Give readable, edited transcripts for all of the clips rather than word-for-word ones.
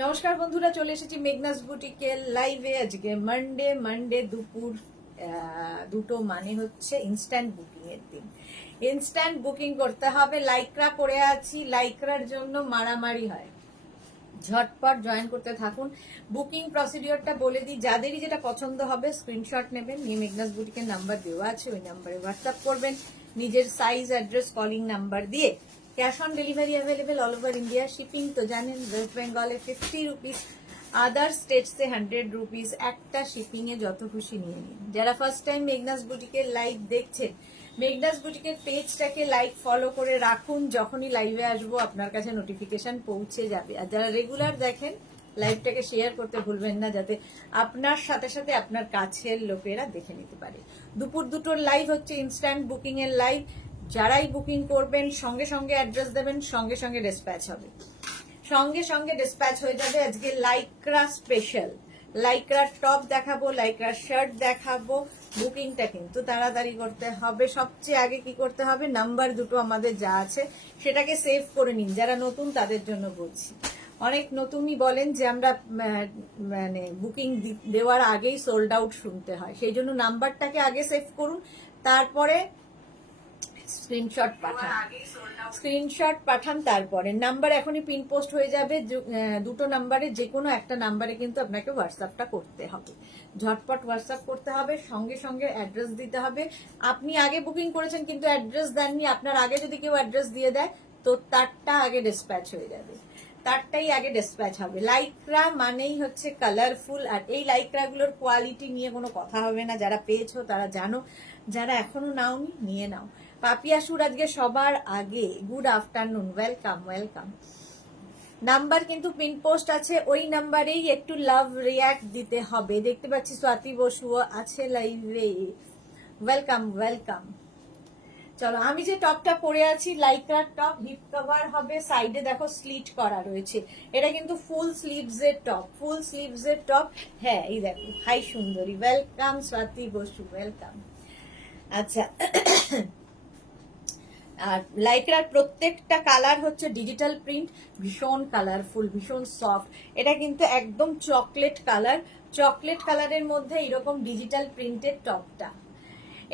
নমস্কার বন্ধুরা, চলে এসেছি মেঘনাস বুটিকের লাইভে। আজকে মানডে দুপুর 2টো, মানে হচ্ছে ইনস্ট্যান্ট বুকিং এর দিন। ইনস্ট্যান্ট বুকিং করতে হবে। লাইকরা করে আছি, লাইকরার জন্য মারামারি হয়। ঝটপট জয়েন করতে থাকুন। বুকিং প্রসিডিওরটা বলে দিই, যাদেরই যেটা পছন্দ হবে স্ক্রিনশট নেবেন, নিয়ে মেঘনাস বুটিকের নাম্বার দেওয়া আছে, ওই নাম্বারে হোয়াটসঅ্যাপ করবেন নিজের সাইজ, অ্যাড্রেস, কলিং নাম্বার দিয়ে। Cash on delivery available all over India. Shipping তো জানেন, ওয়েস্ট বেঙ্গলে 50 রুপিস, আদার স্টেটসে 100 রুপিস। একটা শিপিং এ যত খুশি নিয়ে নিন। যারা ফার্স্ট টাইম মেঘনাস বুটিকের লাইভ দেখছেন, মেঘনাস বুটিকের পেজটাকে লাইক ফলো করে রাখুন। যখনই লাইভে আসবো আপনার কাছে নোটিফিকেশন পৌঁছে যাবে। আর যারা রেগুলার দেখেন, লাইভটাকে শেয়ার করতে ভুলবেন না, যাতে আপনার সাথে সাথে আপনার কাছের লোকেরা দেখে নিতে পারে। দুপুর 2টোর লাইভ হচ্ছে ইনস্ট্যান্ট বুকিং এর লাইভ। যারাই বুকিং করবেন সঙ্গে সঙ্গে অ্যাড্রেস দেবেন, সঙ্গে সঙ্গে ডিসপ্যাচ হবে, সঙ্গে সঙ্গে ডিসপ্যাচ হয়ে যাবে। আজকে লাইক্রা স্পেশাল, লাইক্রার টপ দেখাবো, লাইক্রার শার্ট দেখাবো। বুকিংটা কিন্তু তাড়াতাড়ি করতে হবে। সবচেয়ে আগে কি করতে হবে, নাম্বার দুটো আমাদের যা আছে সেটাকে সেভ করে নিন। যারা নতুন তাদের জন্য বলছি, অনেক নতুনই বলেন যে আমরা মানে বুকিং দেওয়ার আগেই সোল্ড আউট শুনতে হয়, সেই জন্য নাম্বারটাকে আগে সেভ করুন, তারপরে স্ক্রিনশট পাঠান। তারপরে নাম্বার এখনই পিন পোস্ট হয়ে যাবে। দুটো নাম্বারে যে কোনো একটা নাম্বারে কিন্তু আপনাকে হোয়াটসঅ্যাপটা করতে হবে। ঝটপট হোয়াটসঅ্যাপ করতে হবে, সঙ্গে সঙ্গে অ্যাড্রেস দিতে হবে। আপনি আগে বুকিং করেছেন কিন্তু অ্যাড্রেস দেননি, আপনার আগে যদি কেউ অ্যাড্রেস দিয়ে দেয় তো তারটা আগে ডিসপ্যাচ হয়ে যাবে, তারটাই আগে ডিসপ্যাচ হবে। লাইক্রা মানেই হচ্ছে কালারফুল, আর এই লাইক্রা গুলোর কোয়ালিটি নিয়ে কোনো কথা হবে না। যারা পেয়েছো তারা জানো, যারা এখনো নাওনি নিয়ে নাও। পাপিয়াসুর আজকে সবার আগে good afternoon, welcome welcome. Number কিন্তু পিন পোস্ট আছে, ওই নাম্বারেই একটু লাভ রিয়াক্ট দিতে হবে। দেখতে পাচ্ছি স্বাতি বসুও আছে লাইভে, ওয়েলকাম ওয়েলকাম। চলো, আমি যে টপটা পরে আছি লাইক্রার টপ, হিপ কভার হবে, সাইডে দেখো স্লিট করা রয়েছে। এটা কিন্তু ফুল স্লিভস এর টপ, ফুল স্লিভস এর টপ। হ্যাঁ, এই দেখো, হাই সুন্দরী, ওয়েলকাম স্বাতি বসু, ওয়েলকাম। আচ্ছা, আর লাইক্রার প্রত্যেকটা কালার হচ্ছে ডিজিটাল প্রিন্ট, ভীষণ কালারফুল, ভীষণ সফট। এটা কিন্তু একদম চকলেট কালার, চকলেট কালারের মধ্যে এরকম ডিজিটাল প্রিন্টের টপটা।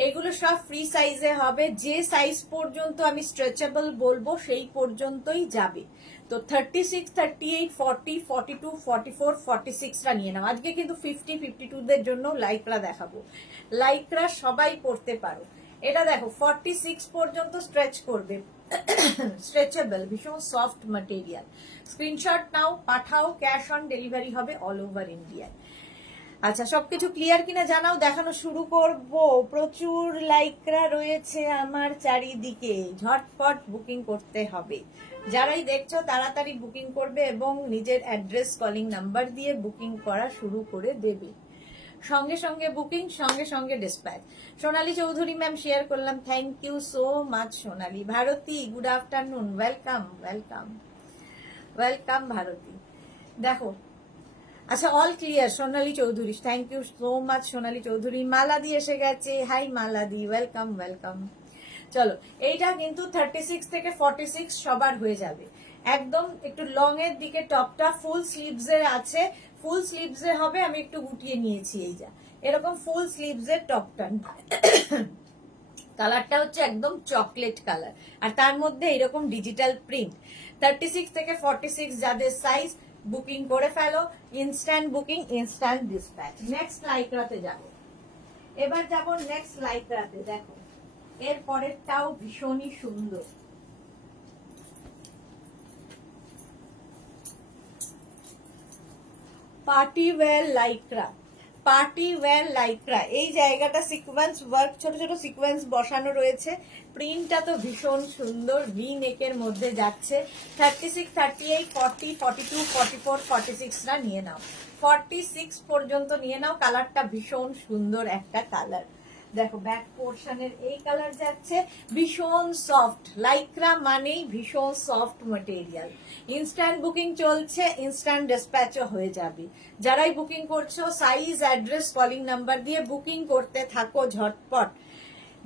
এগুলো সব ফ্রি সাইজে হবে। যে সাইজ পর্যন্ত আমি স্ট্রেচেবল বলবো সেই পর্যন্তই যাবে। তো 36, 38, 40, 42, 44, 46টা নিয়ে নাও। আজকে কিন্তু 50, 52দের জন্য লাইক্রা দেখাবো। লাইক্রা সবাই পরতে পারো। এটা দেখো 46 পর্যন্ত স্ট্রেচ করবে, স্ট্রেচেবল, ভীষণ সফট ম্যাটেরিয়াল। স্ক্রিনশট নাও, পাঠাও, ক্যাশ অন ডেলিভারি হবে অল ওভার ইন্ডিয়ায়। আচ্ছা, সবকিছু ক্লিয়ার কিনা জানাও, দেখানো শুরু করব। প্রচুর লাইকরা রয়েছে আমার চারিদিকে, ঝটপট বুকিং করতে হবে। যারাই দেখছো তাড়াতাড়ি বুকিং করবে এবং নিজের অ্যাড্রেস, কলিং নাম্বার দিয়ে বুকিং করা শুরু করে দেবে। সঙ্গে সঙ্গে বুকিং, সঙ্গে সঙ্গে dispatch. Sonali Chowdhury ma'am share করলাম, thank you so much Sonali. Bharati good afternoon, welcome welcome welcome Bharati. দেখো, আচ্ছা, all clear Sonali Chowdhury, thank you so much Sonali Chowdhury. মালাদি এসে গেছে, হাই মালাদি, ওয়েলকাম ওয়েলকাম। চলো, এইটা কিন্তু 36 থেকে 46 সবার হয়ে যাবে। একদম একটু লং এর দিকে টপটা, ফুল স্লিভস এর আছে, ফুল স্লিভস এ হবে। আমি একটু গুটিয়ে নিয়েছি, এই যা এরকম ফুল স্লিভস এর টপটা। কালারটা হচ্ছে একদম চকলেট কালার, আর তার মধ্যে এরকম ডিজিটাল প্রিন্ট। 36 থেকে 46 যাদের সাইজ, বুকিং করে ফেলো। Instant booking, instant dispatch. Next লাইক্রাতে যাব, এবার যাব নেক্সট লাইক্রাতে। দেখো, এর পরেরটাও ভীষণই সুন্দর। Party wear Lycra, party wear Lycra. এই জায়গাটা সিকোয়েন্স ওয়ার্ক, ছোট ছোট সিকোয়েন্স বসানো রয়েছে। প্রিন্টটা তো ভীষণ সুন্দর, ভি নেকের মধ্যে যাচ্ছে। 36, 38, 40, 42, 44, 46টা নিয়ে নাও। 46 পর্যন্ত নিয়ে নাও। কালারটা ভীষণ সুন্দর একটা কালার। দেখো, ব্যাক পোর্শনের এই কালার যাচ্ছে, ভীষণ সফট। লাইক্রা মানেই ভীষণ সফট ম্যাটেরিয়াল। ইনস্ট্যান্ট বুকিং চলছে, ইনস্ট্যান্ট ডিসপ্যাচও হয়ে যাবে। যারাই বুকিং করছো সাইজ, অ্যাড্রেস, কলিং নাম্বার দিয়ে বুকিং করতে থাকো ঝটপট।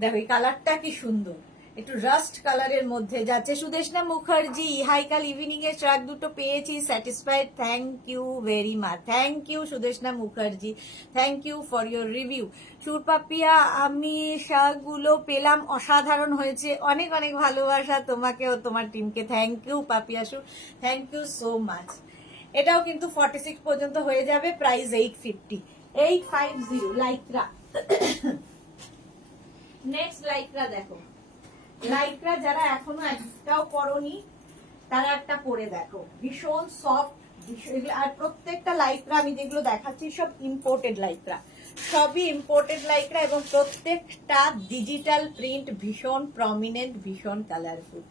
দেখো, এই কালারটা কি সুন্দর, একটু রাস্ট কালারের মধ্যে যাচ্ছে। সুদেশনা মুখার্জি, হাই কাল ইভিনিং এর ট্রাক দুটো পেয়েছি, satisfied, thank you very much. Thank you Sudeshna Mukherjee, thank you for your review. Surpapiya, আমি শাগুলো পেলাম, অসাধারণ হয়েছে, অনেক অনেক ভালোবাসা তোমাকে ও তোমার টিমকে। থ্যাংক ইউ পাপিয়া সু, থ্যাংক ইউ সো মাচ। এটাও কিন্তু 46 পর্যন্ত হয়ে যাবে, প্রাইস 850, 850 লাইকরা। নেক্সট লাইকরা দেখো, লাইকরা যারা এখনো একটাও পরনি তারা একটা পরে দেখো, ভীষণ সফট। আর প্রত্যেকটা লাইকরা আমি যেগুলো দেখাচ্ছি সব ইম্পোর্টেড লাইকরা, সবই ইম্পোর্টেড লাইকরা, এবং প্রত্যেকটা ডিজিটাল প্রিন্ট, ভীষণ প্রমিনেন্ট, ভীষণ colourful.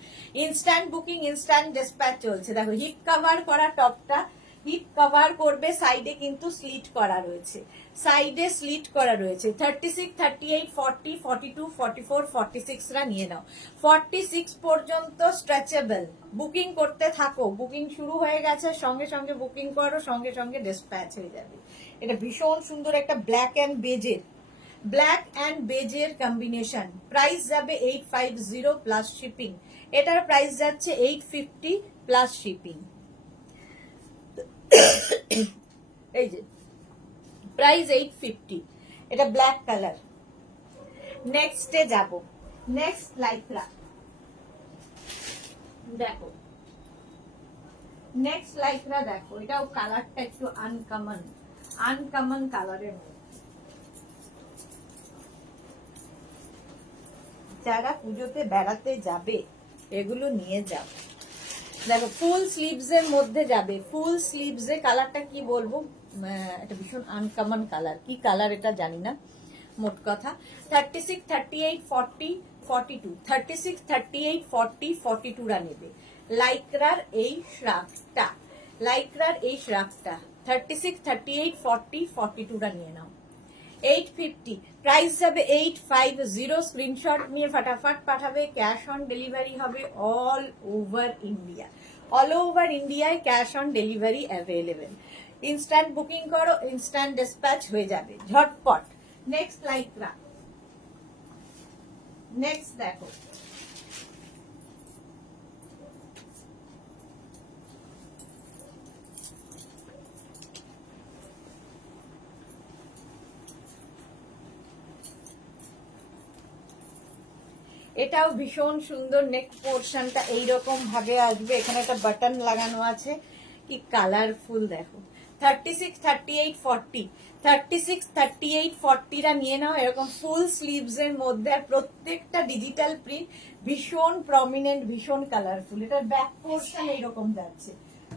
Instant booking, instant dispatch চলছে। দেখো হিপ কভার করা টপটা, হিপ কভার করবে, সাইডে কিন্তু স্লিট করা রয়েছে, সাইডে স্লিট করা রয়েছে। 36, 38, 40, 42, 44, 46 রা নিয়ে নাও। 46 পর্যন্ত স্ট্রেচেবল। বুকিং করতে থাকো, বুকিং শুরু হয়ে গেছে, সঙ্গে সঙ্গে বুকিং করো, সঙ্গে সঙ্গে ডিসপ্যাচ হয়ে যাবে। এটা ভীষণ সুন্দর একটা ব্ল্যাক অ্যান্ড বেজের, ব্ল্যাক অ্যান্ড বেজের কম্বিনেশন। প্রাইস যাবে 850 প্লাস শিপিং। এটার প্রাইস যাচ্ছে 850 প্লাস শিপিং। এই যে প্রাইস 850, এটা ব্ল্যাক কালার। নেক্সটে যাব, নেক্সট লাইকরা দেখো, নেক্সট লাইকরা দেখো, এটাও কালারটা একটু আনকমন, আনকমন কালারের মধ্যে। যারা পুজোতে বেড়াতে যাবে এগুলো নিয়ে যাও। দেখো ফুল স্লিভস এর মধ্যে যাবে, ফুল স্লিভস এ কালারটা কি বলবো, এটা ভীষণ আনকমন কালার, কি কালার এটা জানি না, মোট কথা। 36, 38, 40, 42, 36, 38, 40, 42 রা নেবে। লাইক্রার এই শ্রাফটা, লাইক্রার এই শ্রাফটা 36, 38, 40, 42 রা নিয়ে নাও। 850, প্রাইস যাবে 850। স্ক্রিনশট নিয়ে ফাটাফাট পাঠাবে, ক্যাশ অন ডেলিভারি হবে all over India, all over ইন্ডিয়ায় cash on delivery available. Instant booking করো, ইনস্ট্যান্ট ডিসপ্যাচ হয়ে যাবে ঝটপট। নেক্সট লাইকরা, নেক্সট দেখো, এটাও ভীষণ সুন্দর। নেক পোর্শনটা এইরকম ভাবে আসবে, এখানে একটা বাটন লাগানো আছে, কি কালারফুল দেখো। 36, 38, 40, 36, 38, 40 রা নিয়ে নাও, এরকম ফুল স্লিভস এর মধ্যে, আর প্রত্যেকটা ডিজিটাল প্রিন্ট, ভীষণ প্রমিনেন্ট, ভীষণ কালারফুল। এটার ব্যাক পোর্শন এইরকম যাচ্ছে,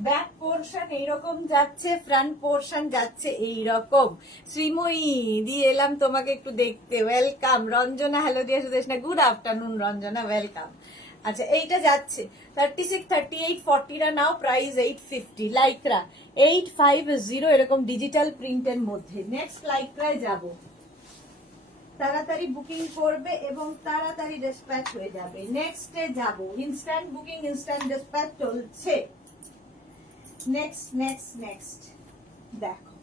ব্যাক পোর্শন এইরকম যাচ্ছে, ফ্রন্ট পোর্শন যাচ্ছে এইরকম। শ্রীময়ী দিয়ে এলাম তোমাকে একটু দেখতে, ওয়েলকাম। রঞ্জনা হ্যালো দিয়ে সুদেশ না, গুড আফটারনুন রঞ্জনা, ওয়েলকাম। আচ্ছা এইটা যাচ্ছে 36, 38, 40 রা নাও, প্রাইস 850। লাইকরা 850 এরকম ডিজিটাল প্রিন্টের মধ্যে। নেক্সট লাইকরায় যাব, তাড়াতাড়ি বুকিং করবে এবং তাড়াতাড়ি ডিসপ্যাচ হয়ে যাবে। নেক্সটে যাব, ইনস্ট্যান্ট বুকিং, ইনস্ট্যান্ট ডিসপ্যাচ চলছে। নেক্সট নেক্সট নেক্সট দেখো,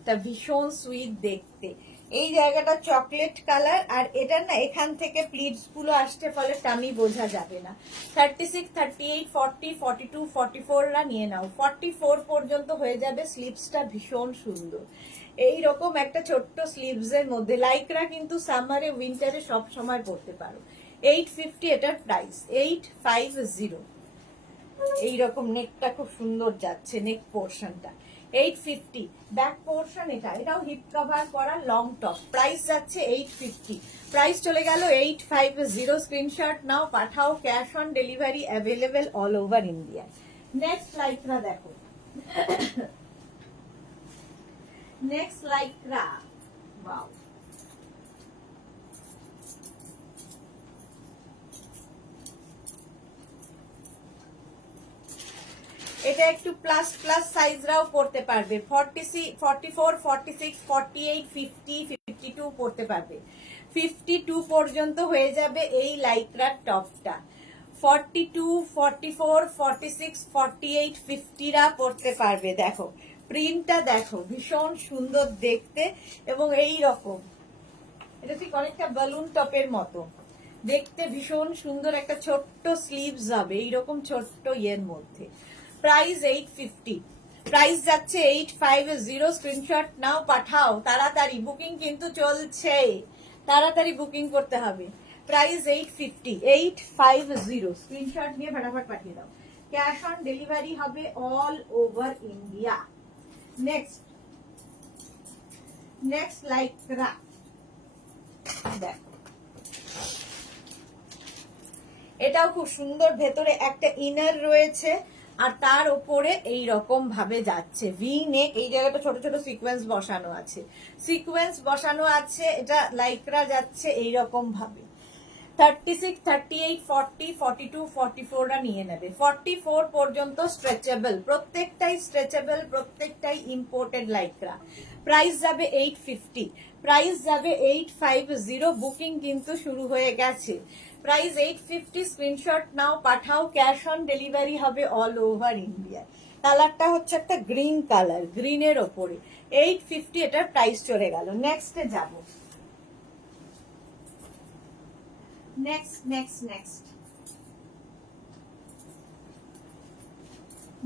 এটা ভীষণ সুইট দেখতে, এই জায়গাটা চকলেট কালার, আর এটা না এখান থেকে প্লিটস গুলো আসতে, ফলে টামি বোঝা যাবে না। 36, 38, 40, 42, 44 রা নিয়ে নাও। 44 পর্যন্ত হয়ে যাবে। স্লিভসটা ভীষণ সুন্দর, এইরকম একটা ছোট্ট স্লিভস এর মধ্যে। লাইকরা কিন্তু সামারে উইন্টারে সব সময় পরতে পারো। 850 এটার প্রাইস, 850। এইরকম নেকটা খুব সুন্দর যাচ্ছে, নেক পোর্শনটা 850। ব্যাক পোর্শন এটা, এটাও হিপ কভার করা লং টপ, প্রাইস যাচ্ছে 850। প্রাইস চলে গেল 850। স্ক্রিনশট নাও, পাঠাও, cash on delivery available all over India. Next Lycra দেখো, নেক্সট লাইকরা, ওয়াও, এটা একটু প্লাস প্লাস সাইজরাও পড়তে পারবে। 44, 46, 48, 50, 52 পড়তে পারবে। 52 পর্যন্ত হয়ে যাবে এই লাইক্রার টপটা। 42, 44, 46, 48, 50 রা পড়তে পারবে। দেখো প্রিন্টটা দেখো, ভীষণ সুন্দর দেখতে, এবং এই রকম এটা ঠিক অনেকটা বালুন টপের মতো দেখতে, ভীষণ সুন্দর। একটা ছোট্ট স্লিভস হবে এইরকম ছোট্ট ইয়ের মধ্যে। প্রাইস 850, প্রাইস যাচ্ছে 850। স্ক্রিনশট নাও, পাঠাও তাড়াতাড়ি, বুকিং কিন্তু চলছে, তাড়াতাড়ি বুকিং করতে হবে। প্রাইস 850, 850, স্ক্রিনশট নিয়ে ফটাফট পাঠিয়ে দাও। ক্যাশ অন ডেলিভারি হবে all over India. Next Lycra দেখো, এটাও খুব সুন্দর, ভেতরে একটা ইনার রয়েছে আর তার উপরে এই রকম ভাবে যাচ্ছে ভি নেক। এই জায়গাটা ছোট ছোট সিকোয়েন্স বসানো আছে, এটা লাইক্রা যাচ্ছে এই রকম ভাবে। 36, 38, 40, 42, 44 নিয়ে নেবে। 44 পর্যন্ত স্ট্রেচেবল, প্রত্যেকটাই স্ট্রেচেবল, প্রত্যেকটাই ইম্পোর্টেড লাইক্রা। প্রাইস যাবে 850, প্রাইস যাবে 850। বুকিং কিন্তু শুরু হয়ে গেছে। প্রাইস 850, স্ক্রিনশট নাও, পাঠাও। ক্যাশ অন ডেলিভারি হবে অল ওভার ইন্ডিয়া। কালারটা হচ্ছে একটা গ্রিন কালার, গ্রিনের ওপরে 850 এটার প্রাইস চলে গেল। নেক্সটে যাব।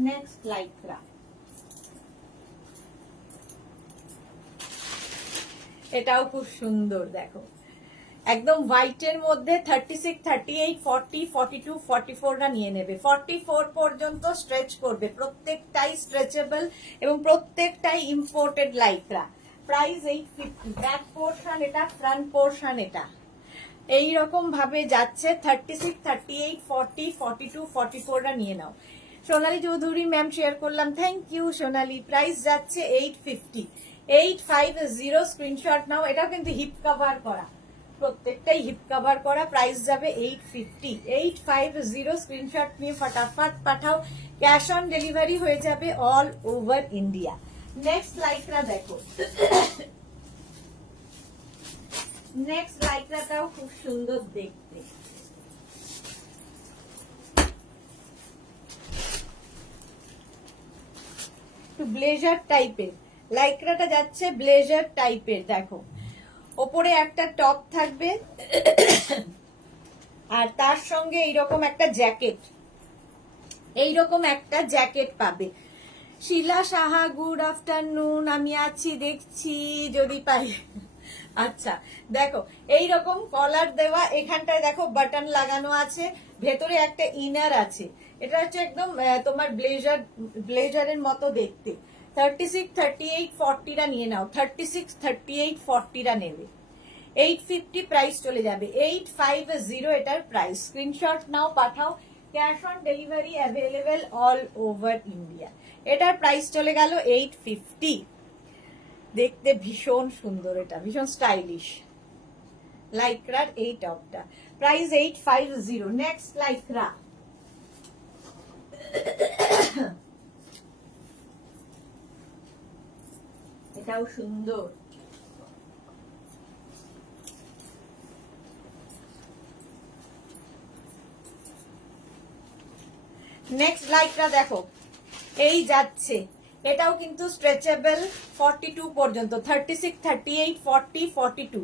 নেক্সট লাইক্রা, এটাও খুব সুন্দর দেখো, একদম হোয়াইটের মধ্যে। 36, 38, 40, 42, 44 নিয়ে নেবে। 44 পর্যন্ত স্ট্রেচ করবে, প্রত্যেকটাই স্ট্রেচেবল এবং প্রত্যেকটাই imported Lycra. Price 850। Back portion এটা, ফ্রন্ট পোর্শন এটা, এইরকম ভাবে যাচ্ছে। 36, 38, 40, 42, 44 নিয়ে নাও। সোনালী চৌধুরী ম্যাম শেয়ার করলাম, থ্যাংক ইউ সোনালী। প্রাইস যাচ্ছে 850, 850, স্ক্রিনশট নাও। এটা কিন্তু হিপ কভার করা, প্রত্যেকটাই হিপ কভার করা। প্রাইস যাবে 850, 850, স্ক্রিনশট নিয়ে ফটাফট পাঠাও। ক্যাশ অন ডেলিভারি হয়ে যাবে all over India. Next Lycra দেখো, নেক্সট লাইক্রাটাও খুব সুন্দর দেখতে। একটু ব্লেজার টাইপের লাইক্রাটা যাচ্ছে, ব্লেজার টাইপের দেখো। ওপরে একটা টপ থাকবে আর তার সঙ্গে এইরকম একটা জ্যাকেট, এইরকম একটা জ্যাকেট পাবে। শিলা সাহা, গুড আফটারনুন, আমি আছি, দেখছি যদি পাই। আচ্ছা দেখো, এইরকম কলার দেওয়া, এখানটায় দেখো বাটন লাগানো আছে, ভেতরে একটা ইনার আছে। এটা হচ্ছে একদম তোমার ব্লেজারের মতো দেখতে। 36, 38, 40 নিয়ে নাও। 36, 38, 40 নেবে। 850 প্রাইস চলে যাবে। 850 এটার প্রাইস। স্ক্রিনশট নাও, পাঠাও। Cash on delivery available all over India. এটার প্রাইস চলে গেল 850। দেখতে ভীষণ সুন্দর, এটা ভীষণ স্টাইলিশ লাইক্রার এই টপটা। প্রাইস 850। নেক্সট লাইক্রা, এটাও সুন্দর। নেক্সট লাইক্রা দেখো, এই যাচ্ছে, এটাও কিন্তু স্ট্রেচেবল 42 পর্যন্ত। 36, 38, 40, 42।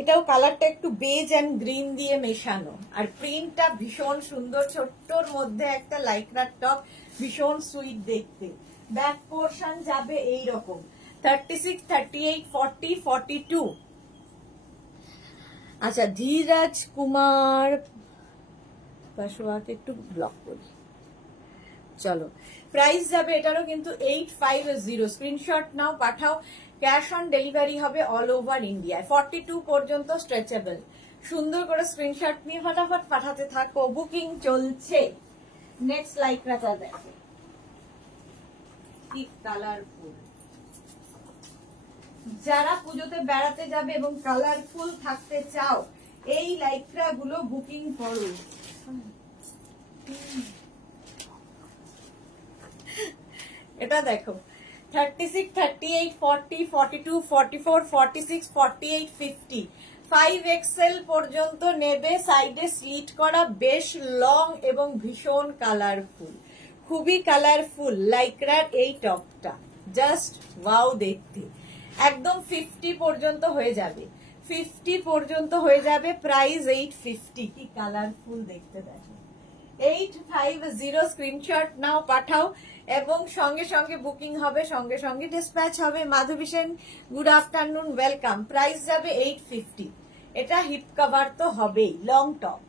এটাও কালারটা একটু বেজ এন্ড গ্রিন দিয়ে মেশানো, আর প্রিন্টটা ভীষণ সুন্দর। ছোট্টর মধ্যে একটা লাইক্রার টপ, ভীষণ সুইট দেখতে। ব্যাক পোর্শন যাবে এইরকম। 36, 38, 40, 42। আচ্ছা, ধীরাজ কুমার পাশোয়াকে একটু ব্লক করি, চলো। প্রাইস যাবে এটারও কিন্তু 850। স্ক্রিনশট নাও, পাঠাও। ক্যাশ অন ডেলিভারি হবে অল ওভার ইন্ডিয়ায়। 42 পর্যন্ত স্ট্রেচেবল। সুন্দর করে স্ক্রিনশট নিয়ে ফটাফট পাঠাতে থাকো, বুকিং চলছে। নেক্সট লাইক্রাটা দেখো, কি কালারফুল। যারা পুজোতে বেড়াতে যাবে এবং কালারফুল থাকতে চাও, এই লাইক্রা গুলো বুকিং করো। এটা দেখো, 36, 38, 40, 42, 44, 46, 48, 50। 5XL পর্যন্ত নেবে। সাইডে স্লিট করা, বেশ লং এবং ভীষণ কালারফুল, খুবই কালারফুল লাইক্রার এই টপটা। জাস্ট ওয়াও দেখতে। একদম 50 পর্যন্ত হয়ে যাবে। 50 পর্যন্ত হয়ে যাবে, প্রাইস 850। কি কালারফুল দেখতে দেখো, 850 স্ক্রিনশট নাও, পাঠাও এবং সঙ্গে সঙ্গে বুকিং হবে, সঙ্গে সঙ্গে ডিসপ্যাচ হবে। Madhabi Sen, good afternoon, welcome. Price যাবে 850। এটা হিপ কভার তো হবেই, লং টপ,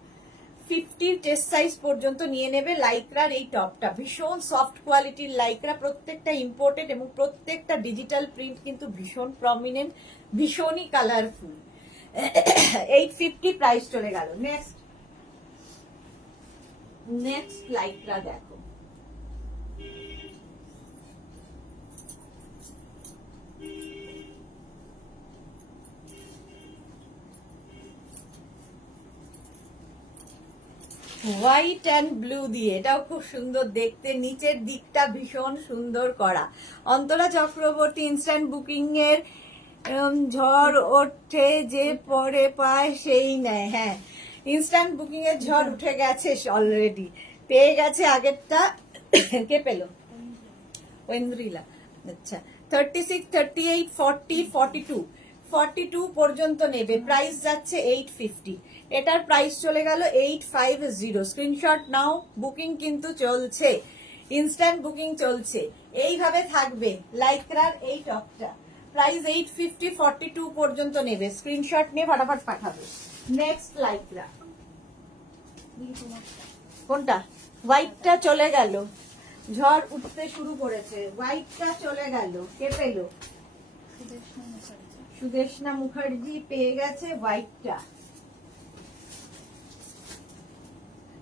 50 চেস্ট সাইজ পর্যন্ত নিয়ে নেবে। লাইক্রার এই টপটা ভীষণ সফট কোয়ালিটির লাইক্রা, প্রত্যেকটা ইম্পোর্টেড এবং প্রত্যেকটা ডিজিটাল প্রিন্ট কিন্তু ভীষণ প্রমিনেন্ট, ভীষণই কালারফুল। 850 প্রাইস চলে গেল। নেক্সট লাইক্রা দেখো, হোয়াইট অ্যান্ড ব্লু দিয়ে, এটাও খুব সুন্দর দেখতে, নিচের দিকটা ভীষণ সুন্দর করা। অন্তরা চক্রবর্তী, ইনস্ট্যান্ট বুকিং এর ঝড় ওঠে, যে পরে পায় সেই নেয়। হ্যাঁ, ইনস্ট্যান্ট বুকিং এর ঝড় উঠে গেছে অলরেডি, পেয়ে গেছে আগেরটা। কে পেল? ঐন্দ্রিলা। আচ্ছা, 36, 38, 40, 42 পর্যন্ত নেবে। প্রাইস যাচ্ছে 850। এটার প্রাইস চলে গেল 850। স্ক্রিনশট নাও, বুকিং কিন্তু চলছে, ইনস্ট্যান্ট বুকিং চলছে। এইভাবে থাকবে লাইক্রার এই টপটা, প্রাইস 850, 42 পর্যন্ত নেবে। স্ক্রিনশট নিয়ে ফটাফট পাঠাবে। নেক্সট লাইক্রা, কোনটা? হোয়াইটটা চলে গেল, ঝড় উঠতে শুরু করেছে, হোয়াইটটা চলে গেল। কে পেল? সুদেশনা মুখার্জি পেয়ে গেছে হোয়াইটটা।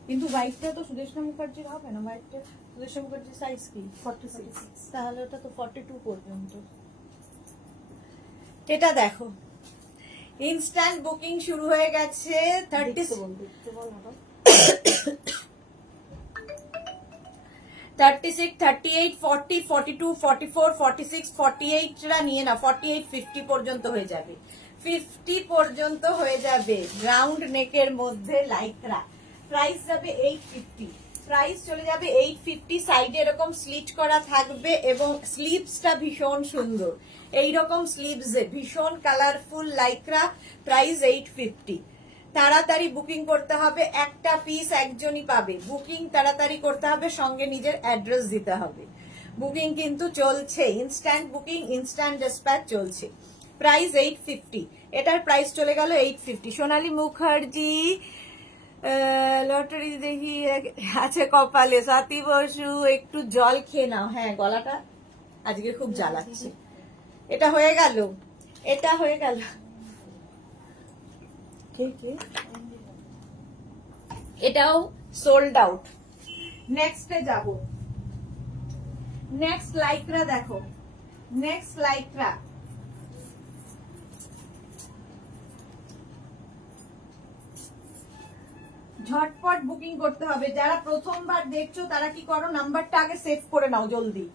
কিন্তু হোয়াইটটা তো সুদেশনা মুখার্জির হবে না, হোয়াইটটা সুদেশনা মুখার্জির সাইজ কি 46, তাহলে ওটা তো 42 পর্যন্ত। এটা দেখো, ইনস্ট্যান্ট বুকিং শুরু হয়ে গেছে। 36, 38, 40, 42, 44, 46, 48 রা নিয়ে না, 48, 50 পর্যন্ত হয়ে যাবে, 50 পর্যন্ত হয়ে যাবে। রাউন্ড নেকের মধ্যে লাইক্রা, প্রাইস যাবে 850। প্রাইস চলে যাবে 850। সাইডে এরকম স্লিট করা থাকবে এবং স্লিভসটা ভীষণ সুন্দর, এইরকম স্লিভসে ভীষণ কালারফুল লাইক্রা। প্রাইস 850। তাড়াতাড়ি বুকিং করতে হবে, একটা পিস একজনই পাবে। বুকিং তাড়াতাড়ি করতে হবে, সঙ্গে নিজের অ্যাড্রেস দিতে হবে। বুকিং কিন্তু চলছে, ইনস্ট্যান্ট বুকিং, ইনস্ট্যান্ট ডিসপ্যাচ চলছে। প্রাইস 850। এটার প্রাইস চলে গেল 850। সোনালী মুখার্জি, লটারি দেখি আছে কপালে। স্বাতি বসু, একটু জল খেয়ে নাও। হ্যাঁ, গলাটা আজকে খুব জ্বালাচ্ছে। এটা হয়ে গেল, এটা হয়ে গেল। এটাও সোল্ড আউট। নেক্সটে যাব। নেক্সট লাইক্রা দেখো, নেক্সট লাইক্রা ঝটপট বুকিং করতে হবে। যারা প্রথমবার দেখছো তারা কি করো, নাম্বারটা আগে সেভ করে নাও জলদি,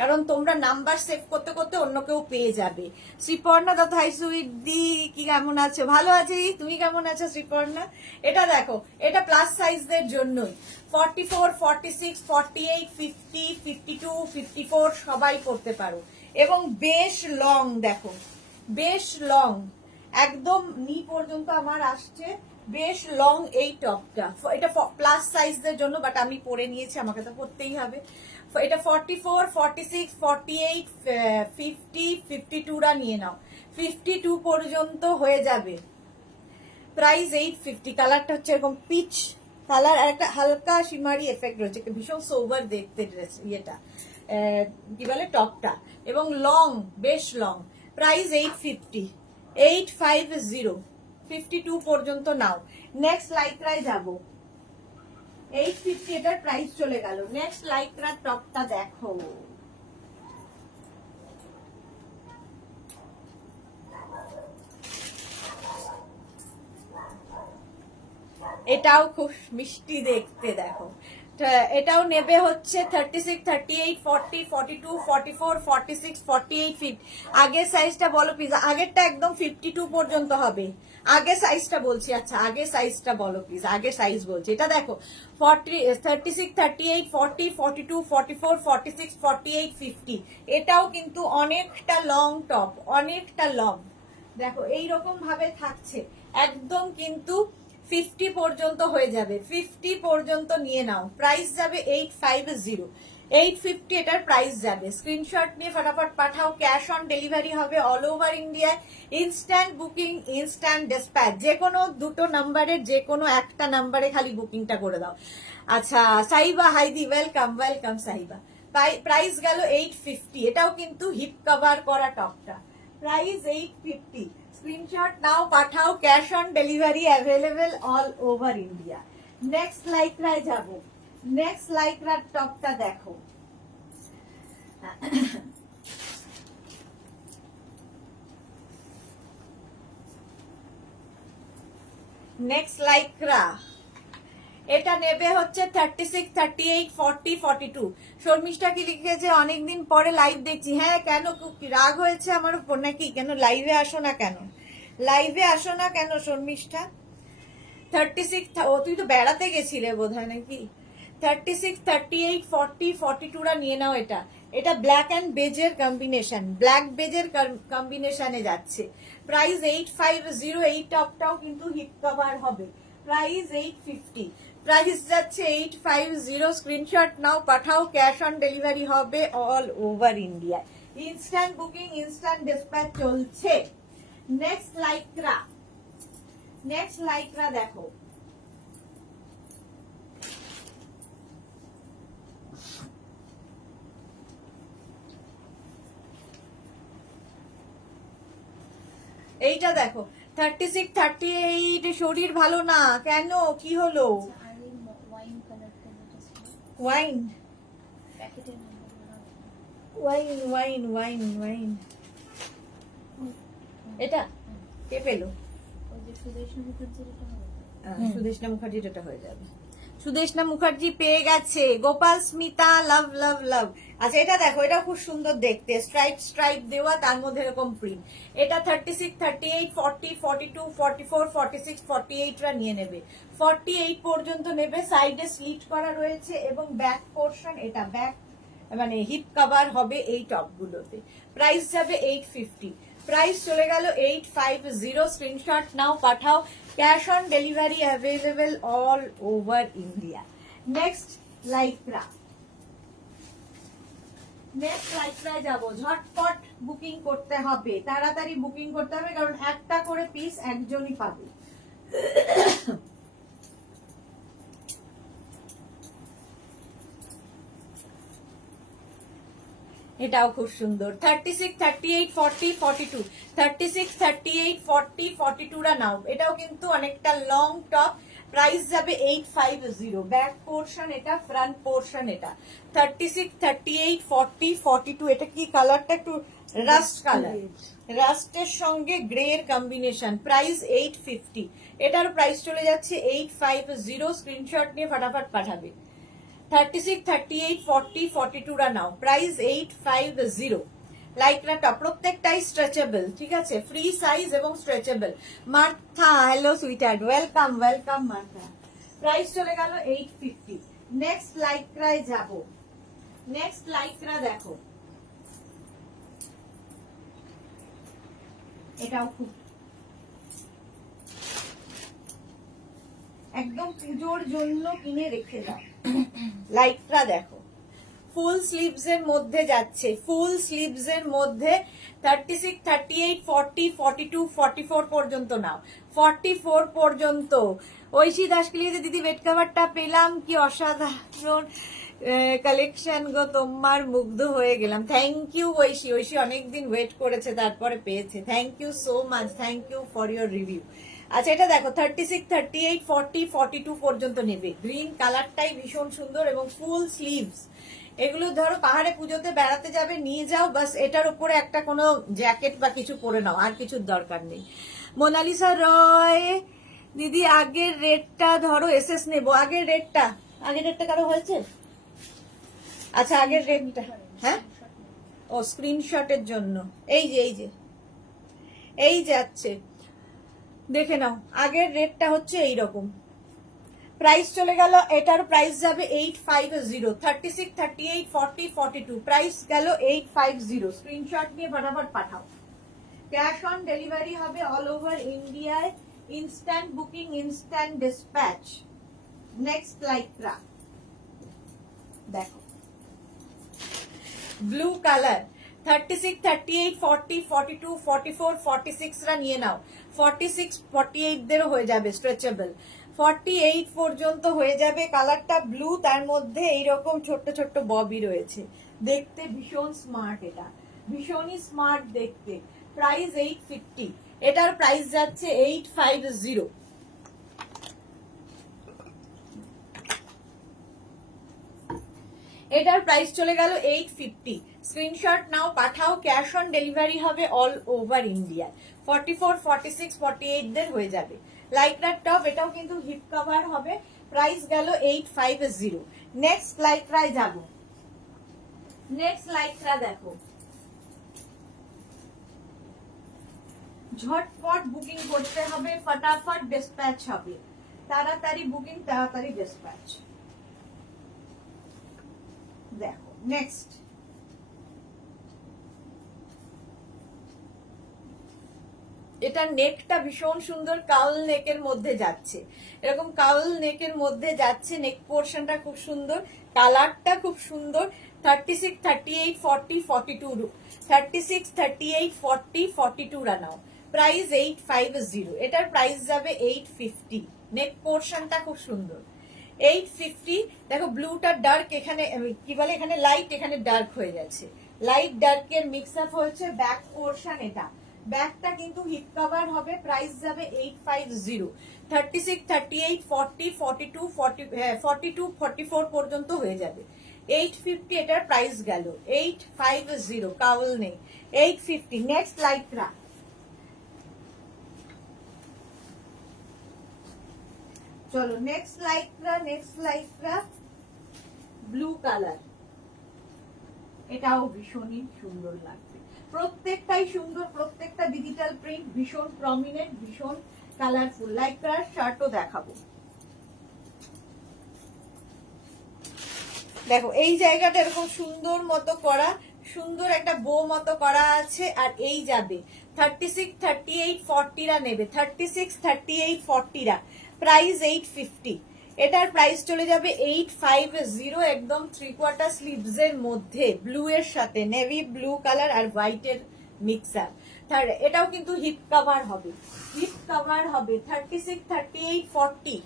কারণ তোমরা নাম্বার সেভ করতে করতে অন্য কেউ পেয়ে যাবে। শ্রীপর্ণা দা, হাই সুইট দি, কি কেমন আছো? ভালো আছি, তুমি কেমন আছো শ্রীপর্ণা? এটা দেখো, এটা প্লাস সাইজদের জন্যই। 44, 46, 48, 50, 52, 54 সবাই পড়তে পারো এবং বেশ লং। দেখো, বেশ লং, একদম নি পর্যন্ত আমার আসছে, বেশ লং এই টপটা। এটা প্লাস সাইজদের জন্য, বাট আমি পরে নিয়েছি, আমাকে তো পরতেই হবে। এটা 44, 46, 48, 50, 52 রা নিয়ে নাও, 52 পর্যন্ত হয়ে যাবে। প্রাইস 850। কালারটা হচ্ছে এরকম পিচ কালার, আর একটা হালকা শিমারি এফেক্ট রয়েছে, ভীষণ সোবার দেখতে ড্রেস, ইয়েটা কি বলে টপটা, এবং লং, বেশ লং। প্রাইস 850, 850, 52 পর্যন্ত নাও। নেক্সট লাইক্রায় যাবো, 850 এটার প্রাইস চলে গেল। নেক্সট লাইক্রার টপটা দেখো, এটাও খুব মিষ্টি দেখতে। দেখো, এটাও নেবে হচ্ছে 36, 38, 40, 42, 44, 46, 48 ফিট। আগের সাইজটা বলো প্লিজ, আগেরটা একদম 52 পর্যন্ত হবে। আগে সাইজটা বলছি, আচ্ছা আগে সাইজটা বলো প্লিজ, আগে সাইজ বলছি। এটা দেখো, 36, 38, 40, 42, 44, 46, 48, 50। এটাও কিন্তু অনেকটা লং টপ, অনেকটা লং, দেখো এইরকম ভাবে থাকছে, একদম কিন্তু 50 পর্যন্ত হয়ে যাবে, 50 পর্যন্ত নিয়ে নাও। প্রাইস যাবে 850, 850 এটার প্রাইস যাবে। স্ক্রিনশট নিয়ে ফটাফট পাঠাও, ক্যাশ অন ডেলিভারি হবে অল ওভার ইন্ডিয়ায়। ইনস্ট্যান্ট বুকিং, ইনস্ট্যান্ট ডিসপ্যাচ, যে কোনো দুটো নাম্বারের যে কোনো একটা নাম্বারে খালি বুকিংটা করে দাও। আচ্ছা Saiba Haidi, welcome welcome Saiba. Price গেল 850, এটাও কিন্তু হিপ কভার করা টপটা, প্রাইস 850। স্ক্রিনশট নাও পাঠাও, cash on delivery available all over India. Next লাইক্রায় যাব, নেক্সট লাইক্রার টপটা দেখো। নেক্সট লাইক্রা, এটা নেবে হচ্ছে 36, 38, 40, 42। শর্মিষ্ঠা কি লিখেছে, অনেকদিন পরে লাইভ দেখছি। হ্যাঁ কেন, রাগ হয়েছে আমার উপর নাকি? কেন লাইভে আসো না কেন, লাইভে আসো না কেন শর্মিষ্ঠা? 36, ও তুই তো বেড়াতে গেছিলে বোধ হয় নাকি? 36, 38, 40, 42 রা নিয়ে নাও। এটা এটা ব্ল্যাক অ্যান্ড বেজের কম্বিনেশন, ব্ল্যাক বেজের কম্বিনেশনে যাচ্ছে। প্রাইস 850, এই টপটাও কিন্তু হিপ কভার হবে। প্রাইস 850, প্রাইস যাচ্ছে 850। স্ক্রিনশট নাও পাঠাও, ক্যাশ অন ডেলিভারি হবে all over India. Instant booking, instant dispatch চলছে। নেক্সট লাইক্রা, নেক্সট লাইক্রা দেখো। এইটা দেখো 36, 38। শরীর ভালো না কেন, কি হলো? Wine, wine wine wine wine, এটা কে পেলো? সুদেশনা মুখার্জির এটা হয়ে যাবে। সুদেশনা মুখার্জি পেয়ে গেছে। গোপাল স্মিতা, লাভ লাভ লাভ। আচ্ছা এটা দেখো, এটা খুব সুন্দর দেখতে, স্ট্রাইপ স্ট্রাইপ দেওয়া, তার মধ্যে এরকম প্রিন্ট। এটা 36, 38, 40, 42, 44, 46, 48 রা নিয়ে নেবে। 48 পর্যন্ত নেবে। সাইডে স্লিট করা রয়েছে এবং ব্যাক পোর্শন, এটা ব্যাক মানে হিপ কভার হবে এই টপগুলোতে। প্রাইস যাবে 850, প্রাইস চলে গেল 850। স্ক্রিনশট নাও পাঠাও, cash on delivery available all over India. Next Lycra, next লাইক্রায় যাব। ঝটপট বুকিং করতে হবে, তাড়াতাড়ি বুকিং করতে হবে, কারণ একটা করে পিস একজনই পাবে। এটাও খুব সুন্দর। 36, 38, 40, 42, 36, 38, 40, 42 রা নাও। এটাও কিন্তু অনেকটা লং টপ। প্রাইস যাবে 850। ব্যাক পোর্শন এটা, ফ্রন্ট পোর্শন এটা। 36, 38, 40, 42। এটা কি কালারটা? একটু রাস্ট কালার, রাস্টের সঙ্গে গ্রে এর কম্বিনেশন। প্রাইস 850, এটার প্রাইস চলে যাচ্ছে 850। স্ক্রিনশট নিয়ে ফটাফট পাঠাবে। 36, 38, 40, 42 রা নাও। প্রাইস 850। লাইক্রা টপ, প্রত্যেকটাই স্ট্রেচেবল, ঠিক আছে, ফ্রি সাইজ এবং stretchable. Martha, hello sweetheart, welcome welcome Martha. Price চলে গেল 850। নেক্সট লাইক্রায় যাব। নেক্সট লাইক্রা দেখো, এটাও খুব একদম পুজোর জন্য কিনে রেখে দাও। লাইটটা দেখো, ফুল স্লিভস এর মধ্যে যাচ্ছে, ফুল স্লিভস এর মধ্যে। 36, 38, 40, 42, 44 পর্যন্ত নাও। 44 পর্যন্ত। ঐশী দাসকে দিদি বেড কাভারটা পেলাম, কি অসাধারণ কালেকশন গো, তোমার মুগ্ধ হয়ে গেলাম। থ্যাংক ইউ ঐশী, ঐশী অনেকদিন ওয়েট করেছে তারপরে পেয়েছে। Thank you so much, thank you for your review. আচ্ছা এটা দেখো 36, 38, 40, 42 পর্যন্ত নেবে। গ্রিন কালারটাই ভীষণ সুন্দর এবং ফুল স্লিভস। এগুলো ধরো পাহাড়ে পুজোতে বেড়াতে যাবে, নিয়ে যাও, বাস এটার উপরে একটা কোনো জ্যাকেট বা কিছু পরে নাও, আর কিছুর দরকার নেই। মোনালিসা রয় দিদি, আগের রেটটা ধরো, এসএস নেবো। আগের রেটটা, আগের রেটটা কারো হয়েছে? আচ্ছা আগের রেটটা, হ্যাঁ ও স্ক্রিনশটের জন্য। এই যে এই যে এই যাচ্ছে, দেখে নাও। আগের রেটটা হচ্ছে এইরকম। প্রাইস চলে গেল, এটার প্রাইস যাবে 850। 36, 38, 40, 42, প্রাইস গেল 850। স্ক্রিনশট নিয়ে ফটাফট পাঠাও। ক্যাশ অন ডেলিভারি হবে অল ওভার ইন্ডিয়ায়, instant booking, instant dispatch. Next Lycra দেখো, ব্লু কালার 36, 38, 40, 42, 44, 46 রা নিয়ে নাও। 46, 48 দেরও হয়ে যাবে স্ট্রেচেবল। 48 পর্যন্ত হয়ে যাবে। কালারটা ব্লু, তার মধ্যে এইরকম ছোট্ট ছোট্ট ববি রয়েছে। দেখতে ভীষণ স্মার্ট, এটা ভীষণই স্মার্ট দেখতে। প্রাইস 850, এটার প্রাইস যাচ্ছে 850। এটার প্রাইস চলে গেল 850। স্ক্রিনশট নাও, পাঠাও। ক্যাশ অন ডেলিভারি হবে অল ওভার ইন্ডিয়া। 44, 46, 48 দের হয়ে যাবে। লাইক্রার টপ, এটাও কিন্তু হিপ কভার হবে। প্রাইস গেল 850। নেক্সট লাইক্রায় যাব। নেক্সট লাইক্রা দেখো, ঝটপট বুকিং করতে হবে, ফটাফট ডিসপ্যাচ হবে। তাড়াতাড়ি বুকিং, তাড়াতাড়ি ডিসপ্যাচ। দেখো নেক্সট, এটা নেকটা ভীষণ সুন্দর, কাউল নেকের মধ্যে যাচ্ছে। এরকম কাউল নেকের মধ্যে যাচ্ছে। নেক পোর্শনটা খুব সুন্দর, কালারটা খুব সুন্দর। 36, 38, 40, 42, 36, 38, 40, 42 রানাও। প্রাইস 850। এটার প্রাইস যাবে 850। নেক পোর্শনটা খুব সুন্দর। 850। দেখো ব্লুটা ডার্ক, এখানে কি বলে, এখানে লাইট, এখানে ডার্ক হয়ে গেছে। লাইট ডার্কের মিক্স আপ হয়েছে। ব্যাক পোর্শন এটা, ব্যাকটা কিন্তু হিপ কভার হবে। প্রাইস যাবে 850। 36, 38, 40, 42, 42, 44 পর্যন্ত হয়ে যাবে। 850 এটার প্রাইস গেল। 850 কাউল নেই। 850। নেক্সট লাইক্রা, চলো next Lycra. Next Lycra blue colour, এটাও ভীষণই সুন্দর লাগবে। প্রত্যেকটাই সুন্দর, প্রত্যেকটা ডিজিটাল প্রিন্ট, ভীষণ প্রমিনেন্ট, ভীষণ কালারফুল। লাইক্রার শার্টও দেখাবো। দেখো এই জায়গাটা এরকম সুন্দর মতো করা, সুন্দর একটা বো মতো করা আছে। আর এই যাবে 36, 38, 40 রা নেবে। 36, 38, 40 রা। প্রাইস 850। এটার প্রাইস চলে যাবে 850। একদম 3/4 স্লিভস এর মধ্যে, ব্লু এর সাথে নেভি ব্লু কালার আর হোয়াইটের মিক্সার। এটাও কিন্তু হিপ কভার হবে, হিপ কভার হবে। 36, 38, 40,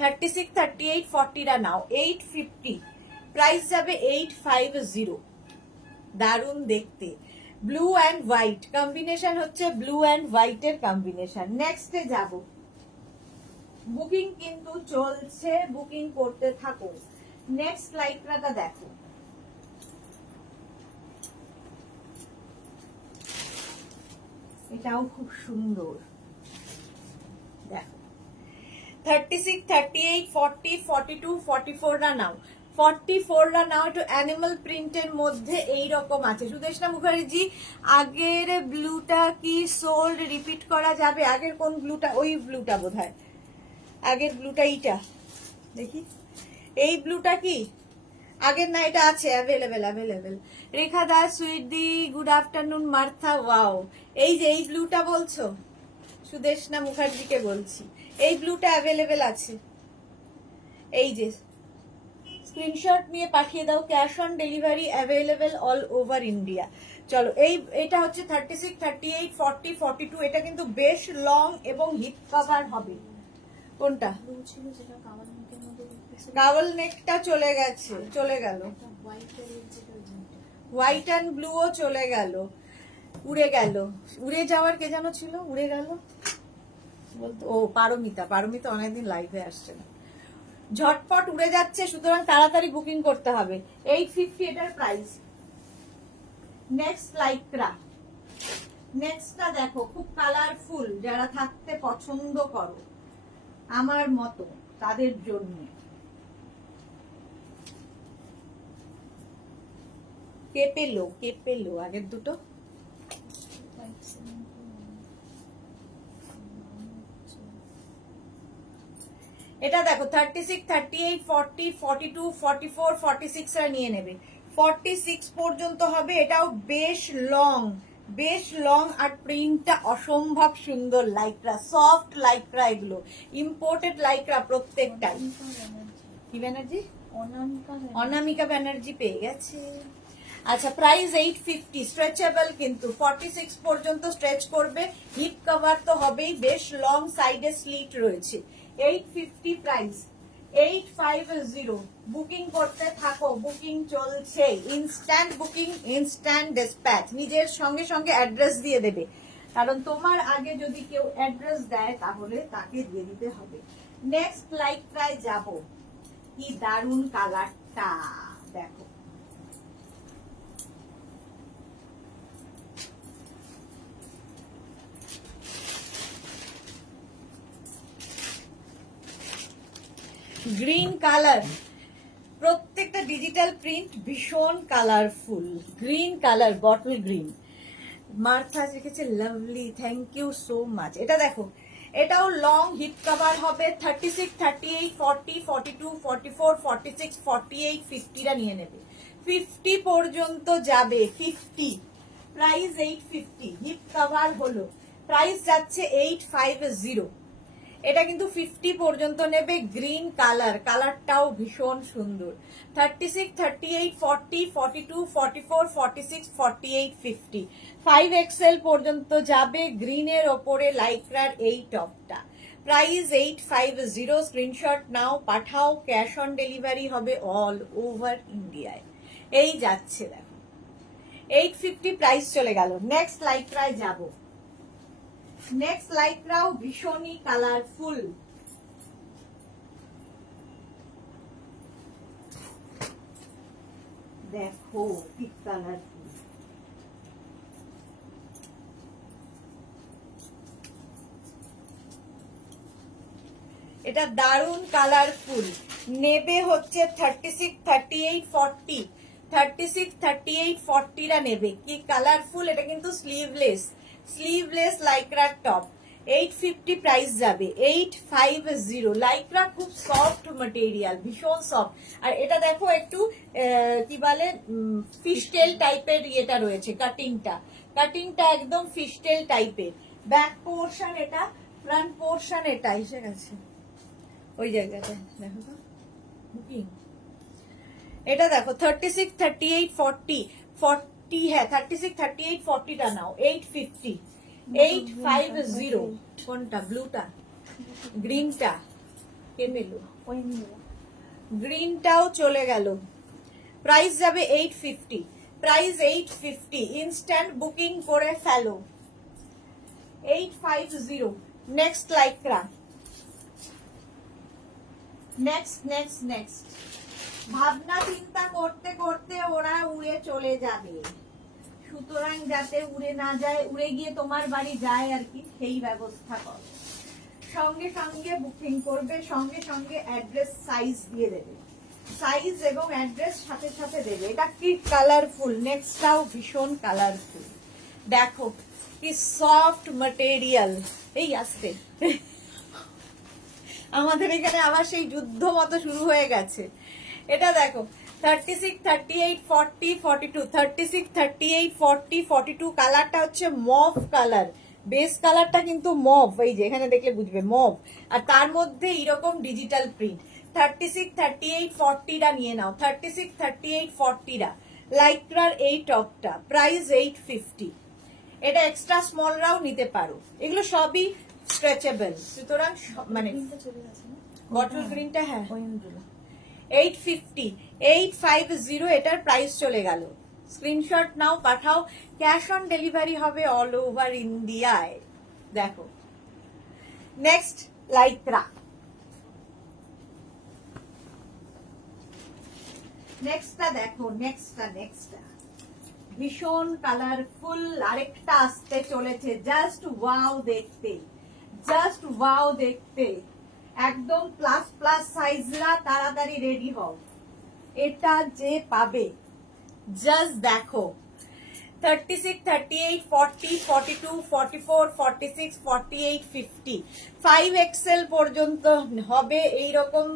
36, 38, 40 রা নাও। 850। প্রাইস যাবে 850। দারুণ দেখতে, ব্লু অ্যান্ড হোয়াইট কম্বিনেশন হচ্ছে, ব্লু অ্যান্ড হোয়াইটের কম্বিনেশন। নেক্সটে যাব। বুকিং কিন্তু চলছে, বুকিং করতে থাকো। নেক্সট লাইক্রাটা দেখো, এটাও খুব সুন্দর। দেখো 36, 38, 40, 42, 44 রা নাও। 44 রা নাও। একটু অ্যানিমাল প্রিন্টের মধ্যে এই রকম আছে। সুদেশনা মুখার্জি, আগের ব্লুটা কি সোল্ড, রিপিট করা যাবে? আগের কোন ব্লুটা? ওই ব্লুটা বোধহয় আগের ব্লুটা, এইটা দেখি। এই ব্লুটা কি আগের? না, এটা আছে, available available. Rekha Das, sweetie, good afternoon. Martha, wow. এই যে এই ব্লুটা বলছো? সুদেশনা মুখার্জিকে বলছি, এই ব্লুটা অ্যাভেলেবেল আছে। এই যে স্ক্রিনশট নিয়ে পাঠিয়ে দাও। Cash on delivery available all over India. চলো এটা হচ্ছে 36, 38, 40, 42। এটা কিন্তু বেশ লং এবং হিপ কভার হবে। কোনটা? কাওয়াল নেকটা চলে গেছে, চলে গেল। হোয়াইট অ্যান্ড ব্লুও চলে গেল, উড়ে গেল। উড়ে যাওয়ার কে যেন ছিল, উড়ে গেল বলতো। ও পারমিতা, পারমিতা অনেকদিন লাইভে আসছে না। ঝটপট উড়ে যাচ্ছে, সুতরাং তাড়াতাড়ি বুকিং করতে হবে। 850 এটার প্রাইস। নেক্সট লাইক্রা, নেক্সটটা দেখো, খুব কালারফুল। যারা থাকতে পছন্দ করো আমার মতো, তাদের জন্য। কে পেলো, কে পেলো আগের দুটো? এটা দেখো 36, 38, 40, 42, 44, 46 রা নিয়ে নেবে। 46 পর্যন্ত হবে। এটাও বেশ লং, বেশ লং আর প্রিন্টটা অসম্ভব সুন্দর, লাইক্রা সফট লাইক্রা, এগুলো ইম্পোর্টেড লাইক্রা প্রত্যেকটাই। কি ব্যানার্জি? অনামিকা ব্যানার্জি পেয়ে গেছে। আচ্ছা, প্রাইস 850, স্ট্রেচেবল কিন্তু 46 পর্যন্ত স্ট্রেচ করবে, হিপ কভার তো হবেই, বেশ লং, সাইডে স্লিট রয়েছে। 850 প্রাইস, 850। বুকিং করতে থাকো, বুকিং চলছে, ইনস্ট্যান্ট বুকিং, ইনস্ট্যান্ট ডিসপ্যাচ। নিজের সঙ্গে সঙ্গে অ্যাড্রেস দিয়ে দেবে, কারণ তোমার আগে যদি কেউ অ্যাড্রেস দেয় তাহলে তাকে দিয়ে দিতে হবে। নেক্সট লাইকটায় যাব, কি দারুন কালারটা দেখো, গ্রিন কালার, প্রত্যেকটা ডিজিটাল প্রিন্ট ভীষণ colourful. Green colour, bottle green, Martha লিখেছে lovely, thank you so much. এটা দেখো, এটাও লং, হিপ কভার হবে। 36, 38, 40, 42, 44, 46, 48, 50টা নিয়ে নেবে, 50 পর্যন্ত যাবে। 50 প্রাইস 850, হিপ কভার হলো, প্রাইস যাচ্ছে 850। এটা কিন্তু 50 পর্যন্ত নেবে। গ্রিন কালার, কালারটাও ভীষণ সুন্দর। 36, 38, 40, 42, 44, 46, 48, 50, 5XL পর্যন্ত যাবে। গ্রিনের ওপরে লাইক্রার এই টপটা, প্রাইস 850। স্ক্রিনশট নাও, পাঠাও, ক্যাশ অন ডেলিভারি হবে অল ওভার ইন্ডিয়ায়। এই যাচ্ছে দেখো, 850 প্রাইস চলে গেল। নেক্সট লাইক্রায় যাব। নেক্সট লাইক্রাও ভীষণই কালারফুল, দেখো কি কালারফুল। এটা দারুন কালারফুল, নেবে হচ্ছে 36, 38, 40, 36, 38, 40রা নেবে। কি কালারফুল, এটা কিন্তু স্লিভলেস, স্লিভলেস লাইক্রার টপ। 850 প্রাইস যাবে, 850। লাইক্রা খুব সফট ম্যাটেরিয়াল, ভীষণ সফট। আর এটা দেখো একটু কি বলে, ফিশটেল টাইপের ইয়েটা রয়েছে, কাটিংটা, কাটিংটা একদম ফিশটেল টাইপের। ব্যাক পোর্শন এটা, ফ্রন্ট পোর্শন এটা এসে গেছে ওই জায়গাটা, দেখো তো বুকিং। এটা দেখো 36, 38, 40, 40, হ্যাঁ 36, 38, 40টা নাও, 850, 850। কোনটা? ব্লুটা, গ্রিনটা কে পেল? গ্রিনটাও চলে গেল, প্রাইস যাবে 850, প্রাইস 850। ইনস্ট্যান্ট বুকিং করে ফেলো, 850। Next Lycra, next next next. ভাবনা চিন্তা করতে করতে ওরা উড়ে চলে যাবে, সুতরাং যাতে উড়ে না যায়, উড়ে গিয়ে তোমার বাড়ি যায় আর কি, সেই ব্যবস্থা করো। সঙ্গে সঙ্গে বুকিং করবে, সঙ্গে সঙ্গে অ্যাড্রেস সাইজ দিয়ে দেবে, সাইজ এবং অ্যাড্রেস সাথে সাথে দেবে। এটা কি কালারফুল, নেক্সটটাও ভীষণ কালারফুল, দেখো কি সফট ম্যাটেরিয়াল। এই আসতে আমাদের এখানে আবার সেই যুদ্ধ মতো শুরু হয়ে গেছে। এটা দেখো 36, 38, 40, 42, 36, 38, 40, 42। কালারটা হচ্ছে মভ কালার, বেস কালারটা কিন্তু মভ, এই যে এখানে দেখলে বুঝবে মভ। আর তার মধ্যে এরকম ডিজিটাল প্রিন্ট। 36, 38, 40টা নিয়ে নাও, 36, 38, 40টা লাইক্রার এই টপটা, প্রাইস 850। এটা এক্সট্রা স্মলরাও নিতে পারো, এগুলো সবই স্ট্রেচেবল, সুতরাং মানে বটল গ্রিনটা হ্যাঁ 850, 850 এটার প্রাইস চলে গেল। স্ক্রিনশট নাও, পাঠাও, ক্যাশ অন ডেলিভারি হবে অল ওভার ইন্ডিয়ায়। দেখো নেক্সট লাইক্রা, নেক্সটটা দেখো, নেক্সটটা ভীষণ কালারফুল। আরেকটা আসতে চলেছে, জাস্ট ওয়াও দেখতে, জাস্ট ওয়াও দেখতে, একদম প্লাস প্লাস সাইজরা তাড়াতাড়ি রেডি হও, এটা যে পাবে জাস্ট দেখো। 36, 38, 40, 42, 44, 46, 48, 50, 5XL পর্যন্ত হবে এইরকম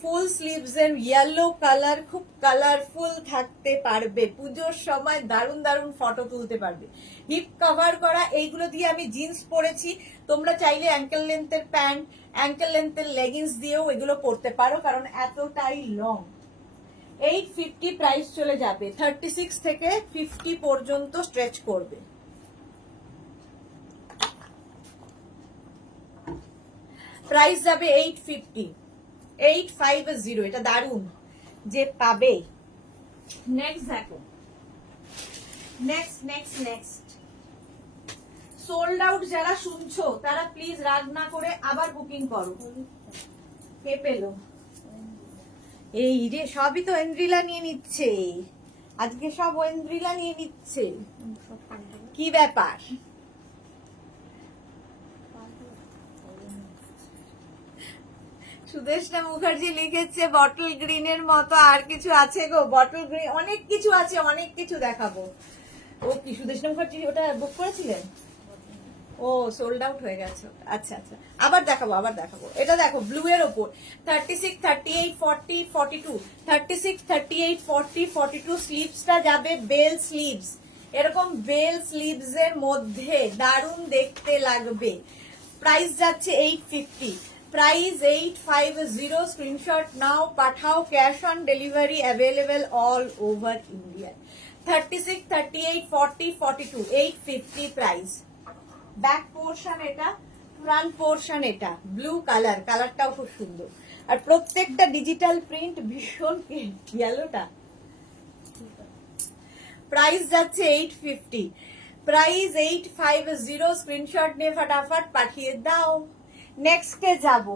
ফুল স্লিভস এর ইয়েলো কালার, খুব কালারফুল থাকতে পারবে, পুজোর সময় দারুণ দারুণ ফটো তুলতে পারবে। হিপ কভার করা, এইগুলো দিয়ে আমি জিন্স পরেছি, তোমরা চাইলে অ্যাঙ্কেল লেন্থের প্যান্ট, অ্যাঙ্কেল লেন্থের লেগিংস দিয়েও এগুলো পরতে পারো, কারণ এতটাই লং। 850 প্রাইস চলে যাবে, 36 থেকে 50 পর্যন্ত স্ট্রেচ করবে। প্রাইস যাবে 850, 850, এটা দারুন যে পাবে। নেক্সট দেখো, নেক্সট সোল্ড আউট যারা শুনছো তারা প্লিজ রাগ না করে আবার বুকিং করো। কে পেলো? এই রে, সবই তো এন্ড্রিলা নিয়ে নিচ্ছে আজকে, সব এন্ড্রিলা নিয়ে নিচ্ছে, কি ব্যাপার? সুদেশনা মুখার্জি লিখেছে বটল গ্রিনের মতো আর কিছু আছে গো? বটল গ্রিন অনেক কিছু আছে, অনেক কিছু দেখাবো। ও কি সুদেশনা মুখার্জি ওটা বুক করেছিলেন? ও সোল্ড আউট হয়ে গেছে। আচ্ছা আচ্ছা, আবার দেখাবো, আবার দেখাবো। এটা দেখো ব্লু এর ওপর 36, 38, 40, 42, 36, 38, 40, 42 স্লিভসটা যাবে বেল স্লিভস, এরকম বেল স্লিভস এর মধ্যে দারুণ দেখতে লাগবে। প্রাইস যাচ্ছে 850, প্রাইস 850, স্ক্রিনশট নাও, পাঠাও, cash on delivery available all over India. 36, 38, 40, 42, 850 price. Back portion এটা, ফ্রন্ট পোর্শন এটা, ব্লু কালার, কালারটাও খুব সুন্দর, আর প্রত্যেকটা ডিজিটাল প্রিন্ট, ভীষণ ইয়েলোটা। প্রাইস যাচ্ছে 850, প্রাইস 850, স্ক্রিনশট নিয়ে ফটাফট পাঠিয়ে দাও। নেক্সটে যাব।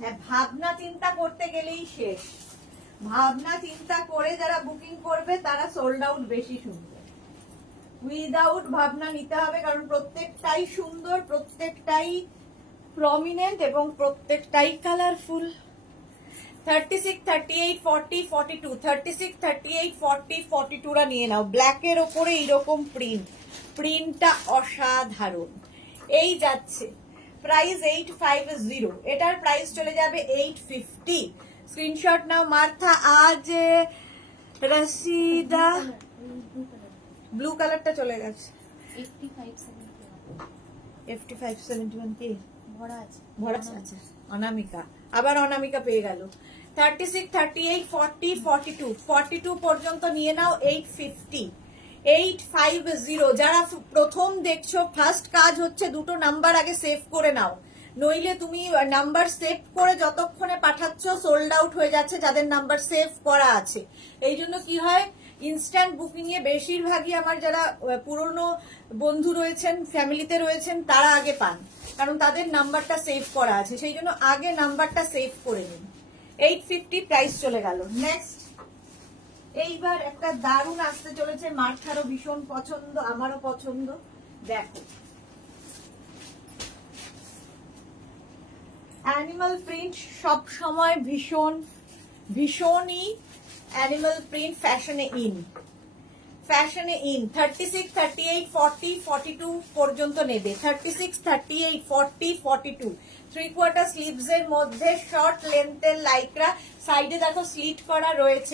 হ্যাঁ, ভাবনা চিন্তা করতে গেলেই শেষ, ভাবনা চিন্তা করে যারা বুকিং করবে তারা সোল্ড আউট বেশি শুনবে। উইদাউট ভাবনা নিতে হবে, কারণ প্রত্যেকটাই সুন্দর, প্রত্যেকটাই প্রমিনেন্ট এবং প্রত্যেকটাই কালারফুল। 36, 38, 40, 42, 36, 38, 40, 42 রা নিয়ে নাও। ব্ল্যাকের ওপরে এইরকম প্রিন্টটা অসাধারণ। এই যাচ্ছে প্রাইস 850, এটার প্রাইস চলে যাবে 850। স্ক্রিনশট নাও মার্থা। আজ রসিদা, ব্লু কালারটা চলে গেছে। 5571 কি ভরা আছে? ভরা আছে। অনামিকা, আবার অনামিকা পেয়ে গেল। 36, 38, 40, 42, 42 পর্যন্ত নিয়ে নাও 850, 850। যারা প্রথম দেখছো, ফার্স্ট কাজ হচ্ছে দুটো নাম্বার আগে সেভ করে নাও, নইলে তুমি নাম্বার সেভ করে যতক্ষণে পাঠাচ্ছ সোল্ড আউট হয়ে যাচ্ছে যাদের নাম্বার সেভ করা আছে। এই জন্য কি হয়, ইনস্ট্যান্ট বুকিং এ বেশিরভাগই আমার যারা পুরনো বন্ধু রয়েছেন, ফ্যামিলিতে রয়েছেন, তারা আগে পান, কারণ তাদের নাম্বারটা সেভ করা আছে, সেই জন্য আগে নাম্বারটা সেভ করে নিন। 850 প্রাইস চলে গেল। নেক্সট, এইবার একটা দারুণ আসতে চলেছে, মার্থারও ভীষণ পছন্দ, আমারও পছন্দ। দেখো, অ্যানিমাল প্রিন্ট সব সময় ভীষণই অ্যানিমাল প্রিন্ট ফ্যাশনে ইন। 36, 38, 40, 42 পর্যন্ত নেবে। 36, 38, 40, 42 3/4 স্লিভস এর মধ্যে শর্ট লেন্থের লাইক্রা, সাইডে দেখো স্লিট করা রয়েছে,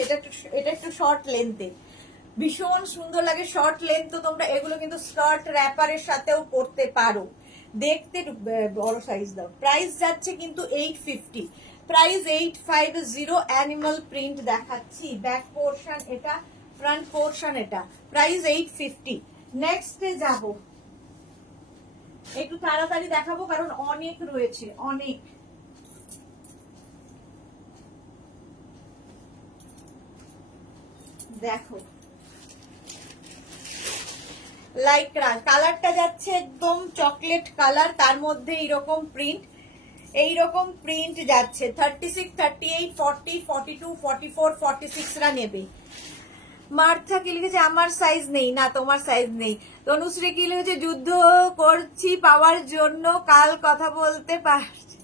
এটা একটু শর্ট লেন্থে, ভীষণ সুন্দর লাগে। শর্ট লেন্থ তো তোমরা এগুলো কিন্তু স্কার্ট র্যাপারের সাথেও পরতে পারো, দেখতে বড় সাইজ দাও। প্রাইস যাচ্ছে কিন্তু 850, প্রাইস 850। অ্যানিমাল প্রিন্ট দেখাচ্ছি, ব্যাক পোর্শন এটা, ফ্রন্ট পোর্শন এটা, প্রাইস 850। নেক্সটে যাব, একটু তাড়াতাড়ি দেখাবো কারণ অনেক রয়েছে, অনেক। দেখো, লাইক্রা কালারটা যাচ্ছে একদম চকলেট কালার, তার মধ্যে এইরকম প্রিন্ট যাচ্ছে। 36, 38, 40, 42, 44, 46 রা নেবে। মার্থা কি লিখেছে, আমার সাইজ নেই। না, তোমার সাইজ নেই। তনুশ্রী কি লিখেছে, যুদ্ধ করছি পাওয়ার জন্য, কাল কথা বলতে পারছি,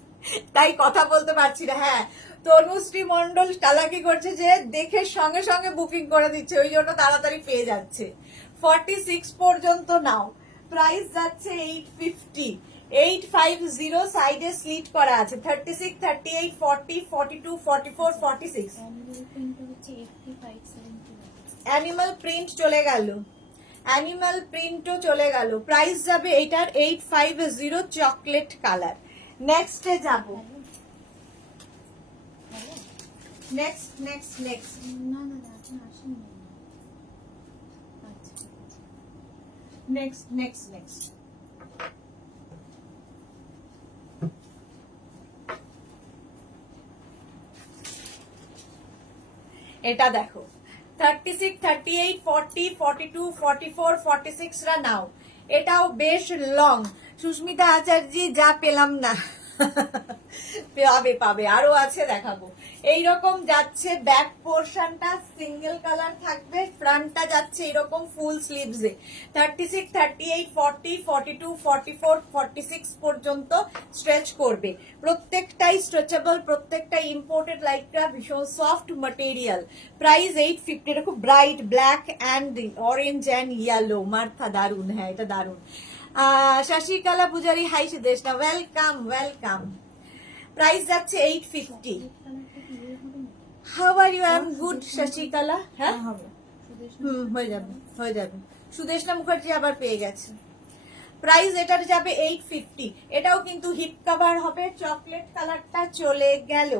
তাই কথা বলতে পারছি না। হ্যাঁ, তনুশ্রী মন্ডল চালাকি করছে যে দেখে সঙ্গে সঙ্গে বুকিং করে দিচ্ছে, ওই জন্য তাড়াতাড়ি পেয়ে যাচ্ছে। 46 পর্যন্ত নাও, প্রাইস যাচ্ছে 850, 850 সাইডে স্লিট করা আছে, 36, 38, 40, 42, 44, 46। অ্যানিমাল প্রিন্ট চলে গেল, অ্যানিমাল প্রিন্টও চলে গেল। প্রাইস যাবে এটার 850 চকলেট কালার। নেক্সটে যাব, next next next next next next এটা দেখো 36, 38, 40, 42, 44, 46 রা নাও। এটাও বেশ লং। সুস্মিতা আচার্যি যা পেলাম না পাবে পাবে, আরো আছে দেখাবো। এইরকম যাচ্ছে ব্যাক পোর্শনটা সিঙ্গেল কালার থাকবে, ফ্রন্টটা যাচ্ছে এরকম ফুল স্লিভসে। 36, 38, 40, 42, 44, 46 পর্যন্ত স্ট্রেচ করবে। প্রত্যেকটাই স্ট্রেচেবল, প্রত্যেকটা ইম্পোর্টেড লাইকটা, ভীষণ সফট ম্যাটেরিয়াল। প্রাইস 850। এটা খুব bright black and orange and yellow. Martha দারুন, হ্যাঁ এটা দারুন। Shashikala Pujari, hi Sudeshna, welcome welcome. Price যাচ্ছে 850। How are you? I am good Shashikala. হ্যাঁ হয়ে যাবে হয়ে যাবে। সুদেশনা মুখার্জি আবার পেয়ে গেছে। প্রাইস এটার যাবে 850। এটাও কিন্তু হিপ কভার হবে, চকলেট কালারটা চলে গেল।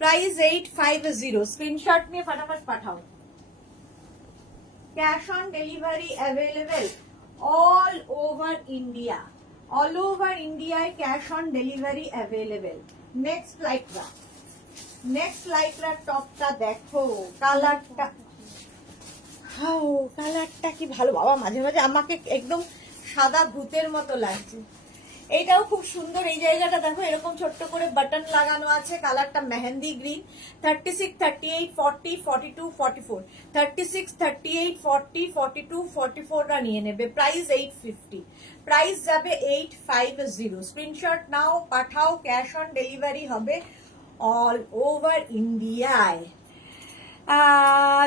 প্রাইস 850। স্ক্রিনশট নিয়ে ফটাফট পাঠাও। Cash on delivery available all over India, all over ইন্ডিয়ায় cash on delivery available. Next Lycra, next Lycra টপটা দেখো, কালারটা, কালারটা কি ভালো বাবা, মাঝে মাঝে আমাকে একদম সাদা ভূতের মতো লাগছে। এইটাও খুব সুন্দর। এই জায়গাটা দেখো এরকম ছোট্ট করে বাটন লাগানো আছে, কালারটা মেহেন্দি গ্রিন। 36, 38, 40, 42, 44, 36, 38, 40, 42, 44 রা নিয়ে নেবে। প্রাইস 850। প্রাইস যাবে 850। স্ক্রিনশট নাও, পাঠাও, ক্যাশ অন ডেলিভারি হবে অল ওভার ইন্ডিয়ায়।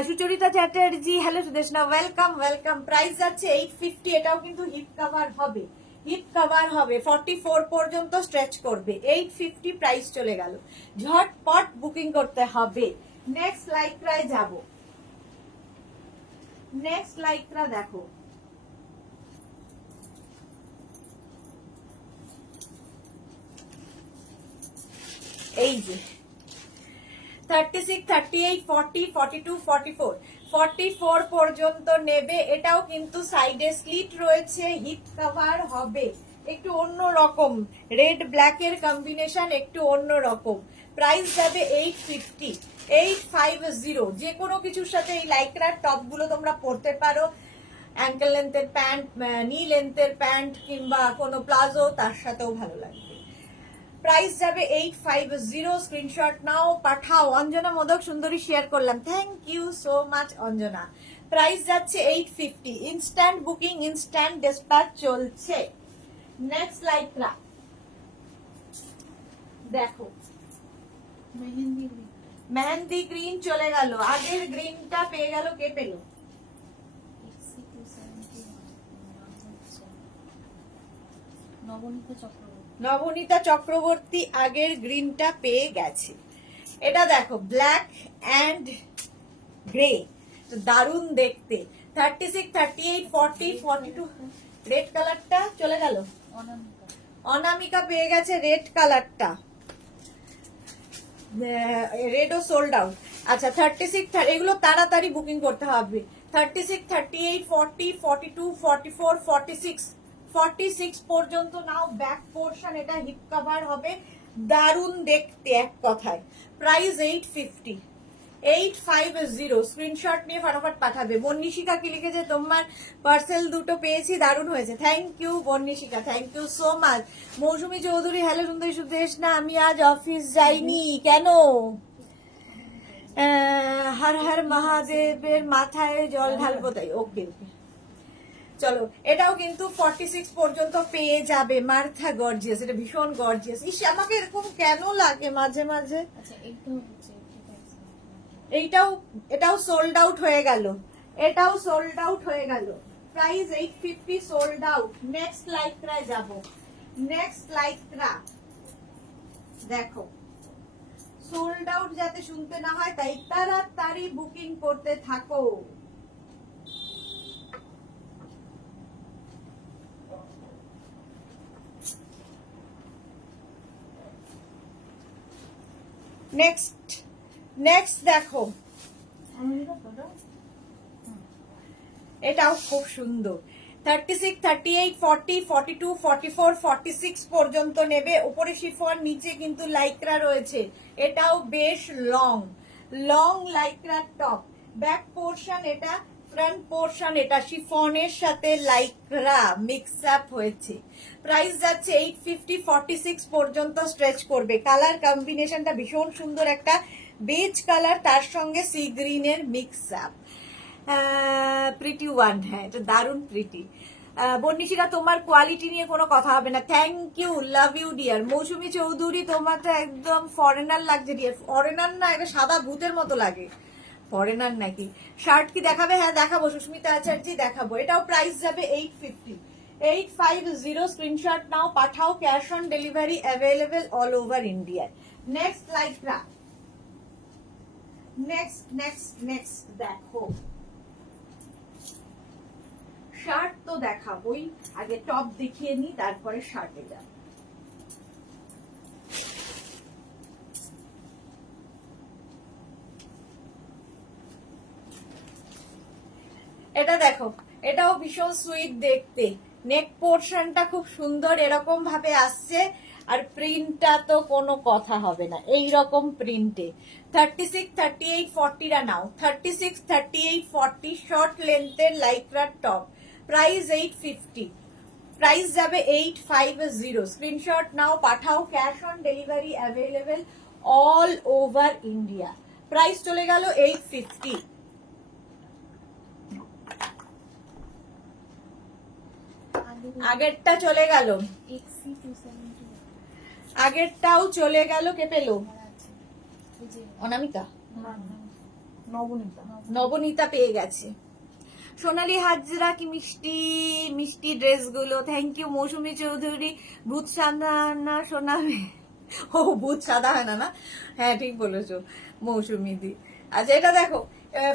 Sucharita Chatterjee, hello Sudeshna, welcome welcome. Price যাচ্ছে 850। এটাও কিন্তু হিপ কভার হবে, হিপ কভার হবে, 44 পর্যন্ত স্ট্রেচ করবে। 850 প্রাইস চলে গেল। ঝটপট বুকিং করতে হবে। নেক্সট লাইকরায় যাব। নেক্সট লাইকরা দেখো, এই যে 36, 38, 40, 42, 44, 44 পর্যন্ত নেবে। এটাও কিন্তু সাইডে স্লিট রয়েছে, হিপ কভার হবে, একটু অন্য রকম, রেড ব্ল্যাক এর কম্বিনেশন একটু অন্য রকম। প্রাইস যাবে 850। 850। যে কোনো কিছুর সাথে এই লাইক্রার টপ গুলো তোমরা পরতে পারো, অ্যাঙ্কেল লেন্থের প্যান্ট, নি লেন্থের প্যান্ট কিংবা কোনো প্লাজো, তার সাথেও ভালো লাগবে। প্রাইস যাবে 850। স্ক্রিনশট নাও, পাঠাও। অঞ্জনা মোদক সুন্দরী শেয়ার করলাম, thank you so much Anjana. Price যাচ্ছে 850। ইনস্ট্যান্ট বুকিং, ইনস্ট্যান্ট ডিসপ্যাচ চলছে। নেক্সট লাইকরা দেখো, মেহেন্দি গ্রিন চলে গেল, আগের গ্রিনটা পেয়ে গেল, কে পেল? নবনীতা চক্রবর্তী আগের গ্রিনটা পেয়ে গেছে। এটা দেখো ব্ল্যাক অ্যান্ড গ্রে, দারুণ দেখতে। 36, 38, 40, 42 রেড কালারটা চলে গেল। অনামিকা পেয়ে গেছে রেড কালারটা, রেডও সোল্ড আউট। আচ্ছা 36, এগুলো তাড়াতাড়ি বুকিং করতে হবে। 36, 38, 40, 42, 44, 46, 46 পর্যন্ত নাও। ব্যাক পোর্শন এটা হিপ কভার হবে, দারুণ দেখতে এক কথায়। প্রাইস 850। 850। স্ক্রিনশট নিয়ে ফটাফট পাঠাবে। বন্নিশিকা কি লিখেছে, তোমার পার্সেল দুটো পেয়েছি, দারুণ হয়েছে। Thank you Bannishika, thank you so much. Mousumi Chowdhury, hello সুন্দরী সুদেশ না, আমি আজ অফিস যাইনি কেন? হর হর মহাদেবের মাথায় জল ঢালবো তাই। ওকে ওকে, চলো। এটাও কিন্তু 46 পর্যন্ত পেয়ে যাবে। মার্থা গর্জিয়াস, এটা ভীষণ গর্জিয়াস। ইস, আমাকে এরকম কেন লাগে মাঝে মাঝে। এটাও সোল্ড আউট হয়ে গেল, এটাও সোল্ড আউট হয়ে গেল। Price 850, sold out. নেক্সট লাইকরায় যাব। নেক্সট লাইক্রা দেখো, সোল্ড আউট যাতে শুনতে না হয় তাই তাড়াতাড়ি বুকিং করতে থাকো। নেক্সট দেখো, এটাও খুব সুন্দর। 36, 38, 40, 42, 44, 46 পর্যন্ত নেবে। উপরে শিফন, নিচে কিন্তু লাইক্রা রয়েছে। এটাও বেশ long Lycra top. Back portion এটা, ফ্রন্ট পোর্শন এটা, শিফনের সাথে লাইক্রা মিক্স আপ হয়েছে। প্রাইস যাচ্ছে 850, 46 পর্যন্ত স্ট্রেচ করবে। কালার কম্বিনেশনটা ভীষণ সুন্দর, একটা বেজ কালার, তার সঙ্গে সি গ্রিনের মিক্স আপ। প্রিটি ওয়ান, হ্যাঁ এটা দারুণ প্রিটি। বন্নিশিরা, তোমার কোয়ালিটি নিয়ে কোনো কথা হবে না। Thank you, love you dear. Mousumi Chowdhury, তোমারটা একদম ফরেনার লাগছে ডিয়ার। ফরেনার না, এটা সাদা ভূতের মতো লাগে। ফরেনার নাকি? শার্ট কি দেখাবে? হ্যাঁ দেখাবো সুস্মিতা আচার্যি, দেখাবো। এটাও প্রাইস যাবে 850, 850। স্ক্রিনশট নাও, পাঠাও। Cash on delivery available all over India. Next Lycra, next দেখো, শার্ট তো দেখাবোই, আগে টপ দেখিয়ে নি, তারপরে শার্টে যাব। এটা দেখো, এটাও ভীষণ সুইট দেখতে। নেক পোর্শনটা খুব সুন্দর এরকম ভাবে আসছে, আর প্রিন্টটা তো কোনো কথা হবে না এইরকম প্রিন্টে। 36, 38, 40 নাও। 36, 38, 40 শর্ট লেন্থের লাইক্রা টপ। প্রাইস 850, প্রাইস যাবে 850। স্ক্রিনশট নাও, পাঠাও। Cash on delivery available all over India. Price চলে গেল 850। আগেরটা চলে গেল, আগেরটাও চলে গেল। কে পেলো? অনামিকা, নবনীতা পেয়ে গেছে। সোনালী হাজরা, কি মিষ্টি মিষ্টি ড্রেসগুলো। থ্যাংক ইউ মৌসুমী চৌধুরী। ভূত সাদা না সোনালি? ও ভূত সাদা হয় না, না হ্যাঁ ঠিক বলেছো মৌসুমী দি। আচ্ছা এটা দেখো,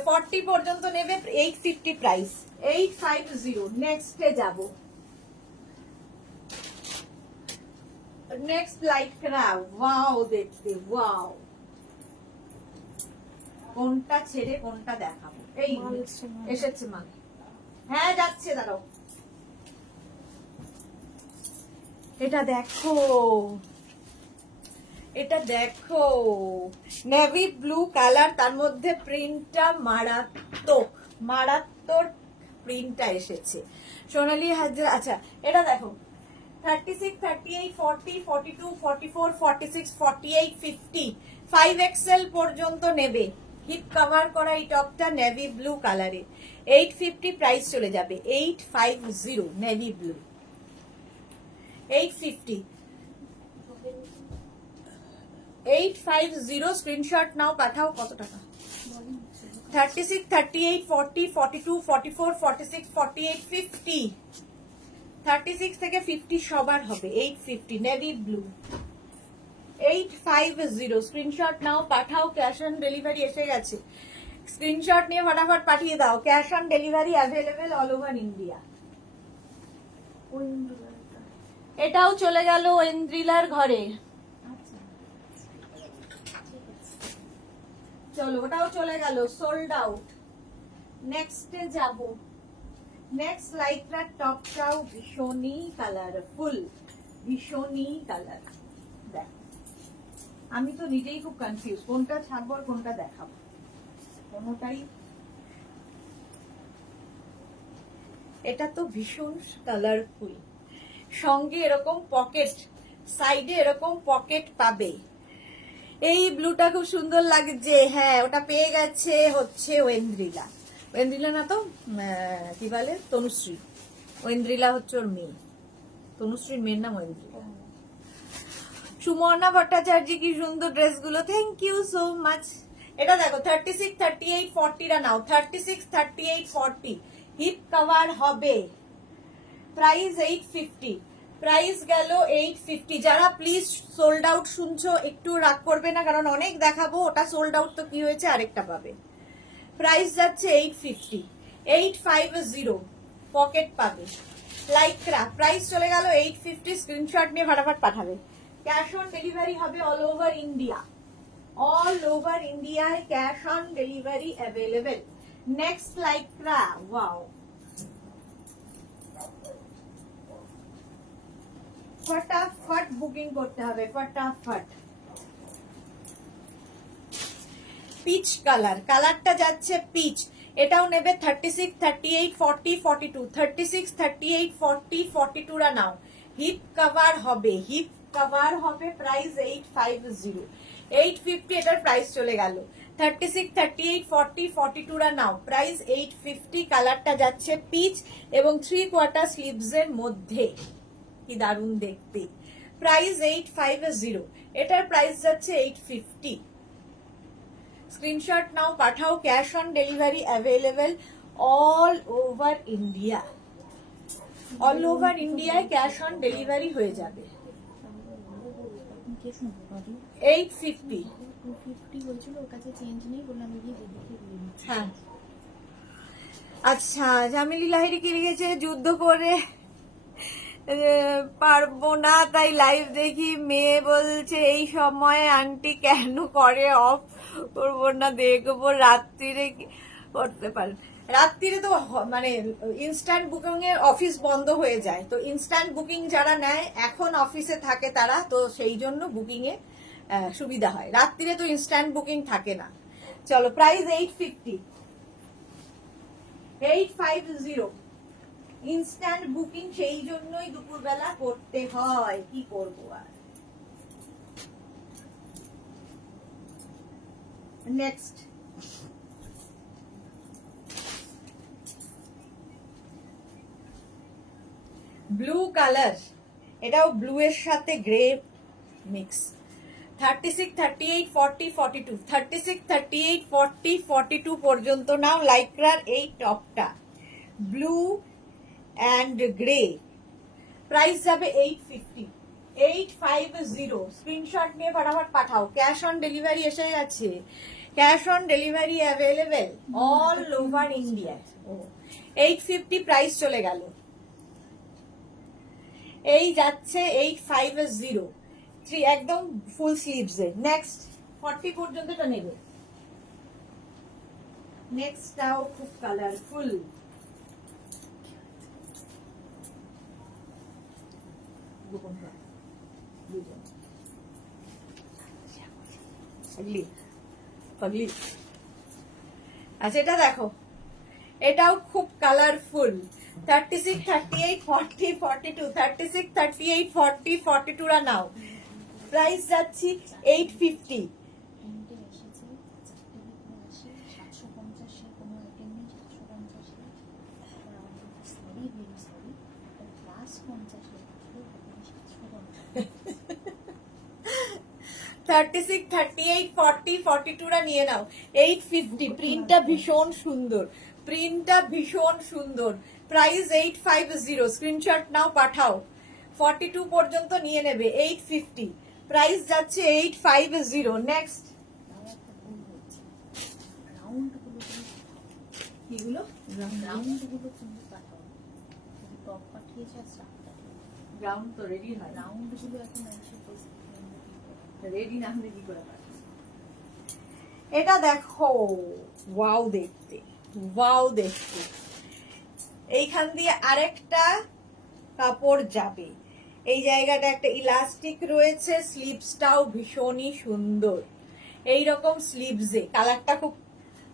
40 পর্যন্ত নেবে, 850 প্রাইস, 850। নেক্সটে যাব। নেক্সট লাইক্রা, ওয়াও দেখতে, ওয়াও। কোনটা ছেড়ে কোনটা দেখাবো? এই এসেছে মাল, হ্যাঁ যাচ্ছে, দাঁড়াও। এটা দেখো, এটা দেখো, নেভি ব্লু কালার, তার মধ্যে প্রিন্টটা মারাত্মক প্রিন্টটা এসেছে। সোনালী হাজরা, আচ্ছা এটা দেখো, 36, 38, 40, 42, 44, 46, 48, 50, 5XL পর্যন্ত নেবে। হিপ কভার করা এই টপটা নেভি ব্লু কালারে, 850 প্রাইস চলে যাবে, 850 নেভি ব্লু, 850, 850। স্ক্রিনশট নাও, পাঠাও। কত টাকা? 36, 38, 40, 42, 44, 46, 48, 50। 36 থেকে 50 সবার হবে, 850 নেভি ব্লু, 850। স্ক্রিনশট নাও, পাঠাও। ক্যাশ অন ডেলিভারি এসে গেছে, স্ক্রিনশট নিয়ে ফটাফট পাঠিয়ে দাও। Cash on delivery available all over India. এটাও চলে গেল ঐন্দ্রিলার ঘরে। চলো, ওটাও চলে গেল, সোল্ড আউট। নেক্সটে যাব। নেক্সট লাইক্রা টপটাও ভীষণই কালারফুল, ভীষণই কালার। দেখো, আমি তো নিজেই খুব কনফিউজ, কোনটা ছাড়বো আর কোনটা দেখাবো, কোনটাই। এটা তো ভীষণ কালারফুল, সঙ্গে এরকম পকেট, সাইডে এরকম পকেট পাবে। এই ব্লুটা খুব সুন্দর লাগছে, হ্যাঁ ওটা পেয়ে গেছে হচ্ছে ঐন্দ্রিলা। ঐন্দ্রিলা না তো কি বলে, তনুশ্রী। ঐন্দ্রিলা হচ্ছে ওর মেয়ে, তনুশ্রীর মেয়ের নাম ঐন্দ্রিলা। সুমর্ণা ভট্টাচার্য, কি সুন্দর ড্রেসগুলো, থ্যাংক ইউ সো মাচ। এটা দেখো, 36, 38, 40 নাও। 36, 38, 40 হিপ কভার হবে। প্রাইস 850, প্রাইস গেল 850। যারা প্লিজ সোল্ড আউট শুনছো একটু রাগ করবে না, কারণ অনেক দেখাবো, ওটা সোল্ড আউট তো কি হয়েছে আরেকটা পাবে। প্রাইস যাচ্ছে 850, 850 পকেট পাবে। লাইক্রা প্রাইস চলে গেল 850। স্ক্রিনশট নিয়ে ফটাফট পাঠাবে। ক্যাশ অন ডেলিভারি হবে all over India, all over ইন্ডিয়ায় cash on delivery available. Next Lycra, wow, ফটাফট বুকিং করতে হবে, ফটাফট। পিচ কালার, কালারটা যাচ্ছে পিচ, এটাও নেবে 36, 38, 40, 42, 36, 38, 40, 42 রা নাও। হিপ কভার হবে, হিপ কভার হবে। প্রাইস 850, 850 এটার প্রাইস চলে গেল। 36, 38, 40, 42 রা নাও। প্রাইস 850। কালারটা যাচ্ছে পিচ এবং 3/4 স্লিভস এর মধ্যে, কি দারুণ দেখতে। প্রাইস 850, এটার প্রাইস যাচ্ছে 850। স্ক্রিনশট নাও, পাঠাও। Cash on delivery available all over India, all over ইন্ডিয়ায় ক্যাশ অন ডেলিভারি হয়ে যাবে। 850। হ্যাঁ, আচ্ছা, জামিলি লাহিড়ী কি লিখেছে, যুদ্ধ করে পারবো না তাই লাইভ দেখি। মেয়ে বলছে এই সময় আন্টি কেন করে, অফ করবো না, দেখবো রাত্রিরে করতে পারেন। রাত্রিরে তো মানে ইনস্ট্যান্ট বুকিং এর অফিস বন্ধ হয়ে যায়, তো ইনস্ট্যান্ট বুকিং যারা নেয় এখন অফিসে থাকে তারা, তো সেই জন্য বুকিং এ সুবিধা হয়। রাত্রিরে তো ইনস্ট্যান্ট বুকিং থাকে না। চলো, প্রাইস 850, 850 ইনস্ট্যান্ট বুকিং, সেই জন্যই দুপুরবেলা করতে হয়, কি করবো আর। নেক্সট ব্লু কালার, এটাও ব্লু এর সাথে গ্রে মিক্স। 36, 38, 40, 42, 36, 38, 40, 42 পর্যন্ত নাও। লাইক্রার এই টপটা ব্লু অ্যান্ড গ্রে, প্রাইস যাবে 850, 850। স্ক্রিনশট নিয়ে ফটাফট পাঠাও। ক্যাশ অন ডেলিভারি এসে গেছে, cash on delivery available all over India. 850 price চলে গেল। এই যাচ্ছে 850, একদম ফুল স্লিভস এ। নেক্সট 40 পর্যন্ত তো নেবে। নেক্সটটাও খুব কালারফুল, আচ্ছা, এটা দেখো, এটাও খুব কালারফুল। 36, 38, 40, 42, 36, 38, 40, 42 রা নাও। প্রাইস যাচ্ছি 850। $36, 38, 40, 42 রা নিয়ে নাও। 850। প্রিন্টটা ভীষণ সুন্দর, প্রিন্টটা ভীষণ সুন্দর। প্রাইস 850। স্ক্রিনশট নাও, পাঠাও। 42 পর্যন্ত নিয়ে নেবে। 850 প্রাইস যাচ্ছে 850। নেক্সট কিগুলো, গ্রাউন্ড তো রেডি হয়, রাউন্ড গুলো এখন রেডি না হলে কি করে পাঠাবো। এটা দেখো, ওয়াও দেখতে, ওয়াও দেখতে। এইখান দিয়ে আরেকটা কাপড় যাবে, এই জায়গাটা একটা ইলাস্টিক রয়েছে, স্লিভসটাও ভীষণই সুন্দর। এইরকম স্লিভসে কালারটা খুব,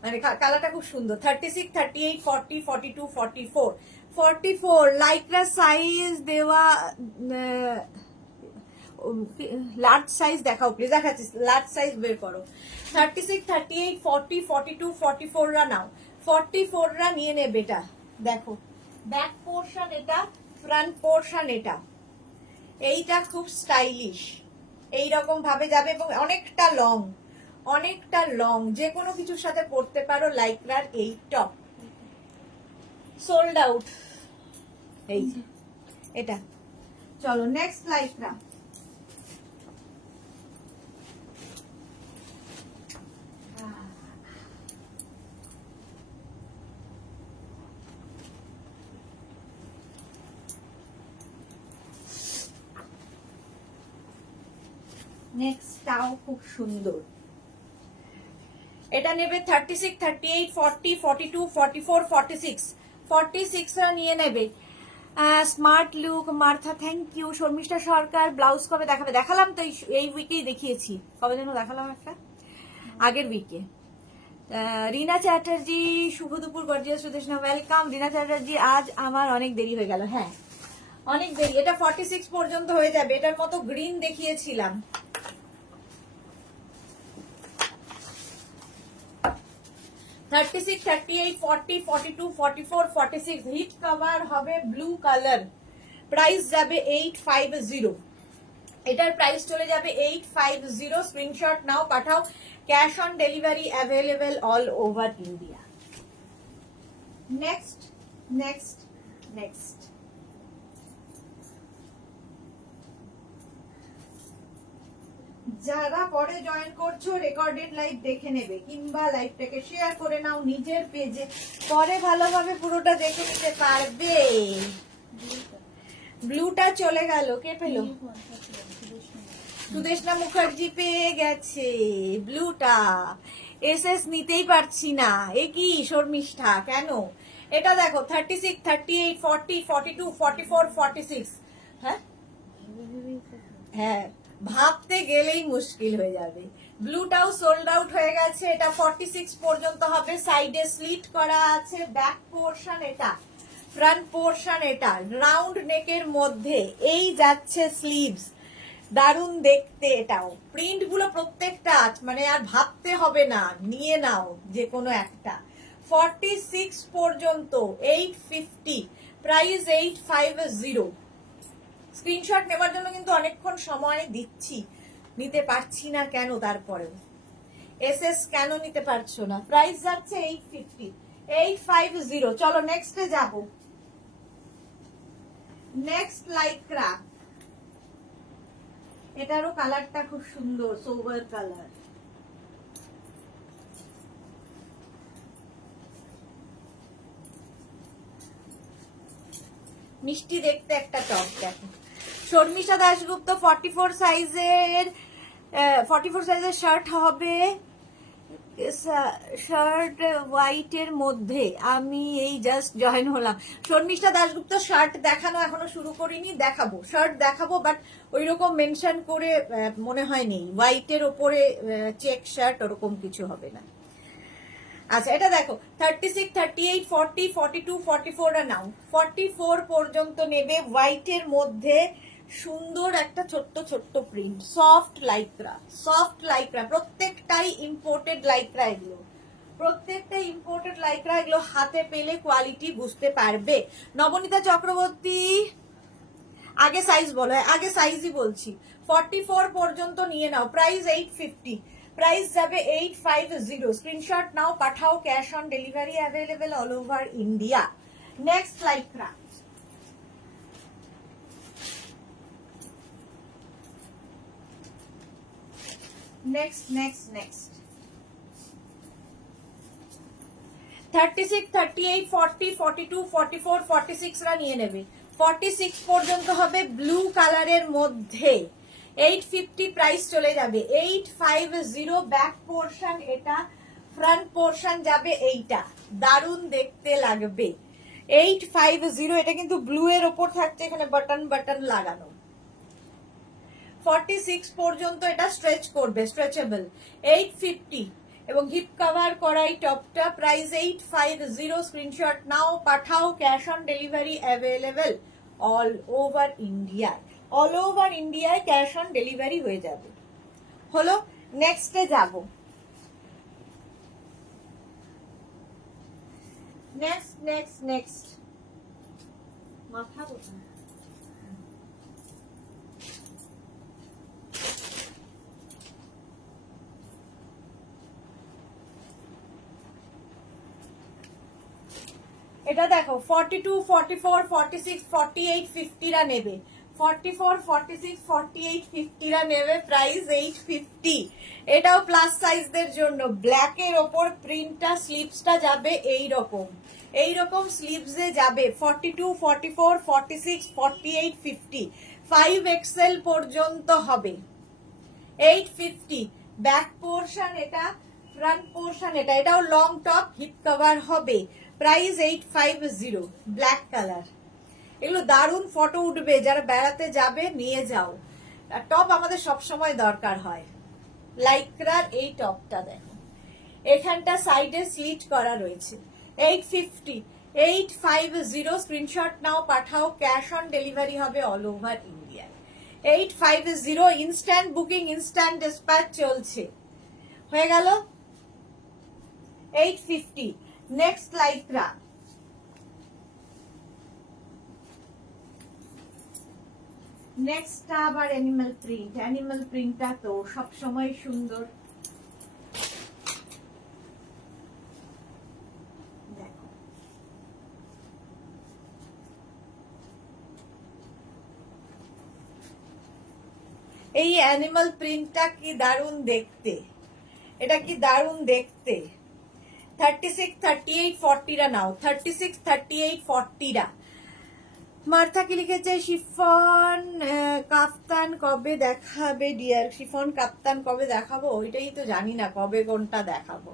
মানে কালারটা খুব সুন্দর। 36, 38, 40, 42, 44, 44 লাইক্রা সাইজ দেওয়া। লার্জ সাইজ দেখাও প্লিজ, দেখাচ্ছি, লার্জ সাইজ বের করো। 36, 38, 40, 42, 44 রা নাও। 44 রা নিয়ে নেবে। এটা দেখো, ব্যাক পোর্শন এটা, ফ্রন্ট পোর্শন এটা। এইটা খুব স্টাইলিশ, এইরকম ভাবে যাবে এবং অনেকটা লং, অনেকটা লং, যে কোনো কিছুর সাথে পরতে পারো। লাইক্রার এই টপ সোল্ড আউট। এই এটা চলো নেক্সট লাইকরা, নেক্সটটাও খুব সুন্দর। এটা নেবে 36, 38, 40, 42, 44, 46, 46 নিয়ে নেবে। Smart look Martha, thank you. Sharmishtha Sarkar, blouse কবে দেখাবে? দেখালাম তো, এই উইকেই দেখিয়েছি। কবে যেন দেখালাম একটা, আগের উইকে। রিনা চ্যাটার্জি, শুভ দুপুর গর্জিয়াস সুদেশনা, ওয়েলকাম। রিনা চ্যাটার্জি, আজ আমার অনেক দেরি হয়ে গেল। হ্যাঁ অনেক দেরি, এটা 46 পর্যন্ত হয়ে যাবে। এটার মতো গ্রিন দেখিয়েছিলাম। থার্টি সিক্স, 38, 40, 42, 44, 46 হিট কভার হবে ব্লু কালার। প্রাইস যাবে 850। এটার প্রাইস চলে যাবে 850। স্ক্রিনশট নাও, পাঠাও। Cash on delivery available all over India. Next next next, যারা পরে জয়েন করছো রেকর্ডেড লাইভ দেখে নেবে, কিংবা লাইভটাকে শেয়ার করে নাও নিজের পেজে, পরে ভালোভাবে পুরোটা দেখে নিতে পারবে। ব্লুটা চলে গেল, কে পেলো? সুদেশনা মুখার্জি পেয়ে গেছে ব্লুটা। এসএস নিতেই পারছি না, এ কি শর্মিষ্ঠা কেন? এটা দেখো 36, 38, 40, 42, 44, 46। হ্যাঁ হ্যাঁ, ভাবতে গেলেই মুশকিল হয়ে যাবে। ব্লুটাও সোল্ড আউট হয়ে গেছে। এটা 46 পর্যন্ত হবে। সাইডে স্লিট করা আছে, ব্যাক পোর্শন এটা, ফ্রন্ট পোর্শন এটা, রাউন্ড নেকের মধ্যে এই যাচ্ছে স্লিভস। দারুণ দেখতে। এটাও প্রিন্ট গুলো প্রত্যেকটা মানে আর ভাবতে হবে না, নিয়ে নাও যে কোনো একটা। 46 পর্যন্ত 850, প্রাইস 850। স্ক্রিনশট নেওয়ার জন্য কিন্তু অনেকক্ষণ সময় দিচ্ছি, নিতে পারছি না কেন? তারপরেও এসএস কেন নিতে পারছো না? প্রাইস যাচ্ছে 850, 850। চলো নেক্সটে যাব। নেক্সট লাইক্রা, এটারও কালারটা খুব সুন্দর, সোবার কালার। মিষ্টি দেখতে একটা টপ। দেখো শর্মিষ্ঠা দাশগুপ্ত, 44 সাইজের 44 সাইজের শার্ট হবে, শার্ট হোয়াইটের মধ্যে। আমি এই জাস্ট জয়েন হলাম। শর্মিষ্ঠা দাশগুপ্ত শার্ট দেখানো এখনো শুরু করিনি, দেখাবো, শার্ট দেখাবো, বাট ওই রকম মেনশন করে মনে হয় নেই। হোয়াইটের ওপরে চেক শার্ট ওরকম কিছু হবে না। আচ্ছা এটা দেখো 36, 38, 40, 42, 44 নাও। 44 পর্যন্ত নেবে। হোয়াইটের মধ্যে সুন্দর একটা ছোট্ট ছোট্ট print, soft Lycra, soft Lycra, প্রত্যেকটাই ইম্পোর্টেড লাইক্রা। এগুলো প্রত্যেকটাই ইম্পোর্টেড লাইক্রা। এগুলো হাতে পেলে কোয়ালিটি বুঝতে পারবে। নবনীতা চক্রবর্তী, আগে সাইজ বলো, আগে সাইজই বলছি। 44 পর্যন্ত নিয়ে নাও। প্রাইস 850, প্রাইস যাবে 850। স্ক্রিনশট নাও, পাঠাও। Cash on delivery available all over India. Next Lycra, next next next 36, 38, 40, 42, 44, 46 রা নিয়ে নেবে। 46 পর্যন্ত হবে ব্লু কালারের মধ্যে। 850 প্রাইস চলে যাবে। 850 ব্যাক পোর্শন এটা, ফ্রন্ট পোর্শন যাবে এইটা। দারুণ দেখতে লাগবে। 850। এটা কিন্তু ব্লু এর ওপর থাকছে, এখানে বাটন বাটন লাগানো। 46 পর্যন্ত এটা স্ট্রেচ করবে, স্ট্রেচেবল। 850 এবং হিপ কভার করাই টপটা। প্রাইস 850। স্ক্রিনশট নাও, পাঠাও। Cash on delivery available all over ইন্ডিয়ায়। অল ওভার ইন্ডিয়ায় ক্যাশ অন ডেলিভারি হয়ে যাবে। হলো, নেক্সটে যাব। নেক্সট নেক্সট নেক্সট, মাথা কোথায়? এটা দেখো 42, 44, 46, 48, 50 রা নেবে। 44, 46, 48, 50 রা নেবে, প্রাইস 850। এটাও প্লাস সাইজদের জন্য। ব্ল্যাকের ওপর প্রিন্টটা, স্লিভসটা যাবে এইরকম স্লিভসে যাবে 42, 44, 46, 48, 50, 5XL পর্যন্ত হবে। 850 ব্যাক পোর্শন এটা, ফ্রন্ট পোর্শন এটা। এটাও লং টপ, হিপ কভার হবে। Price 850, black colour. এগুলো দারুণ ফটো উঠবে, যারা বেড়াতে যাবে নিয়ে যাও। টপ আমাদের সব সময় দরকার হয়। লাইক্রার এই টপটা দেখো, এখানটা সাইডে স্লিট করা রয়েছে। 850, 850, স্ক্রিনশট নাও, পাঠাও। ক্যাশ অন ডেলিভারি হবে all over India. 850, instant booking, instant dispatch চলছে। হয়ে গেল 850। নেক্সট লাইক্রা, নেক্সটটা আবার অ্যানিমাল প্রিন্ট। অ্যানিমাল প্রিন্টটা তো সবসময় সুন্দর। দেখো, এই অ্যানিমাল প্রিন্টটা কি দারুণ দেখতে, এটা কি দারুণ দেখতে। 36, 38, 40 রা নাও। 36, 38, 40 রা। মার্থা কি লিখেছে, শিফন কাফতান কবে দেখাবে ডিয়ার? শিফন কাফতান কবে দেখাবো ওইটাই তো জানি না, কবে কোনটা দেখাবো।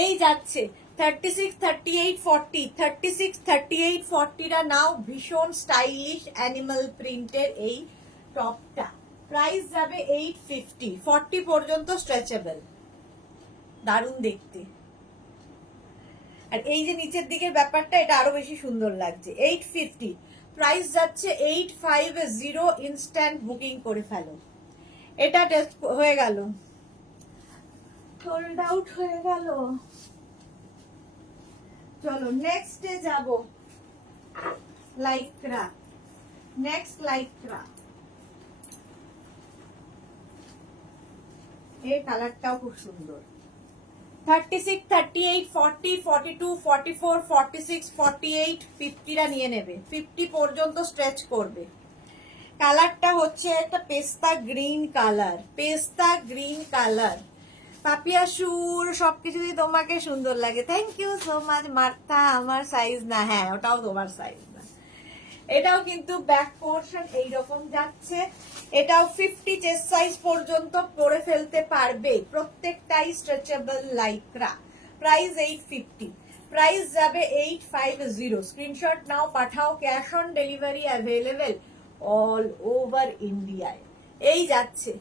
এই যাচ্ছে 36, 38, 40, 36, 38, 40 রা নাও। ভীষণ স্টাইলিশ অ্যানিমাল প্রিন্টের এই টপটা। প্রাইস যাবে 850, 40 পর্যন্ত স্ট্রেচেবল, দারুণ দেখতে। আর এই যে নিচের দিকের ব্যাপারটা, এটা আরো বেশি সুন্দর লাগছে। 850, প্রাইস যাচ্ছে 850। ইনস্ট্যান্ট বুকিং করে ফেলো। এটা টেস্ট হয়ে গেল, সোল্ড আউট হয়ে গেল। চলো নেক্সটে যাব। Lycra, next Lycra. এই কালারটাও খুব সুন্দর। 36, 38, 40, 42, 44, 46, 48, 50 রা নিয়ে নেবে। 50 পর্যন্ত স্ট্রেচ করবে। কালারটা হচ্ছে একটা পেস্তা গ্রিন কালার, পেস্তা গ্রিন কালার। পাপিয়া সুর, সবকিছুই তোমাকে সুন্দর লাগে। Thank you so much Martha. আমার সাইজ না, হ্যাঁ ওটাও তোমার সাইজ না। এটাও কিন্তু ব্যাক পোর্শন এইরকম যাচ্ছে। এটাও 50 চেস্ট সাইজ পর্যন্ত পরে ফেলতে পারবে। প্রত্যেকটাই স্ট্রেচেবল লাইক্রা। প্রাইস 850, প্রাইস যাবে 850। স্ক্রিনশট নাও, পাঠাও। Cash on delivery available all over ইন্ডিয়ায়। এই যাচ্ছে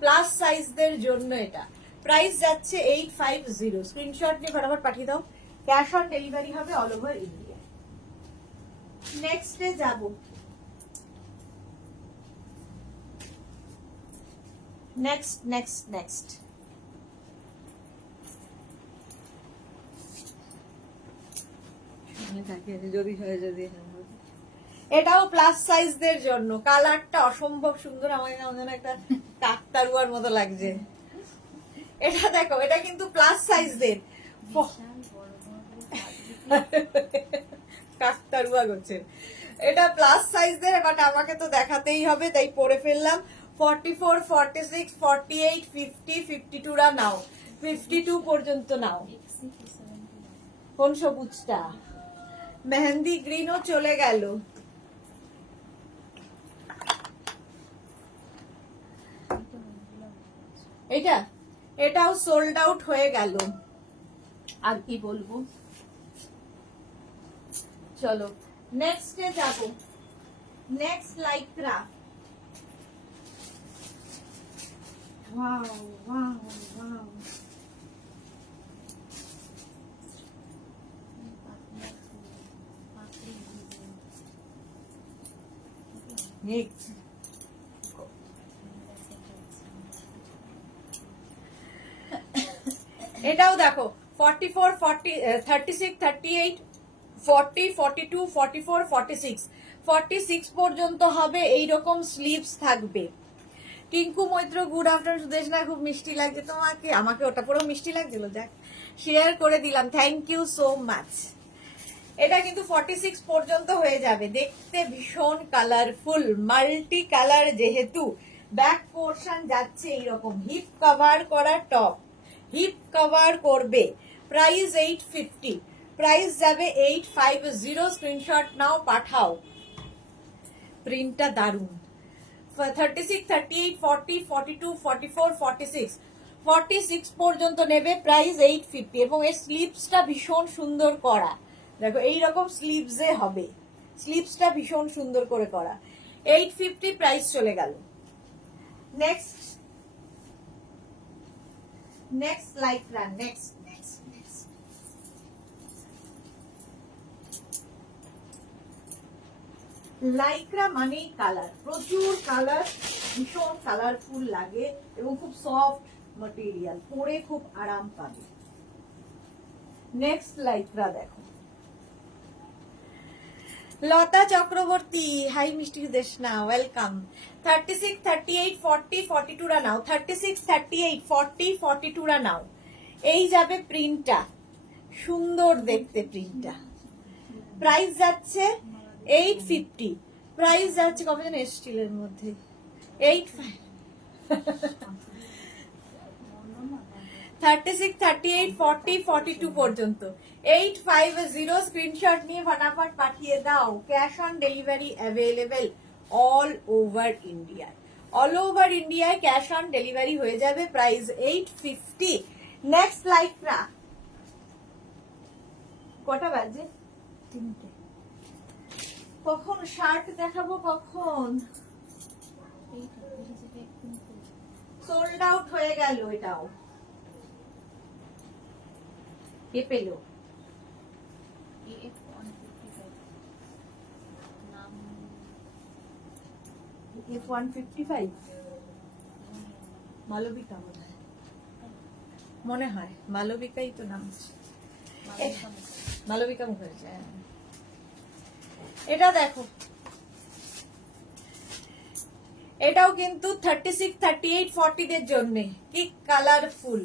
প্লাস সাইজদের জন্য এটা। প্রাইস যাচ্ছে 850। স্ক্রিনশট নিয়ে ফটাফট পাঠিয়ে দাও। ক্যাশ অন ডেলিভারি হবে অল ওভার ইন্ডিয়া। নেক্সটে যাব। নেক্সট এটাও প্লাস সাইজদের জন্য। কালারটা অসম্ভব সুন্দর, আমার যেন একটা কাকতারুয়ার মতো লাগছে। এটা দেখো, এটা কিন্তু প্লাস সাইজদের। কাকতারুয়া করছে। এটা প্লাস সাইজদের, বাট আমাকে তো দেখাতেই হবে, তাই পরে ফেললাম। 44, 46, 48, 50, 52 রা নাও। 52 পর্যন্ত নাও। কোন সবুজটা? মেহেন্দি গ্রিনও চলে গেল। এটা, এটাও সোল্ড আউট হয়ে গেল। আর কি বলবো, চলো নেক্সটে যাব। Next Lycra. Wow wow wow, next এটাও দেখো 44, 40, 36, 38, 40, 42, 44, 46, 46 পর্যন্ত হবে। এইরকম স্লিভস থাকবে। Tinku Maitra, good afternoon. সুদেশনা, খুব মিষ্টি লাগছে তোমাকে। আমাকে ওটা পুরো মিষ্টি লাগছিল, দেখ শেয়ার করে দিলাম। Thank you so much. এটা কিন্তু 46 পর্যন্ত হয়ে যাবে। দেখতে ভীষণ কালারফুল, মাল্টি কালার, যেহেতু ব্যাক পোর্শন যাচ্ছে এইরকম হিপ কভার করা টপ, হিপ কভার করবে। প্রাইস 850, প্রাইস যাবে 850। স্ক্রিনশট নাও, পাঠাও। প্রিন্টটা দারুন। 36, 38, 40, 42, 44, 46, 46 পর্যন্ত নেবে। প্রাইস 850 এবং এর স্লিভসটা ভীষণ সুন্দর করা। দেখো এইরকম স্লিভসে হবে, স্লিভসটা ভীষণ সুন্দর করে করা। 850 প্রাইস চলে গেল। Next next Lycra, next next next Lycra মানেই কালার, প্রচুর কালার, ভীষণ কালারফুল লাগে এবং খুব সফট ম্যাটেরিয়াল, পরে খুব আরাম পাবে। নেক্সট লাইক্রা দেখো, লতা চক্রবর্তী, হাই মিষ্টি দেশনা, ওয়েলকাম। 36, 38, 40, 42 রা নাও। 36, 38, 40, 42 রা নাও। এই যাবে প্রিন্টটা, সুন্দর দেখতে প্রিন্টটা। প্রাইস যাচ্ছে 850, প্রাইস যাচ্ছে কবে যেন স্টিলের মধ্যে 85, 36, 38, 40, 42 পর্যন্ত 850। স্ক্রিনশট নিয়ে ফটাফট পাঠিয়ে দাও। Cash on delivery available all over India, all over ইন্ডিয়ায় ক্যাশ অন ডেলিভারি হয়ে যাবে। প্রাইস 850। নেক্সট লাইক্রা, কটা বাজে? 3টে। কখন শার্ট দেখাবো, কখন? সোল্ড আউট হয়ে গেল এটাও। কে পেলো? F155 মালবিকা মনে হয়, মালবিকাই তো নাম, মালবিকা মুখার্জি। এটা দেখো, এটাও কিন্তু 36, 38, 40 দের জন্য। কি কালারফুল!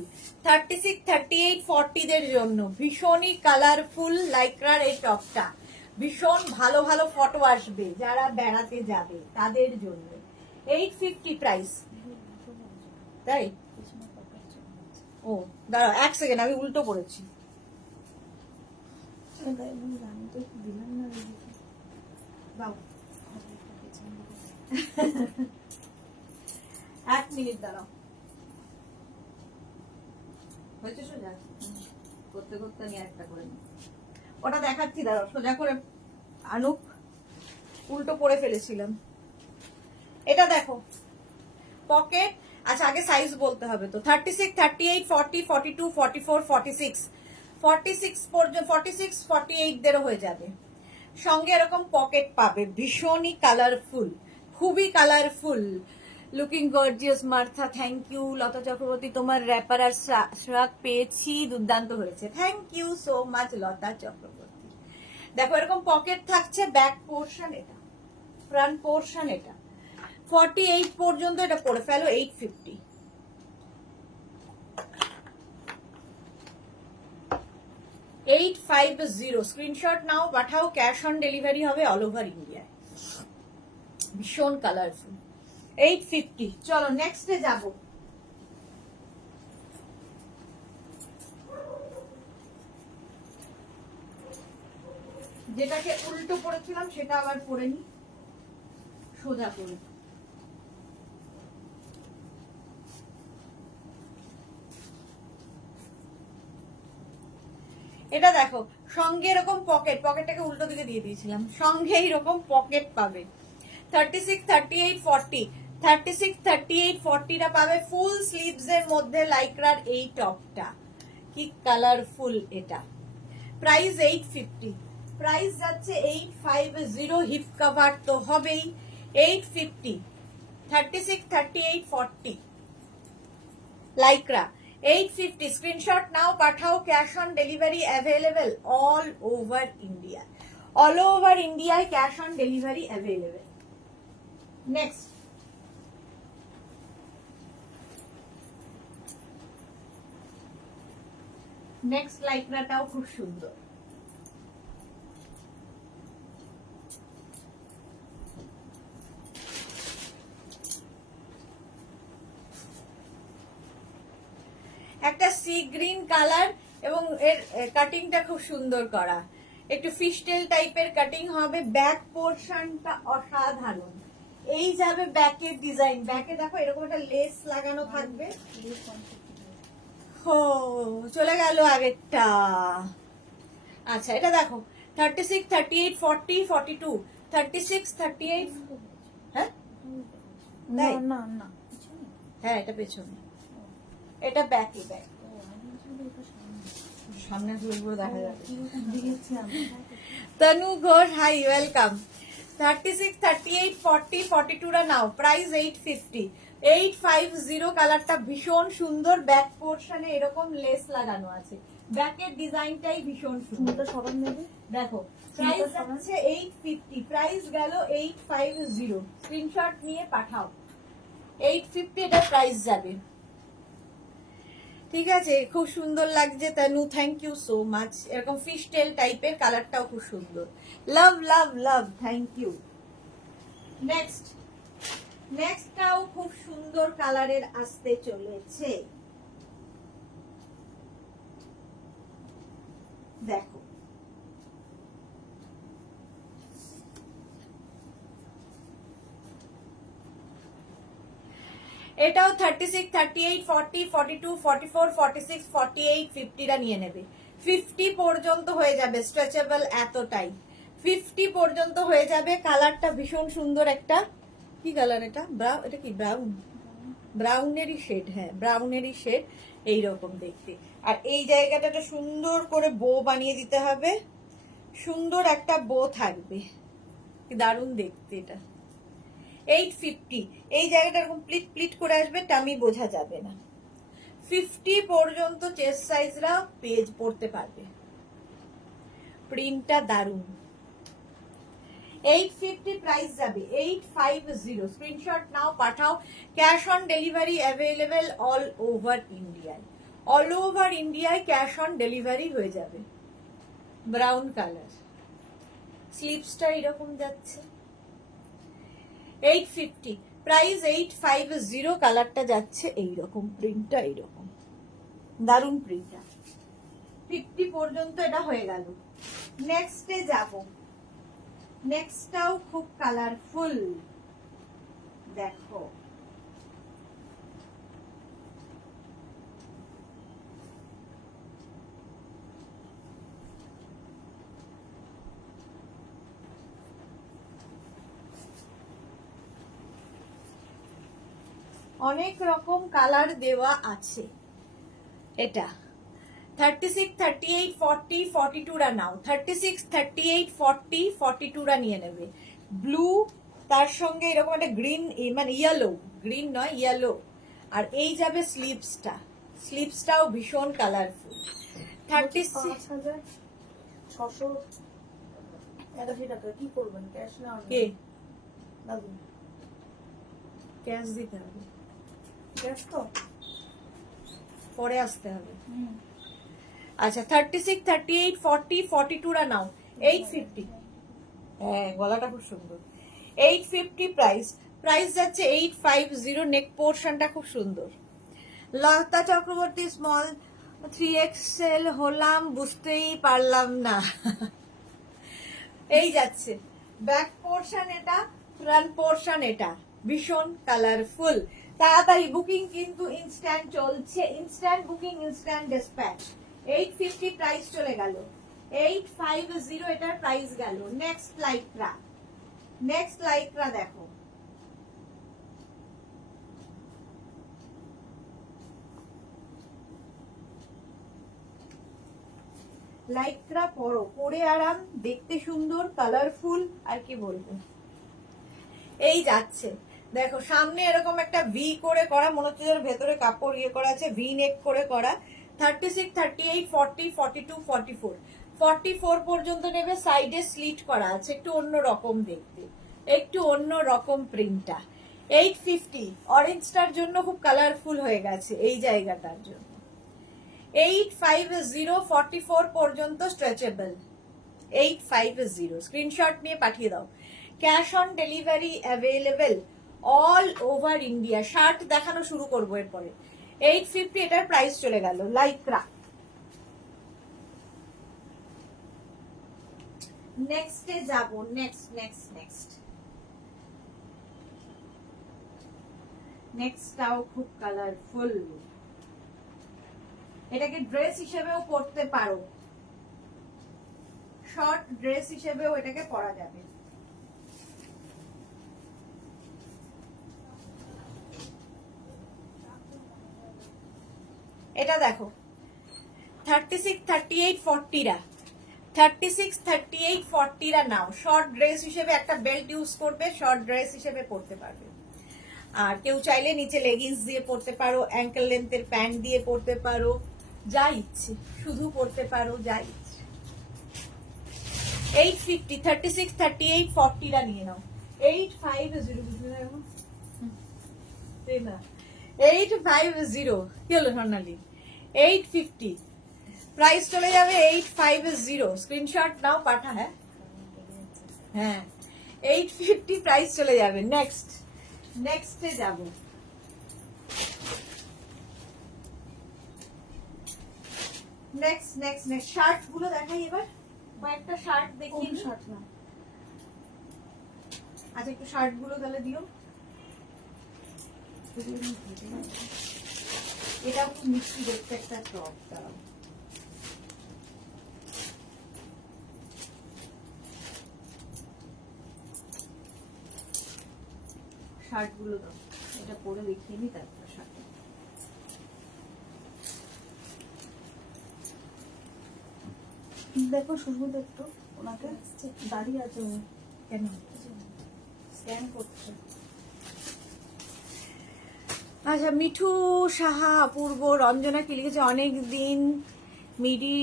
36, 38, 40 দের জন্য ভীষণই কালারফুল লাইক্রার এই টপটা। ভীষণ ভালো ভালো ফটো আসবে যারা বেড়াতে যাবে তাদের জন্য। 850 প্রাইস। তাই? ও দাঁড়াও এক সেকেন্ড, আমি উল্টো পড়েছি। এক মিনিট দাঁড়াও, হয়েছে সোজা করতে করতে আমি একটা করে নিই। ওটা দেখাচ্ছি, দাঁড়াও সোজা করে আনুক, উল্টো পরে ফেলেছিলাম। এটা দেখো পকেট, আচ্ছা আগে সাইজ বলতে হবে তো। 36, 38, 40, 42, 44, 46, 46 পর্যন্ত, 46, 48 দেরও হয়ে যাবে। সঙ্গে এরকম পকেট পাবে, ভীষণই কালারফুল, খুবই colourful, looking gorgeous. Martha thank you. Lata Chakraborty, তোমার র্যাপার আর শ্রাক পেয়েছি, দুর্দান্ত হয়েছে। Thank you so much Lata Chakraborty. দেখো এরকম পকেট থাকছে, ব্যাক পোর্শন এটা, ফ্রন্ট পোর্শন এটা। 48 পর্যন্ত এটা পড়ে ফেলো 850। স্ক্রিনশট নাও, পাঠাও। ক্যাশ অন ডেলিভারি হবে অল ওভার ইন্ডিয়ায়। ভীষণ কালারফুল। 850। চলো নেক্সটে যাব। যেটাকে উল্টো পড়েছিলাম সেটা আবার পরে নি, সোজা করে। এটা দেখো, সঙ্গে এরকম পকেট, পকেটটাকে উল্টো দিকে দিয়ে দিয়েছিলাম, সঙ্গে এরকম পকেট পাবে। 36, 38, 40, 36, 38, 40 টা পাবে ফুল স্লিভস এর মধ্যে লাইক্রার এই টপটা। কি কালারফুল এটা। প্রাইস 850, প্রাইস যাচ্ছে 850। হিপ কভার তো হবেই। 850, 36, 38, 40 লাইক্রা 850। স্ক্রিনশট নাও, পাঠাও। Cash on delivery available all over India, all over ইন্ডিয়ায় cash on delivery available. Next next লাইক্রাটাও খুব সুন্দর। কালার এবং এর কাটিংটা খুব সুন্দর করা, একটু ফিশটেল টাইপের কাটিং হবে। ব্যাক পোর্শনটা অসাধারণ। এই যাবে ব্যাকের ডিজাইন, ব্যাকে দেখো এরকম একটা লেস লাগানো থাকবে। ও চলে গেল আগেরটা। আচ্ছা এটা দেখো 36, 38, 40, 42, 36, 38। হ্যাঁ না না না হ্যাঁ এটা পেছনে, এটা ব্যাকে, ব্যাক সামনে ঘুরে দেখা যাবে। তনু ঘোষ হাই ওয়েলকাম। 36, 38, 40, 42 রা নাও, প্রাইস 850। 850 কালারটা ভীষণ সুন্দর। ব্যাক পোর্শনে এরকম লেস লাগানো আছে, ব্যাকের ডিজাইনটাই ভীষণ সুন্দর। সবার নেবে দেখো প্রাইস আছে 850, প্রাইস গেল 850। স্ক্রিনশট নিয়ে পাঠাও। 850 এটা প্রাইস যাবে। ঠিক আছে, খুব সুন্দর লাগছে Tanu, thank you so much. এরকম ফিশ টেল টাইপের কালারটাও খুব সুন্দর। Love love love, thank you. Next, নেক্সটটাও খুব সুন্দর কালারের আসতে চলেছে। দেখো এটাও 36, 38, 40, 42, 44, 46, 48, 50 টা নিয়ে নেবে। 50 পর্যন্ত হয়ে যাবে, স্ট্রেচেবল এতটাই। 50 পর্যন্ত হয়ে যাবে। কালারটা ভীষণ সুন্দর একটা, কি কালার এটা? এটা কি ব্রাউন? ব্রাউনেরই শেড, হ্যাঁ ব্রাউনেরই শেড, এইরকম দেখতে। আর এই জায়গাটা সুন্দর করে বো বানিয়ে দিতে হবে, সুন্দর একটা বো থাকবে, কি দারুণ দেখতে এটা। 850, এই জায়গাটা এরকম প্লিট প্লিট করে আসবে, টামি বোঝা যাবে না। 50 পর্যন্ত চেস্ট সাইজরা পেজ পড়তে পারবে। প্রিন্টটা দারুণ। 850 প্রাইস যাবে, 850। স্ক্রিনশট নাও, পাঠাও। Cash on delivery available all over ইন্ডিয়ায়। অল ওভার ইন্ডিয়ায় ক্যাশ অন ডেলিভারি হয়ে যাবে। ব্রাউন কালার, স্লিপসটা এরকম যাচ্ছে। 850 প্রাইস, 850। কালারটা যাচ্ছে এইরকম, প্রিন্টটা এইরকম, দারুন প্রিন্টটা। 50 পর্যন্ত এটা হয়ে গেল। নেক্সটে যাব। নেক্সটটাও খুব কালারফুল, দেখো অনেক রকম কালার দেওয়া আছে। এটা 36, 38, 40, 42 রা নাও। 36, 38, 40, 42 রা নিয়ে নেবে। ব্লু, তার সঙ্গে এরকম একটা গ্রিন, মানে ইয়েলো, গ্রিন নয় ইয়েলো। আর এই যাবে স্লিভসটা, স্লিভসটাও ভীষণ কালারফুল। 36,681 টাকা। কি করবেন? ক্যাশ না কে ক্যাশ দিতে হবে? ক্যাশ তো পরে আসতে হবে। আচ্ছা 36, 38, 40, 42 রা নাও। 850, হ্যাঁ গলাটা খুব সুন্দর। 850 প্রাইস, প্রাইস যাচ্ছে 850। নেক পোর্শনটা খুব সুন্দর। লতা চক্রবর্তী স্মল 3XL হলাম, বুঝতেই পারলাম না। এই যাচ্ছে ব্যাক পোর্শন এটা, ফ্রন্ট পোর্শন এটা, ভীষণ কালারফুল। তাড়াতাড়ি বুকিং কিন্তু ইনস্ট্যান্ট চলছে, instant booking, instant dispatch. 850 price চলে গেল, 850 এটার প্রাইস গেল। নেক্সট লাইকরা, নেক্সট লাইকরা দেখো। লাইকরা পরো, পরে আরাম, দেখতে সুন্দর, কালারফুল, আর কি বলবো। এই যাচ্ছে দেখো, সামনে এরকম একটা ভি করে করা, মনে হচ্ছে ভেতরে কাপড় ইয়ে করা আছে, ভি নেক করে করা। 36, 38, 40, 42, 44, 44 পর্যন্ত নেবে। সাইডে স্লিট করা আছে, একটু অন্য রকম দেখতে, একটু অন্য রকম প্রিন্টটা। 850, অরেঞ্জটার জন্য খুব কালারফুল হয়ে গেছে এই জায়গাটার জন্য। 850, 44 পর্যন্ত স্ট্রেচেবল। 850 স্ক্রিনশট নিয়ে পাঠিয়ে দাও। Cash on delivery available all over India. Shirt দেখানো শুরু করবো এরপরে। 850 এটার প্রাইস চলে গেল। লাইকরা নেক্সটে যাব, নেক্সট নেক্সটটাও খুব কালারফুল। এটাকে ড্রেস হিসেবেও পরতে পারো, শর্ট ড্রেস হিসেবেও এটাকে পরা যাবে। এটা দেখো 36, 38, 40রা, 36, 38, 40রা নাও। শর্ট ড্রেস হিসেবে একটা বেল্ট ইউজ করবে, শর্ট ড্রেস হিসেবে পরতে পারবে। আর কেউ চাইলে নিচে লেগিংস দিয়ে পরতে পারো, অ্যাঙ্কেল লেন্থের প্যান্ট দিয়ে পরতে পারো, যা ইচ্ছে শুধু পরতে পারো, যা ইচ্ছে। 850, 36, 38, 40রা নিয়ে নাও। 850 কি হলো স্বর্ণালী? 850 প্রাইস চলে যাবে 850। স্ক্রিনশট নাও, পাঠা। হ্যাঁ 850 প্রাইস চলে যাবে। নেক্সটে যাব। নেক্সট শার্ট গুলো দেখাই এবার। কয়েকটা শার্ট দেখিয়ে দিই। শার্ট না, আচ্ছা একটু শার্ট গুলো তাহলে দিও। এটা খুব মিষ্টি দেখতে একটা টপ। দাঁড়াও, শার্ট গুলো দাও, এটা পরে দেখিয়ে নি তারপর শার্ট। দেখো সুস্মিত একটু ওনাকে, দাঁড়িয়ে আছে উনি, কেন স্ক্যান করছে। আচ্ছা মিঠু সাহা, অপূর্ব, রঞ্জনা কি লিখেছে, অনেকদিন মিডি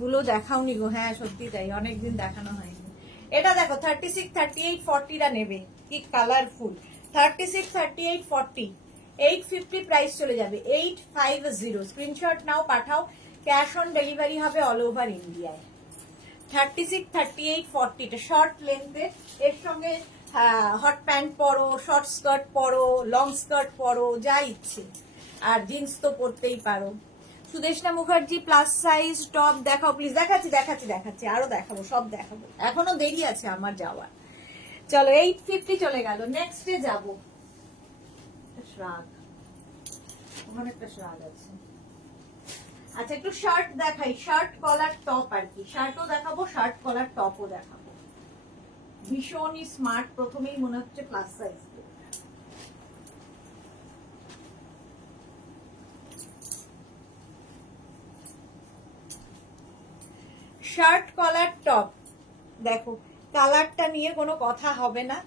গুলো দেখাওনি গো। হ্যাঁ সত্যি তাই, অনেকদিন দেখানো হয়নি। এটা দেখো 36, 38, 40রা নেবে, কি কালারফুল। 36, 38, 40, 850 প্রাইস চলে যাবে। 850 স্ক্রিনশট নাও, পাঠাও। ক্যাশ অন ডেলিভারি হবে অল ওভার ইন্ডিয়ায়। 36, 38, 40 টা শর্ট লেন্থের, এর সঙ্গে হট প্যান্ট পরো, শর্ট স্কার্ট পরো, লং স্কার্ট পরো, যা ইচ্ছে। আর জিন্স তো পরতেই পারো। Sudeshna Mukherjee plus size top দেখাও প্লিজ। দেখাচ্ছি আরো দেখাবো, সব দেখাবো, এখনো দেরি আছে আমার যাওয়ার। চলো 850 চলে গেল। নেক্সটে যাব। শ্রাগ, ওখানে একটা শ্রাগ আছে। আচ্ছা একটু শার্ট দেখাই, শার্ট কলার টপ আর কি। শার্টও দেখাবো, শার্ট কলার টপও দেখাবো। ভীষণই স্মার্ট, প্রথমেই মনে হচ্ছে plus size. Shirt collar top দেখো, কালারটা নিয়ে কোনো কথা হবে না।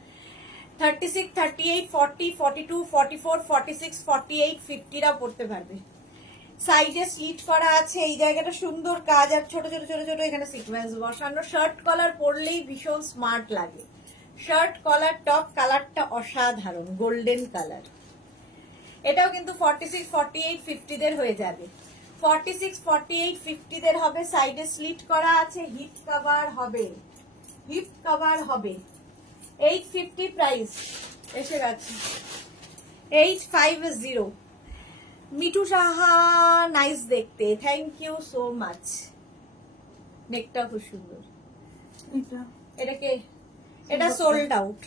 36, 38, 40, 42, 44, 46, 48, 50রা পড়তে পারবে। সাইডে স্লিট করা আছে, এই জায়গাটা সুন্দর কাজ, আর ছোট ছোট ছোট ছোট এখানে সিকোয়েন্স বসানো। শার্ট কলার পরলেই ভীষণ স্মার্ট লাগে। শার্ট কলার টপ, কালারটা অসাধারণ, গোল্ডেন কালার। এটাও কিন্তু 46, 48, 50দের হয়ে যাবে। 46, 48, 50দের হবে। সাইডে স্লিট করা আছে, হিপ কভার হবে, 850 প্রাইস এসে গেছে। 850। মিঠু সাহা নাইস দেখতে, থ্যাংক ইউ সো মাচ। নেকটা খুব সুন্দর। এটা সোল্ড আউট।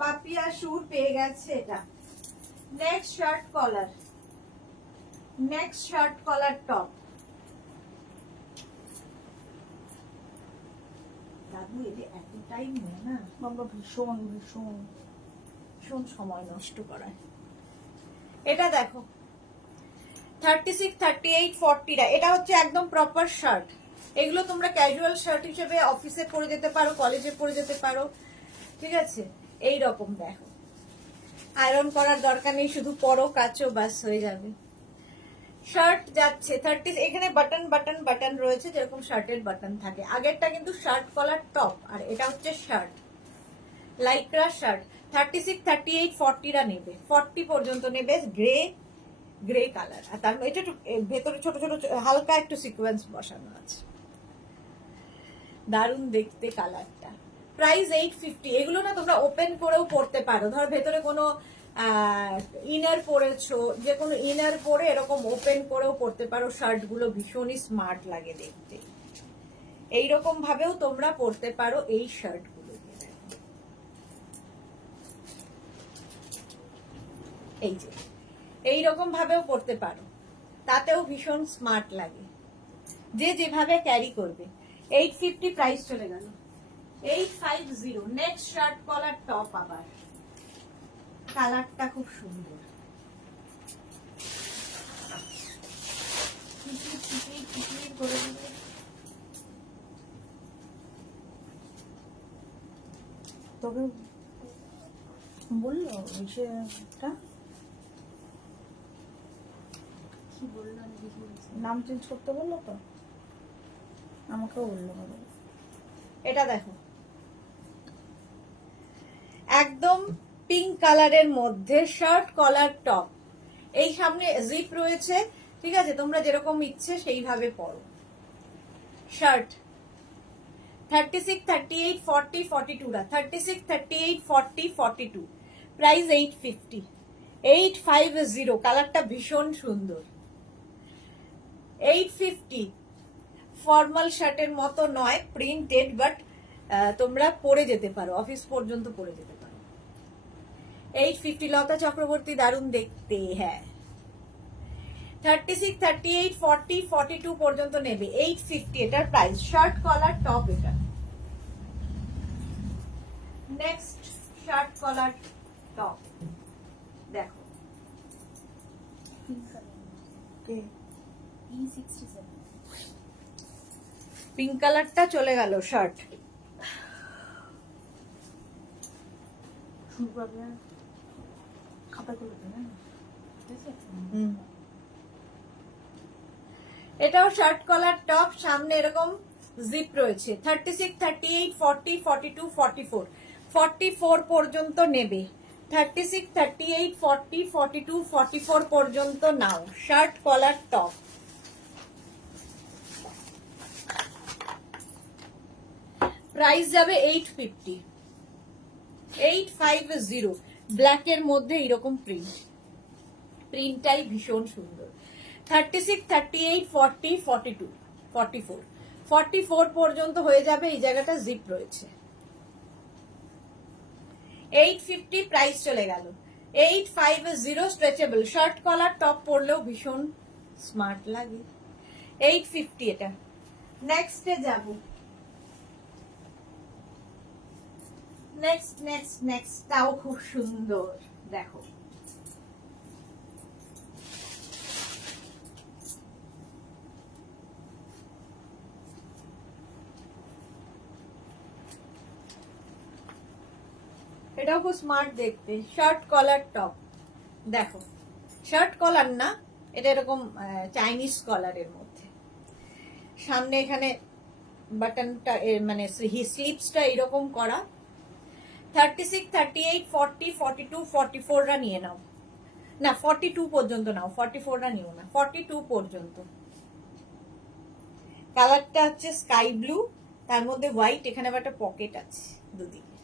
পাপিয়া সুর পেয়ে গেছে এটা। Next shirt collar top. দাদু এদের এত টাইম নেয় না বাবা, ভীষণ সময় নষ্ট করায়। এটা দেখো 36, 38, 40রা, এটা হচ্ছে একদম প্রপার শার্ট। এগুলো তোমরা ক্যাজুয়াল শার্ট হিসেবে অফিসে পরে যেতে পারো, কলেজে পরে যেতে পারো, ঠিক আছে। এই রকম দেখো, আয়রন করার দরকার নেই, শুধু পরো, কাচো, বাস হয়ে যাবে। শার্ট যাচ্ছে 30, এখানে বাটন রয়েছে, যেরকম শার্টের বাটন থাকে। আগেরটা কিন্তু শার্ট কলার টপ, আর এটা হচ্ছে শার্ট, লাইক্রা শার্ট। 36, 38, 40রা নেবে, 40 পর্যন্ত নেবে। গ্রে কালার, আর তার এটা ভেতরে ছোট ছোট হালকা একটু সিকোয়েন্স বসানো আছে, দারুণ দেখতে কালারটা। প্রাইস 850। এগুলো না তোমরা ওপেন করেও পরতে পারো। ধর ভেতরে কোনো ইনার পরেছো, যে কোনো ইনার পরে এরকম ওপেন করেও পরতে পারো। শার্টগুলো ভীষণই স্মার্ট লাগে দেখতে। এইরকম ভাবেও তোমরা পরতে পারো এই শার্টগুলো। এই যে এইরকম ভাবেও পরতে পারো, তাতেও ভীষণ স্মার্ট লাগে, যে যেভাবে ক্যারি করবে। 850 প্রাইস চলে গেল। 850। নেক্সট শার্ট কলার টপ, আবার কালারটা খুব সুন্দর। করে দেবে। তবে বললো সেটা কি বললাম বুঝতে পারছি না। নাম চেঞ্জ করতে বললো তো, আমাকেও বললো হবে। এটা দেখো, একদম পিঙ্ক কালারের মধ্যে শার্ট কলার টপ। এই সামনে জিপ রয়েছে, ঠিক আছে, তোমরা যেরকম ইচ্ছে সেইভাবে পরো। শার্ট 36, 38, 40, 42 রা 36, 38, 40, 42। প্রাইস 850। 850। কালারটা ভীষণ সুন্দর। 850। ফর্মাল শার্টের মতো নয়, প্রিন্টেড, বাট তোমরা পরে যেতে পারো, অফিস পর্যন্ত পরে যেতে পারো। 850। লতা চক্রবর্তী দারুণ দেখতে। হ্যাঁ, 36, 38, 40, 42 পর্যন্ত নেবে। 850 এটার প্রাইস। শার্ট কলার টপ এটা। নেক্সট শার্ট কলার টপ দেখো, পিঙ্ক কালার কে E67 পিঙ্ক কালারটা চলে গেল শার্ট। শুরু করবে খাতা করে দেবে না? ঠিক আছে। এটাও শার্ট কলার টপ, সামনে এরকম জিপ রয়েছে। 36, 38, 40, 42, 44। 44 পর্যন্ত নেবে। 36, 38, 40, 42, 44 পর্যন্ত নাও। Shirt collar top. প্রাইস যাবে 850। 850। ব্ল্যাকের মধ্যে এরকম প্রিন্টটাই ভীষণ সুন্দর। 36, 38, 40, 42, 44। 44 পর্যন্ত হয়ে যাবে। এই জায়গাটা জিপ রয়েছে। 850 প্রাইস চলে গেল। 850 স্ট্রেচেবল শার্ট কলার টপ পরলেও ভীষণ স্মার্ট লাগে। 850 এটা। নেক্সটে যাব। নেক্সট তাও খুব সুন্দর দেখো। এটাও খুব স্মার্ট দেখতে। শার্ট কলার টপ দেখো, শার্ট কলার না, এটা এরকম চাইনিজ কলারের মধ্যে। সামনে এখানে বাটনটা মানে স্লিপসটা এরকম করা। 36, 38, 40, 42, 44 রা নিয়ে নাও। না, 42 পর্যন্ত নাও, 44 রা নিও না, 42 পর্যন্ত। কালারটা হচ্ছে স্কাই ব্লু, তার মধ্যে হোয়াইট, এখানে আবার একটা পকেট আছে দুদিকে,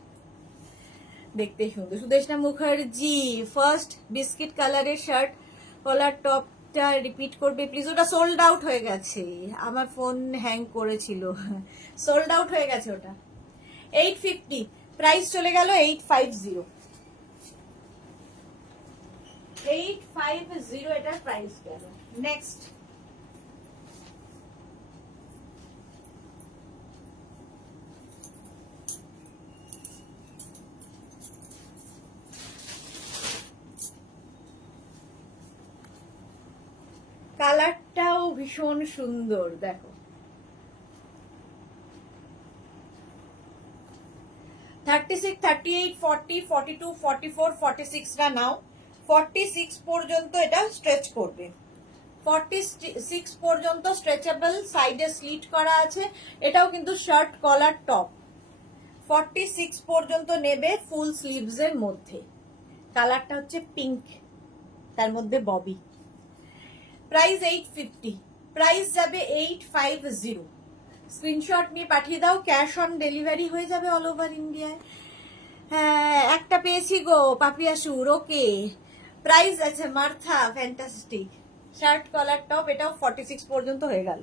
দেখতে সুন্দর। সুদেশনা মুখার্জি ফার্স্ট বিস্কিট কালারের শার্ট কলার টপটা রিপিট করবে প্লিজ। ওটা সোল্ড আউট হয়ে গেছে, আমার ফোন হ্যাং করেছিল, সোল্ড আউট হয়ে গেছে ওটা। 850 প্রাইস চলে গেল। 850। 850 এটার প্রাইস গেল। নেক্সট কালারটাও ভীষণ সুন্দর দেখো। 36, 38, 40, 42, 44, 46 রা নাও। 46 পর্যন্ত এটা স্ট্রেচ করবে। 46 পর্যন্ত স্ট্রেচেবল, সাইডে স্লিট করা আছে। এটাও কিন্তু শার্ট কলার টপ। 46 পর্যন্ত নেবে, ফুল স্লিভস এর মধ্যে। কালারটা হচ্ছে পিঙ্ক, তার মধ্যে ববি। প্রাইস 850। প্রাইস যাবে 850। স্ক্রিনশট নিয়ে পাঠিয়ে দাও, ক্যাশ অন ডেলিভারি হয়ে যাবে অল ওভার ইন্ডিয়ায়। হ্যাঁ একটা পেয়েছি গো, পাপিয়া সুর, ওকে। প্রাইস আছে Martha, fantastic shirt collar top, এটাও 46 পর্যন্ত হয়ে গেল।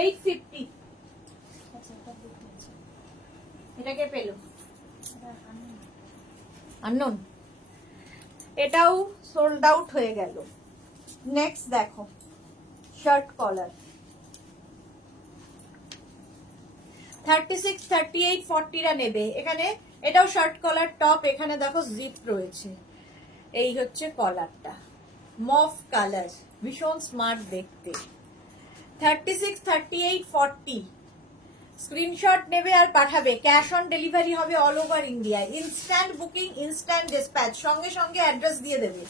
850। আচ্ছা এটা দেখতে আছে এটাকে পেলো এটা আমি আননোন, এটাও সোল্ড আউট হয়ে গেল। নেক্সট দেখো শার্ট কলার 36, 38, 40রা নেবে এখানে। এটাও শার্ট কলার টপ, এখানে দেখো জিপ রয়েছে। এই হচ্ছে কলারটা, মফ কালার, ভীষণ স্মার্ট দেখতে। 36, 38, 40 স্ক্রিনশট নেবে আর পাঠাবে। ক্যাশ অন ডেলিভারি হবে all over India. Instant booking, instant dispatch, সঙ্গে সঙ্গে অ্যাড্রেস দিয়ে দেবে,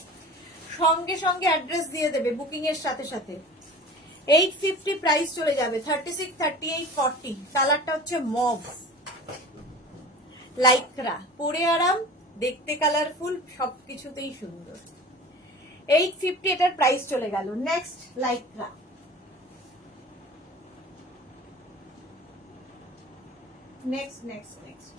সঙ্গে সঙ্গে অ্যাড্রেস দিয়ে দেবে বুকিং এর সাথে সাথে। 850 প্রাইস চলে যাবে। 36, 38, 40 কালারটা হচ্ছে মভ, লাইকরা, পরে আরাম, দেখতে কালারফুল, সবকিছুতেই সুন্দর। 850 এটার প্রাইস চলে গেল। Next Lycra, next next next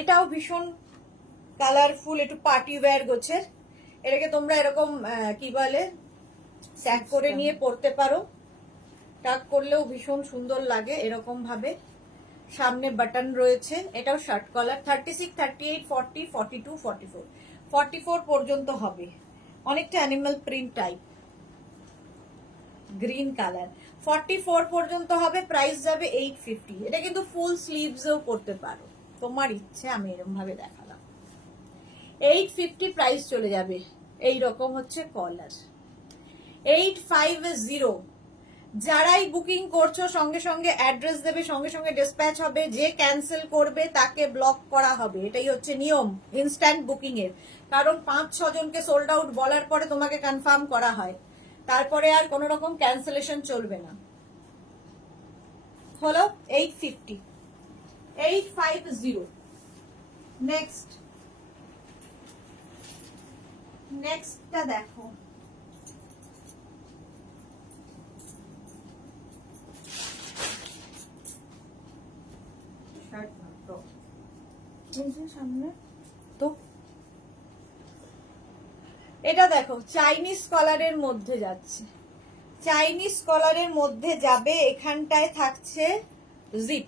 এটাও ভীষণ কালারফুল, একটু পার্টি ওয়্যার গোছের। এটাকে তোমরা এরকম কি বলে স্যাক করে নিয়ে পরতে পারো, টাক করলেও ভীষণ সুন্দর লাগে এরকম ভাবে। সামনে বাটন রয়েছে। এটাও শার্ট কলার। 36, 38, 40, 42, 44 44 পর্যন্ত হবে। অনেকটা animal print type, green colour. 44 পর্যন্ত হবে। প্রাইস যাবে 850। এটা কিন্তু ফুল স্লিভসেও পরতে পারো, তোমার ইচ্ছে। আমি এরকম ভাবে দেখালাম। 850 প্রাইস চলে যাবে। এই রকম হচ্ছে কলার। 850 যারাই বুকিং করছো সঙ্গে সঙ্গে অ্যাড্রেস দেবে, সঙ্গে সঙ্গে ডিসপ্যাচ হবে। যে ক্যান্সেল করবে তাকে ব্লক করা হবে, এটাই হচ্ছে নিয়ম ইনস্ট্যান্ট বুকিং এর। কারণ 5-6 জনকে সোল্ড আউট বলার পরে তোমাকে কনফার্ম করা হয়, তারপরে আর কোনো রকম ক্যান্সেলেশন চলবে না। হলো 850, 850। নেক্সট নেক্সটটা দেখো, এই যে সামনে তো এটা দেখো চাইনিজ কলারের মধ্যে যাচ্ছে, চাইনিজ কলারের মধ্যে যাবে। এখানটায় থাকছে জিপ,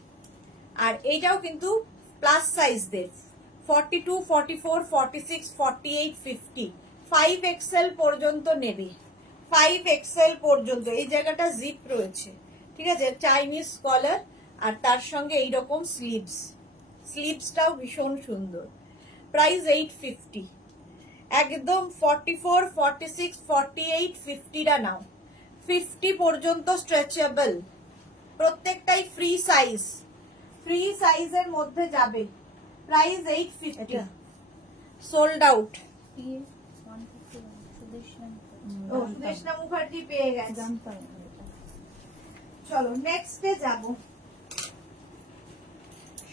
আর এইটাও কিন্তু প্লাস সাইজদের 42, 44, 46, 48, 50 5XL পর্যন্ত নেবে। 5XL পর্যন্ত এই জায়গাটা জিপ রয়েছে, ঠিক আছে। চাইনিজ কলার আর তার সঙ্গে এইরকম স্লিভস, স্লিভসটাও ভীষণ সুন্দর। প্রাইস 850। একদম 44, 46, 48, 50টা নাও। 50 পর্যন্ত স্ট্রেচেবল, প্রত্যেকটাই ফ্রি সাইজ, ফ্রি সাইজের মধ্যে যাবে। Price 850। Sold out. PA 151 Sudeshna ও সুদেশনা মুখার্জি পেয়ে গেছে। জানতাম না এটা। চলো নেক্সটে যাব।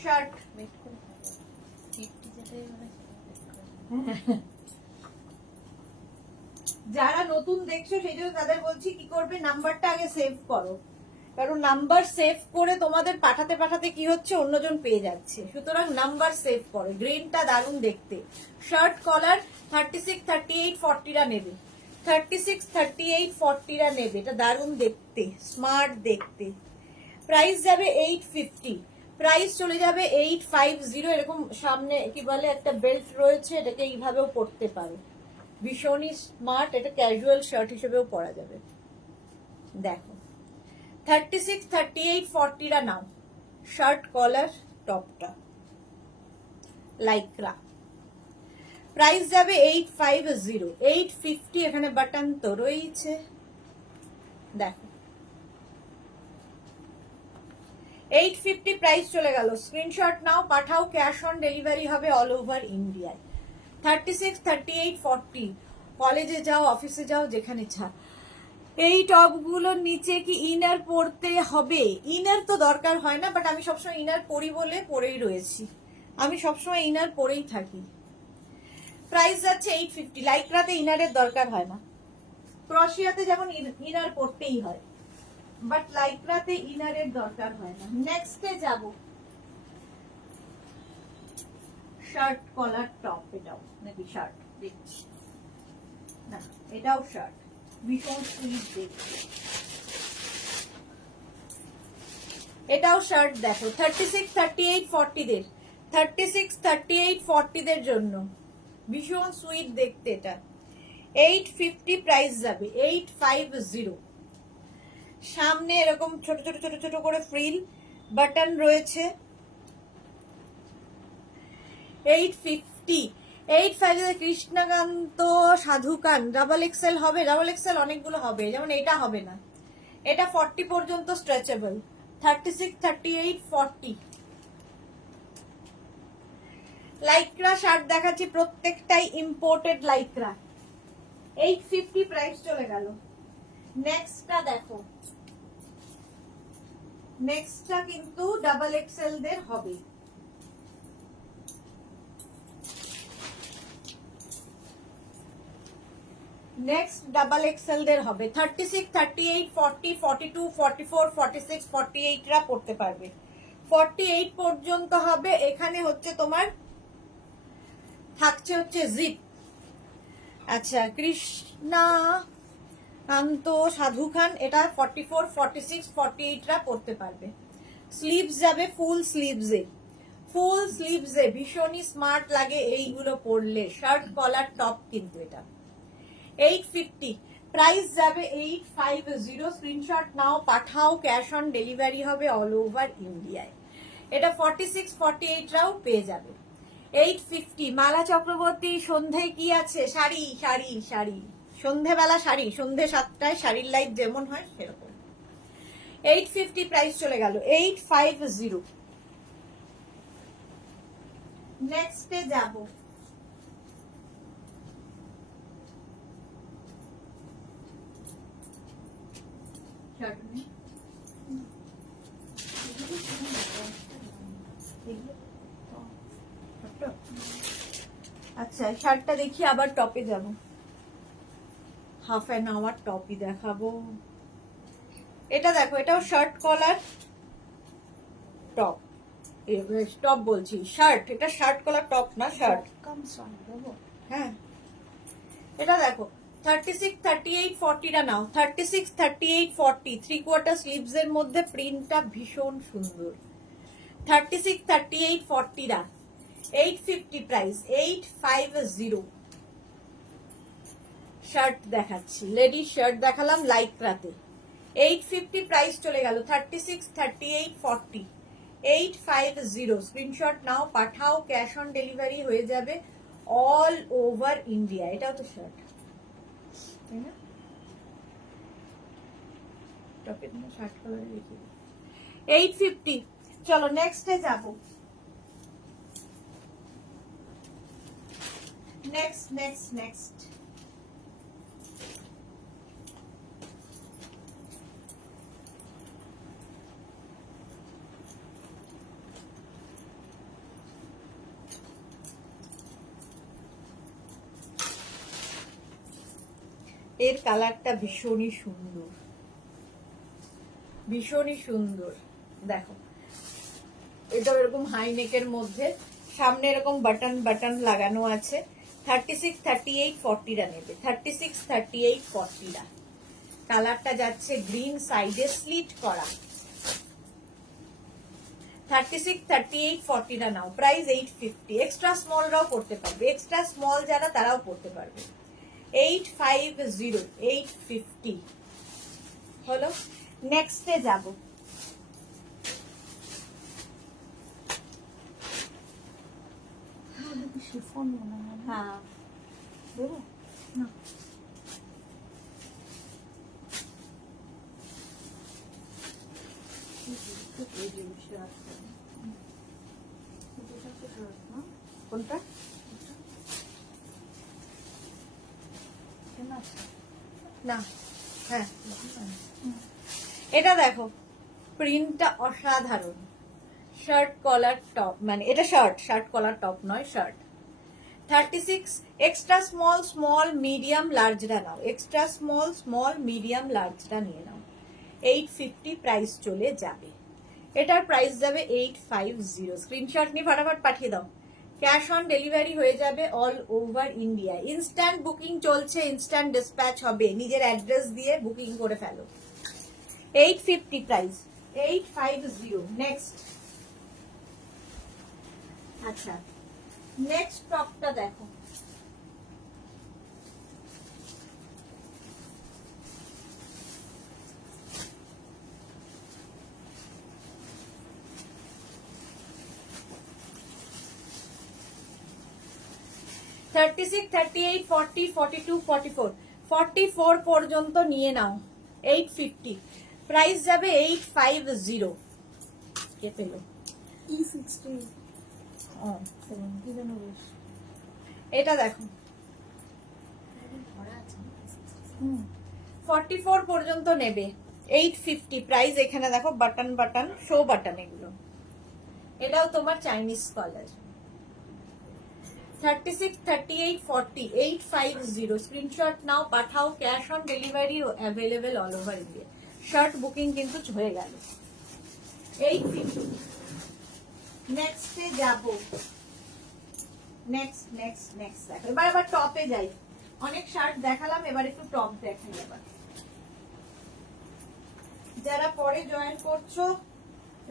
শার্ট ওয়েট করে হবে 50 যেটাই হবে সেটা wait করে। যারা নতুন দেখছো সেই জন্য তাদের বলছি কি করবে, নাম্বারটা আগে সেভ করো, কারণ নাম্বার সেভ করে তোমাদের পাঠাতে পাঠাতে কি হচ্ছে অন্যজন পেয়ে যাচ্ছে। সুতরাং নাম্বার সেভ করো। গ্রিনটা দারুণ দেখতে। শার্ট কলার 36, 38, 40রা নেবে। 36, 38, 40রা নেবে। এটা দারুণ দেখতে, স্মার্ট দেখতে। প্রাইস যাবে 850। প্রাইস চলে যাবে 850। এরকম সামনে কি বলে একটা বেল্ট রয়েছে, এটাকে এইভাবেও পরতে পারো, ভীষণই স্মার্ট। এটা ক্যাজুয়াল শার্ট হিসেবেও পরা যাবে। দেখো 36, 38, 40রা নাও। শার্ট কলার টপটা লাইকরা। প্রাইস যাবে 850। 850 এখানে বাটন তো রয়েছে, দেখো 850 প্রাইস চলে গেল। স্ক্রিনশট নাও, পাঠাও। ক্যাশ অন ডেলিভারি হবে অল ওভার ইন্ডিয়ায়। 36, 38, 40 কলেজে যাও, অফিসে যাও, যেখানে যা এই টপগুলোর নিচে কি ইনার পরতে হবে? ইনার তো দরকার হয় না, বাট আমি সবসময় ইনার পরি বলে পরেই রয়েছি। আমি সবসময় ইনার পরেই থাকি। প্রাইস যাচ্ছে 850। লাইক্রাতে ইনারের দরকার হয় না। ক্রশিয়াতে যেমন ইনার পরতেই হয়, বাট লাইক্রাতে ইনারের দরকার হয় না। নেক্সটে যাব, শার্ট কলার টপ। এটাও নাকি শার্ট দেখছি না, এটাও শার্ট, ভীষণ সুইট দেখতে। এটাও শার্ট দেখো, 36, 38, 40 দের, 36, 38, 40 দের জন্য ভীষণ সুইট দেখতে। এটা 850 প্রাইস যাবে, 850। সামনে এরকম ছোট ছোট ছোট ছোট করে ফ্রিল বাটন রয়েছে। 850, 850 কৃষ্ণকান্ত সাধুকান ডাবল এক্সেল হবে। ডাবল এক্সেল অনেকগুলো হবে, যেমন এটা হবে না, এটা 40 পর্যন্ত স্ট্রেচেবল। 36, 38, 40। লাইক্রা শার্ট দেখাচ্ছি, প্রত্যেকটাই ইম্পোর্টেড লাইক্রা। 850 প্রাইস চলে গেল। নেক্সটটা দেখো, নেক্সটটা কিন্তু ডাবল এক্সেল দের হবে। নেক্সট ডাবল এক্সেল দের হবে। 36, 38, 40, 42, 44, 46, 48 রা পড়তে পারবে। 48 পর্যন্ত হবে। এখানে হচ্ছে তোমার থাকছে হচ্ছে জিপ। আচ্ছা, কৃষ্ণা কান্ত সাধু খান, এটা 44, 46, 48 রা পড়তে পারবে। স্লিভস যাবে ফুল স্লিভসে, ফুল স্লিভসে ভীষণই স্মার্ট লাগে এইগুলো পরলে। শার্ট কলার টপ কিন্তু এটা 850 প্রাইস যাবে। 850 স্ক্রিনশট নাও, পাঠাও, ক্যাশ অন ডেলিভারি হবে অল ওভার ইন্ডিয়ায়। এটা 46, 48 রাও পেয়ে যাবে। 850। মালা চক্রবর্তী, সন্ধ্যায় কি আছে? শাড়ি শাড়ি শাড়ি, সন্ধেবেলা শাড়ি, সন্ধে 7টায় শাড়ির লাইট যেমন হয় সেরকম। 850 প্রাইস চলে গেল। 850। নেক্সটে যাব, আচ্ছা শার্টটা দেখি, আবার টপে যাব। হাফ অ্যান আওয়ার টপই দেখাবো। এটা দেখো, এটাও শার্ট কলার টপ। টপ বলছি, শার্ট। এটা শার্ট কলার টপ না, শার্ট। হ্যাঁ, এটা দেখো 36, 38, 40 টা নাও। 36, 38, 40 3/4 স্লিভস এর মধ্যে প্রিন্টটা ভীষণ সুন্দর। 36, 38, 40 টা 850 প্রাইস। 850। শার্ট দেখাচ্ছি, লেডিস শার্ট দেখালাম লাইক্রাতে। 850 প্রাইস চলে গেল। 36, 38, 40 850। স্ক্রিনশট নাও, পাঠাও, ক্যাশ অন ডেলিভারি হয়ে যাবে অল ওভার ইন্ডিয়া। এটাও তো শার্ট, তাই না? টপের জন্য শার্ট কালারে রেখে দিই। 850। চলো নেক্সটে যাব। নেক্সট নেক্সট নেক্সট এর কালারটা ভীষণই সুন্দর, ভীষণই সুন্দর। দেখো, এটা এরকম হাই নেকের মধ্যে, সামনে এরকম বাটন বাটন লাগানো আছে। 36, 38, 40 রা নেবে। 36, 38, 40 রা। কালারটা যাচ্ছে গ্রিন, সাইডে স্লিট করা। 36, 38, 40 রা নাও। প্রাইস 850। এক্সট্রা স্মল রাও পড়তে পারবে, এক্সট্রা স্মল যারা তারাও পড়তে পারবে। 850, 850 হলো। নেক্সটে যাব। শিফন মনে হয়। হ্যাঁ, দেবো না, কোনটা? কেনা আছে? না, হ্যাঁ, এটা দেখো প্রিন্টটা অসাধারণ। শার্ট কলার টপ, মানে এটা শার্ট কলার টপ নয়, shirt. 36 extra small small medium লার্জটা নাও, এক্সট্রা স্মল স্মল মিডিয়াম লার্জটা নিয়ে নাও। 850 প্রাইস চলে যাবে, এটার প্রাইস যাবে 850। স্ক্রিনশট নিয়ে ফটাফট পাঠিয়ে দাও। ক্যাশ অন ডেলিভারি হয়ে যাবে all over India. Instant booking চলছে, ইনস্ট্যান্ট ডিসপ্যাচ হবে, নিজের অ্যাড্রেস দিয়ে বুকিং করে ফেলো। 850 প্রাইস, 850। নেক্সট, আচ্ছা নেক্সট টপটা দেখো। থার্টি সিক্স, 38, 40, 42, 44, 44 পর্যন্ত নিয়ে নাও। 850 প্রাইস যাবে 850। কে পেলো? E60 ও, 70 যেন বেশ। এটা দেখো ভরা আছে না? 44 পর্যন্ত নেবে। 850 প্রাইস। এখানে দেখো বাটন বাটন, শো বাটন এগুলো। এটাও তোমার চাইনিজ কলার। 36, 38, 40, 850। স্ক্রিনশট নাও, পাঠাও। Cash on delivery available all over India. Shirt booking কিন্তু হয়ে গেল। 850। নেক্সটে যাব। নেক্সট নেক্সট নেক্সট দেখো, এবার আবার টপে যাই। অনেক শার্ট দেখালাম, এবার একটু টপ দেখাই। এবার যারা পরে জয়েন করছো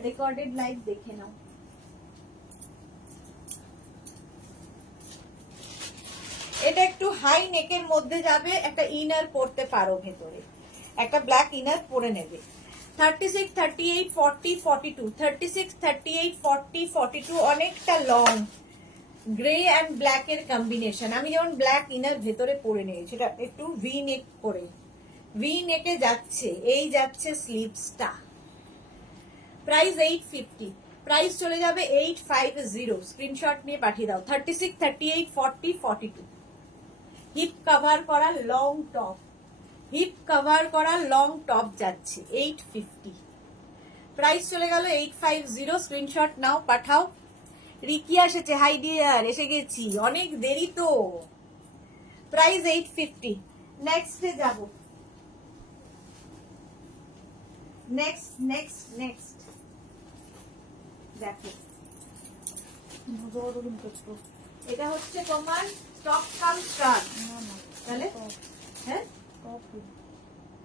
রেকর্ডেড লাইভ দেখে নাও। এটা একটু হাই নেকের মধ্যে যাবে, একটা ইনার পরতে পারো ভেতরে, একটা ব্ল্যাক ইনার পরে নেবে। 36, 38, 40, 42, 36, 38, 40, 42 অনেকটা লং, গ্রে অ্যান্ড ব্ল্যাক এর কম্বিনেশন। আমি যেমন ব্ল্যাক ইনার ভেতরে পরে নিয়েছি, এটা একটু ভি নেক করে, ভি নেকে যাচ্ছে, এই যাচ্ছে স্লিভসটা। প্রাইস 850, প্রাইস চলে যাবে 850। স্ক্রিনশট নিয়ে পাঠিয়ে দাও। 36, 38, 40, 42 হিপ কভার করা লং টপ, হিপ কভার করা লং টপ যাচ্ছে 850। প্রাইস চলে গেল 850। স্ক্রিনশট নাও, পাঠাও। রিকি এসেছে, হাই ডিয়ার, এসে গেছি, অনেক দেরি তো। প্রাইস 850। নেক্সটে যাব। নেক্সট নেক্সট নেক্সট দেখো, বড় কিন্তু একটু। এটা হচ্ছে তোমার টপ কাম স্টার। না না, তাহলে হ্যাঁ, কপি।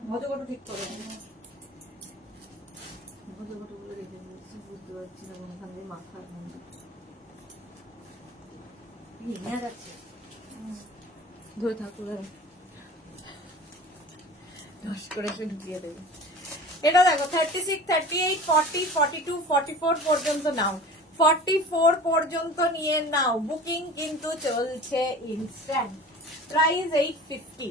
ভজগট ঠিক করে ভজগট গুলো রেখে দিয়েছি, বুঝতে পারছি না কোনখান দিয়ে মাথার মধ্যে নিয়ে যাচ্ছে। ধরে থাকো, দশ করে সে ঢুকিয়ে দেবে। এটা দেখো 36, 38, 40, 42, 44 পর্যন্ত নাও। 44 পর্যন্ত নিয়ে নাও, বুকিং কিন্তু চলছে ইনস্ট্যান্ট। প্রাইস 850,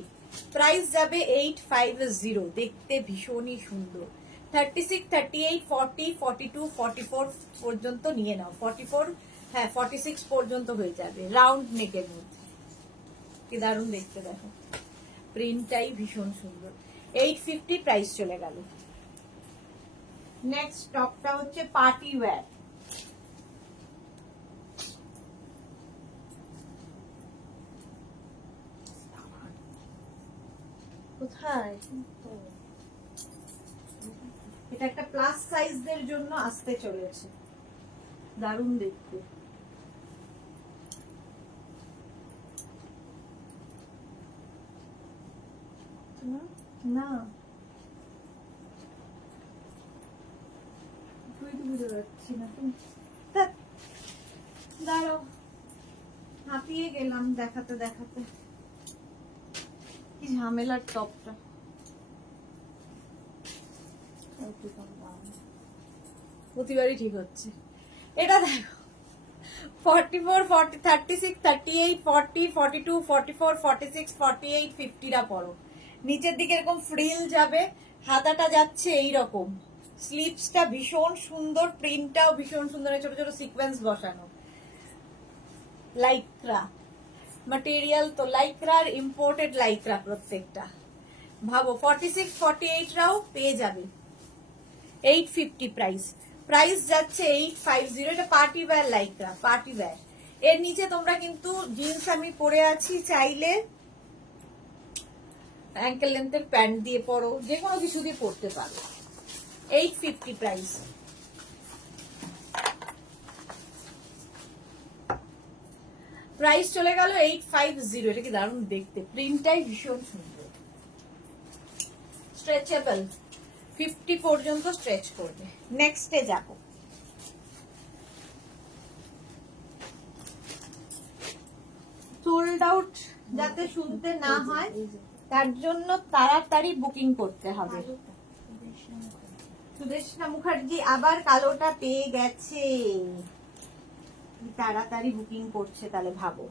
প্রাইস যাবে 850। দেখতে ভীষণই সুন্দর। 36, 38, 40, 42, 44 পর্যন্ত নিয়ে নাও। 44, হ্যাঁ 46 পর্যন্ত হয়ে যাবে, রাউন্ড নেকের মধ্যে। কি দারুণ দেখতে, দেখো প্রিন্টটাই ভীষণ সুন্দর। 850 প্রাইস চলে গেল। নেক্সট টপটা হচ্ছে পার্টি ওয়্যার। কোথায়? তো এটা একটা প্লাস সাইজদের জন্য আসতে চলেছে, দারুণ দেখতে। না, না তুই তো বুঝতে পারছি না, তুমি দাঁড়াও, হাঁপিয়ে গেলাম দেখাতে দেখাতে। কি ঝামেলার টপটা। কপি করলাম। প্রতিবারই ঠিক হচ্ছে। এটা দেখো 44, 40, 36, 38, 40, 42, 44, 46, 48, 50টা পরো। নিচের দিকে এরকম ফ্রিল যাবে, হাতাটা যাচ্ছে এইরকম, স্লিভসটা ভীষণ সুন্দর, প্রিন্টটাও ভীষণ সুন্দর, ছোট ছোট সিকোয়েন্স বসানো। লাইক্রা ম্যাটেরিয়াল তো, লাইক্রার ইম্পোর্টেড লাইক্রা প্রত্যেকটা। ভাবো 46-48 রাও পেয়ে যাবে। 850 প্রাইস যাচ্ছে 850। এটা পার্টি ওয়্যার লাইকরা, পার্টি ওয়্যার। এর নিচে তোমরা কিন্তু জিন্স আমি পরে আছি, চাইলে অ্যাঙ্কেল লেন্থের প্যান্ট দিয়ে পরো, যে কোনো কিছু দিয়ে পরতে পারো। 850 প্রাইস। প্রাইস চলে গেল 850। এটা কি দারুণ দেখতে, প্রিন্টটাই ভীষণ সুন্দর, স্ট্রেচেবল, 50 পর্যন্ত স্ট্রেচ করবে। নেক্সটে যাব। সোল্ড আউট যাতে শুনতে না হয় তার জন্য তাড়াতাড়ি বুকিং করতে হবে। সুদেশনা মুখার্জি আবার কালোটা পেয়ে গেছে, তাড়াতাড়ি বুকিং করছে, তাহলে ভাবো।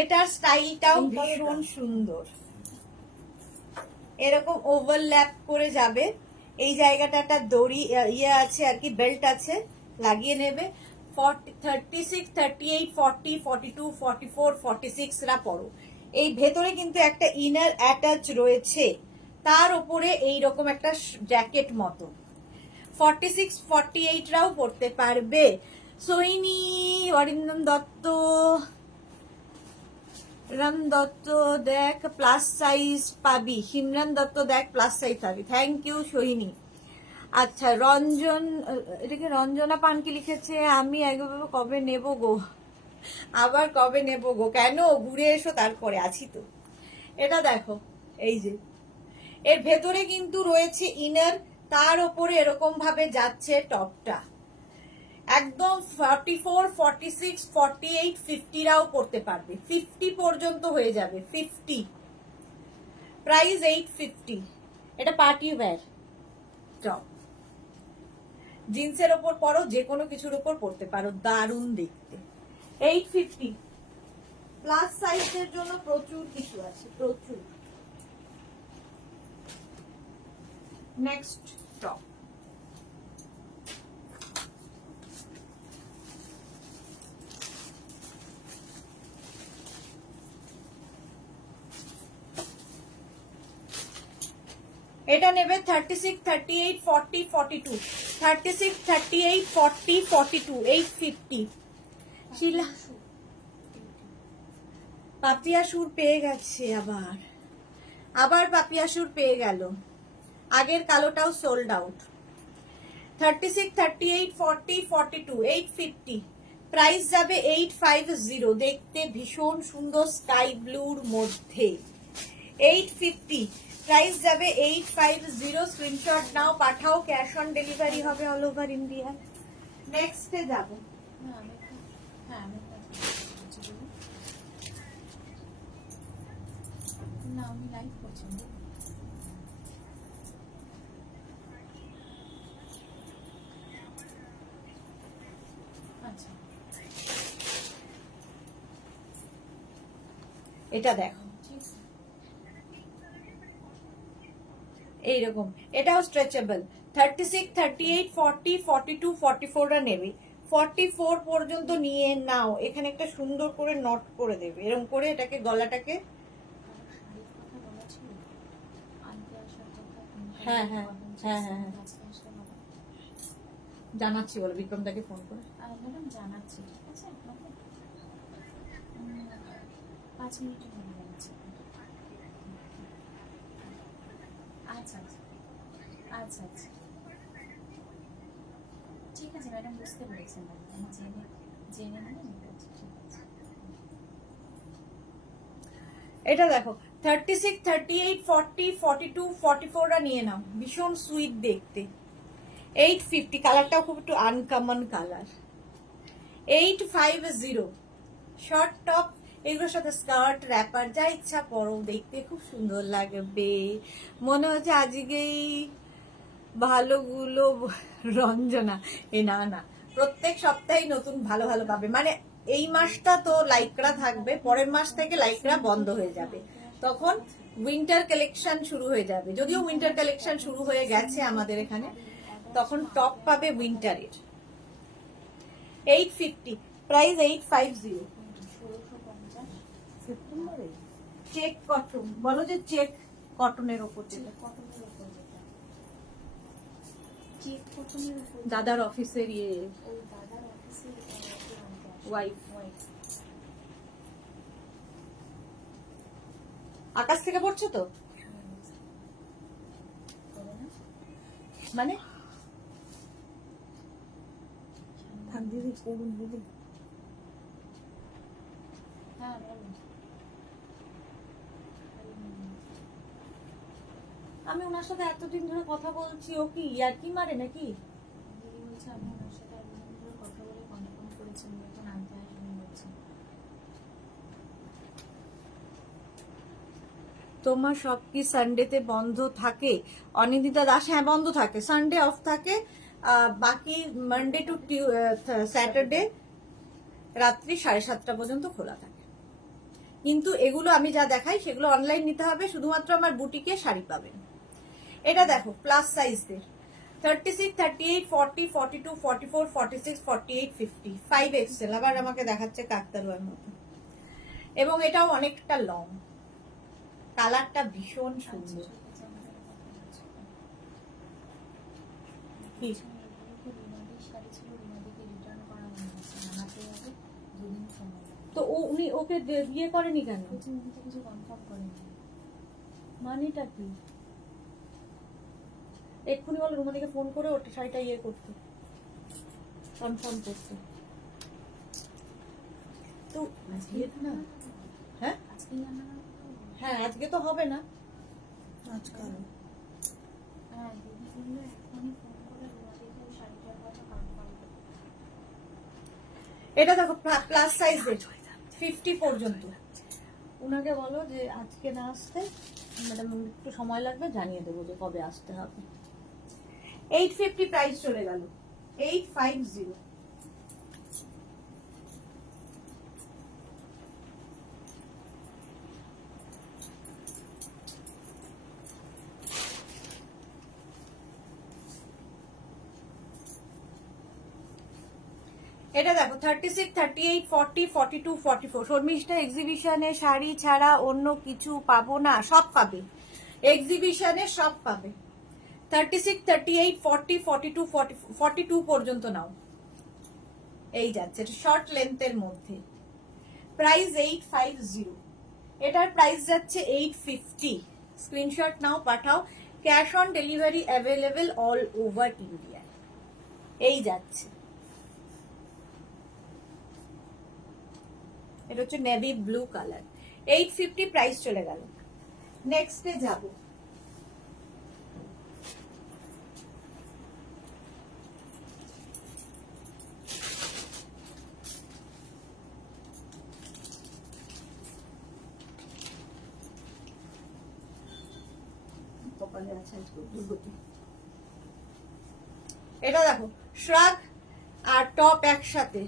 এটার স্টাইলটাও ভীষণ সুন্দর, এরকম ওভারল্যাপ করে যাবে। এই জায়গাটা একটা দড়ি ইয়ে আছে আর কি, বেল্ট আছে, লাগিয়ে নেবে। 36, 38, 40, 42, 44, 46 রা পরো। এই ভেতরে কিন্তু একটা ইনার অ্যাটাচ রয়েছে, তার উপরে এইরকম একটা জ্যাকেট মতো। 46, 48 রাও পরতে পারবে। সোহিনী, অরিন্দম দত্ত, রাম দত্ত দেখ প্লাস সাইজ পাবি, হিমরান দত্ত দেখ প্লাস সাইজ পাবি। Thank you Sohini. আচ্ছা রঞ্জন, এটাকে রঞ্জনা পানকি লিখেছে, আমি একবার কবে নেব গো, আবার কবে নেব গো, কেন ঘুরে এসো তারপরে, আছি তো। এটা দেখো, এই যে এর ভেতরে কিন্তু রয়েছে ইনার, তার ওপরে এরকম ভাবে যাচ্ছে টপটা। একদম 44, 46, 48, 50 রাও করতে পারবে, 50 পর্যন্ত হয়ে যাবে। 50 প্রাইস 850। এটা পার্টি ওয়্যার টপ, জিন্সের ওপর পরো, যে কোনো কিছুর ওপর পরতে পারো, দারুণ দেখতে। 850 প্লাস সাইজের জন্য প্রচুর কিছু আছে, প্রচুর। নেক্সট টপ, এটা নেবে 36, 38, 40, 42, 36, 38, 40, 42, 850। শিলা পাপিয়া সুর পেয়ে গেছে, আবার পাপিয়া সুর পেয়ে গেল। আগের কালোটাও সোল্ড আউট। 36, 38, 40, 42, 850 প্রাইস যাবে 850। দেখতে ভীষণ সুন্দর, স্কাই ব্লুর মধ্যে। 850 প্রাইস যাবে 850। স্ক্রিনশট নাও, পাঠাও, ক্যাশ অন ডেলিভারি হবে অল ওভার ইন্ডিয়া। নেক্সটে যাব। না আমি লাইভ করছি। আচ্ছা এটা দেখো, ঠিক আছে। এইরকম, এটাও স্ট্রেচেবল। 36, 38, 40, 42, 44 রা নেবে। 44 পর্যন্ত নিয়ে নাও। এখানে একটা সুন্দর করে নট করে দেবে, এরকম করে এটাকে, গলাটাকে। হ্যাঁ হ্যাঁ হ্যাঁ হ্যাঁ হ্যাঁ জানাচ্ছি, বলো বিক্রমদাকে ফোন করে। ম্যাডাম জানাচ্ছি, ঠিক আছে আপনাকে 5 মিনিটের মধ্যে জানাচ্ছি। আচ্ছা আচ্ছা আচ্ছা আচ্ছা ঠিক আছে ম্যাডাম, বুঝতে পেরেছেন ম্যাডাম, আমি জেনে নিয়ে বলছি, ঠিক আছে। এটা দেখো 36, 38, 40, 42, 44 রা নিয়ে নাও, ভীষণ সুইট দেখতে। 850 কালারটাও খুব একটু আনকমন কালার। 850 শর্ট টপ, এগুলোর সাথে স্কার্ট, র্যাপার, যা ইচ্ছা পরো, দেখতে খুব সুন্দর লাগবে। মনে হচ্ছে আজকেই ভালোগুলো রঞ্জনা, না না, প্রত্যেক সপ্তাহে নতুন ভালো ভালো পাবে। মানে এই মাসটা তো লাইকরা থাকবে, পরের মাস থেকে লাইকরা বন্ধ হয়ে যাবে, তখন উইন্টার কালেকশন শুরু হয়ে যাবে। যদিও উইন্টার কালেকশন শুরু হয়ে গেছে আমাদের এখানে, তখন টপ পাবে উইন্টারের। 850 প্রাইস 850। 1650 চেক কটন, বলো যে চেক কটনের ওপর যেটা কটনের উপর যেটা চেক কটনের উপর দাদার অফিসের ইয়ে ওই দাদার অফিসে ওয়াইফ। ওয়াইফ আকাশ থেকে পড়ছো তো করে না মানে থাক দিদি, করুন দিদি। হ্যাঁ বলো আমি ওনার সাথে এতদিন ধরে কথা বলছি, ও কি ইয়ার্কি মারে নাকি? দিদি বলছে আমি ওনার সাথে একদিন ধরে কথা বলে কনফার্ম করেছি উনি এখন আনতে আসবেন বলছে। তোমার সব কি সানডেতে বন্ধ থাকে? অনিন্দিতা দাস, হ্যাঁ বন্ধ থাকে, সানডে অফ থাকে। বাকি মানডে টু স্যাটারডে রাত্রি 7:30 পর্যন্ত খোলা থাকে। কিন্তু এগুলো আমি যা দেখাই সেগুলো অনলাইন নিতে হবে, শুধুমাত্র আমার বুটিকে শাড়ি পাবেন। এটা দেখো প্লাস সাইজদের 36, 38, 40, 42, 44, 46, 48, 50, 5XL। আবার আমাকে দেখাচ্ছে কাকতারুয়ার মতো, এবং এটাও অনেকটা লং, কালারটা ভীষণ সুন্দর। কি? শাড়ি ছিল রিমাদিকে রিটার্ন করা হয়ে গেছে, আনাতে হবে 2 দিন সময় লাগবে। তো উনি ওকে বিয়ে করেনি কেন? বলছে উনি তো কিছু কনফার্ম করেনি। মানেটা কি? এক্ষুনি বল রুমাদিকে ফোন করে ওটা শাড়িটা ইয়ে করতে, কনফার্ম করতে। তো আজকে না, হ্যাঁ আজকেই আনানো হ্যাঁ আজকে তো হবে না। আজকাল হ্যাঁ দিদি বললো এখনই ফোন করে রিমাদিকে ওই শাড়িটার কথা কনফার্ম করতে। এটা দেখো প্লাস সাইজ 50 পর্যন্ত। উনাকে বলো যে আজকে না আসতে, ম্যাডাম একটু সময় লাগবে, জানিয়ে দেবো যে কবে আসতে হবে। 850 প্রাইস চলে গেল, 850। এটা দেখো 36, 38, 40, 42, 44। শর্মিষ্ঠা এক্সিবিশনে শাড়ি ছাড়া অন্য কিছু পাবো না? সব পাবে, এক্সিবিশনে সব পাবে। 36, 38, 40, 42, 42 পর্যন্ত নাও। এই যাচ্ছে, এটা শর্ট লেন্থের মধ্যে। প্রাইস 850। এটার প্রাইস যাচ্ছে 850। স্ক্রিনশট নাও, পাঠাও। Cash on delivery available all over India. এই যাচ্ছে, এটা হচ্ছে নেভি ব্লু কালার। 850 প্রাইস চলে গেল। নেক্সটে যাব। কপালে আছে আজকে দুর্গতি। এটা দেখো শ্রাগ আর টপ একসাথে,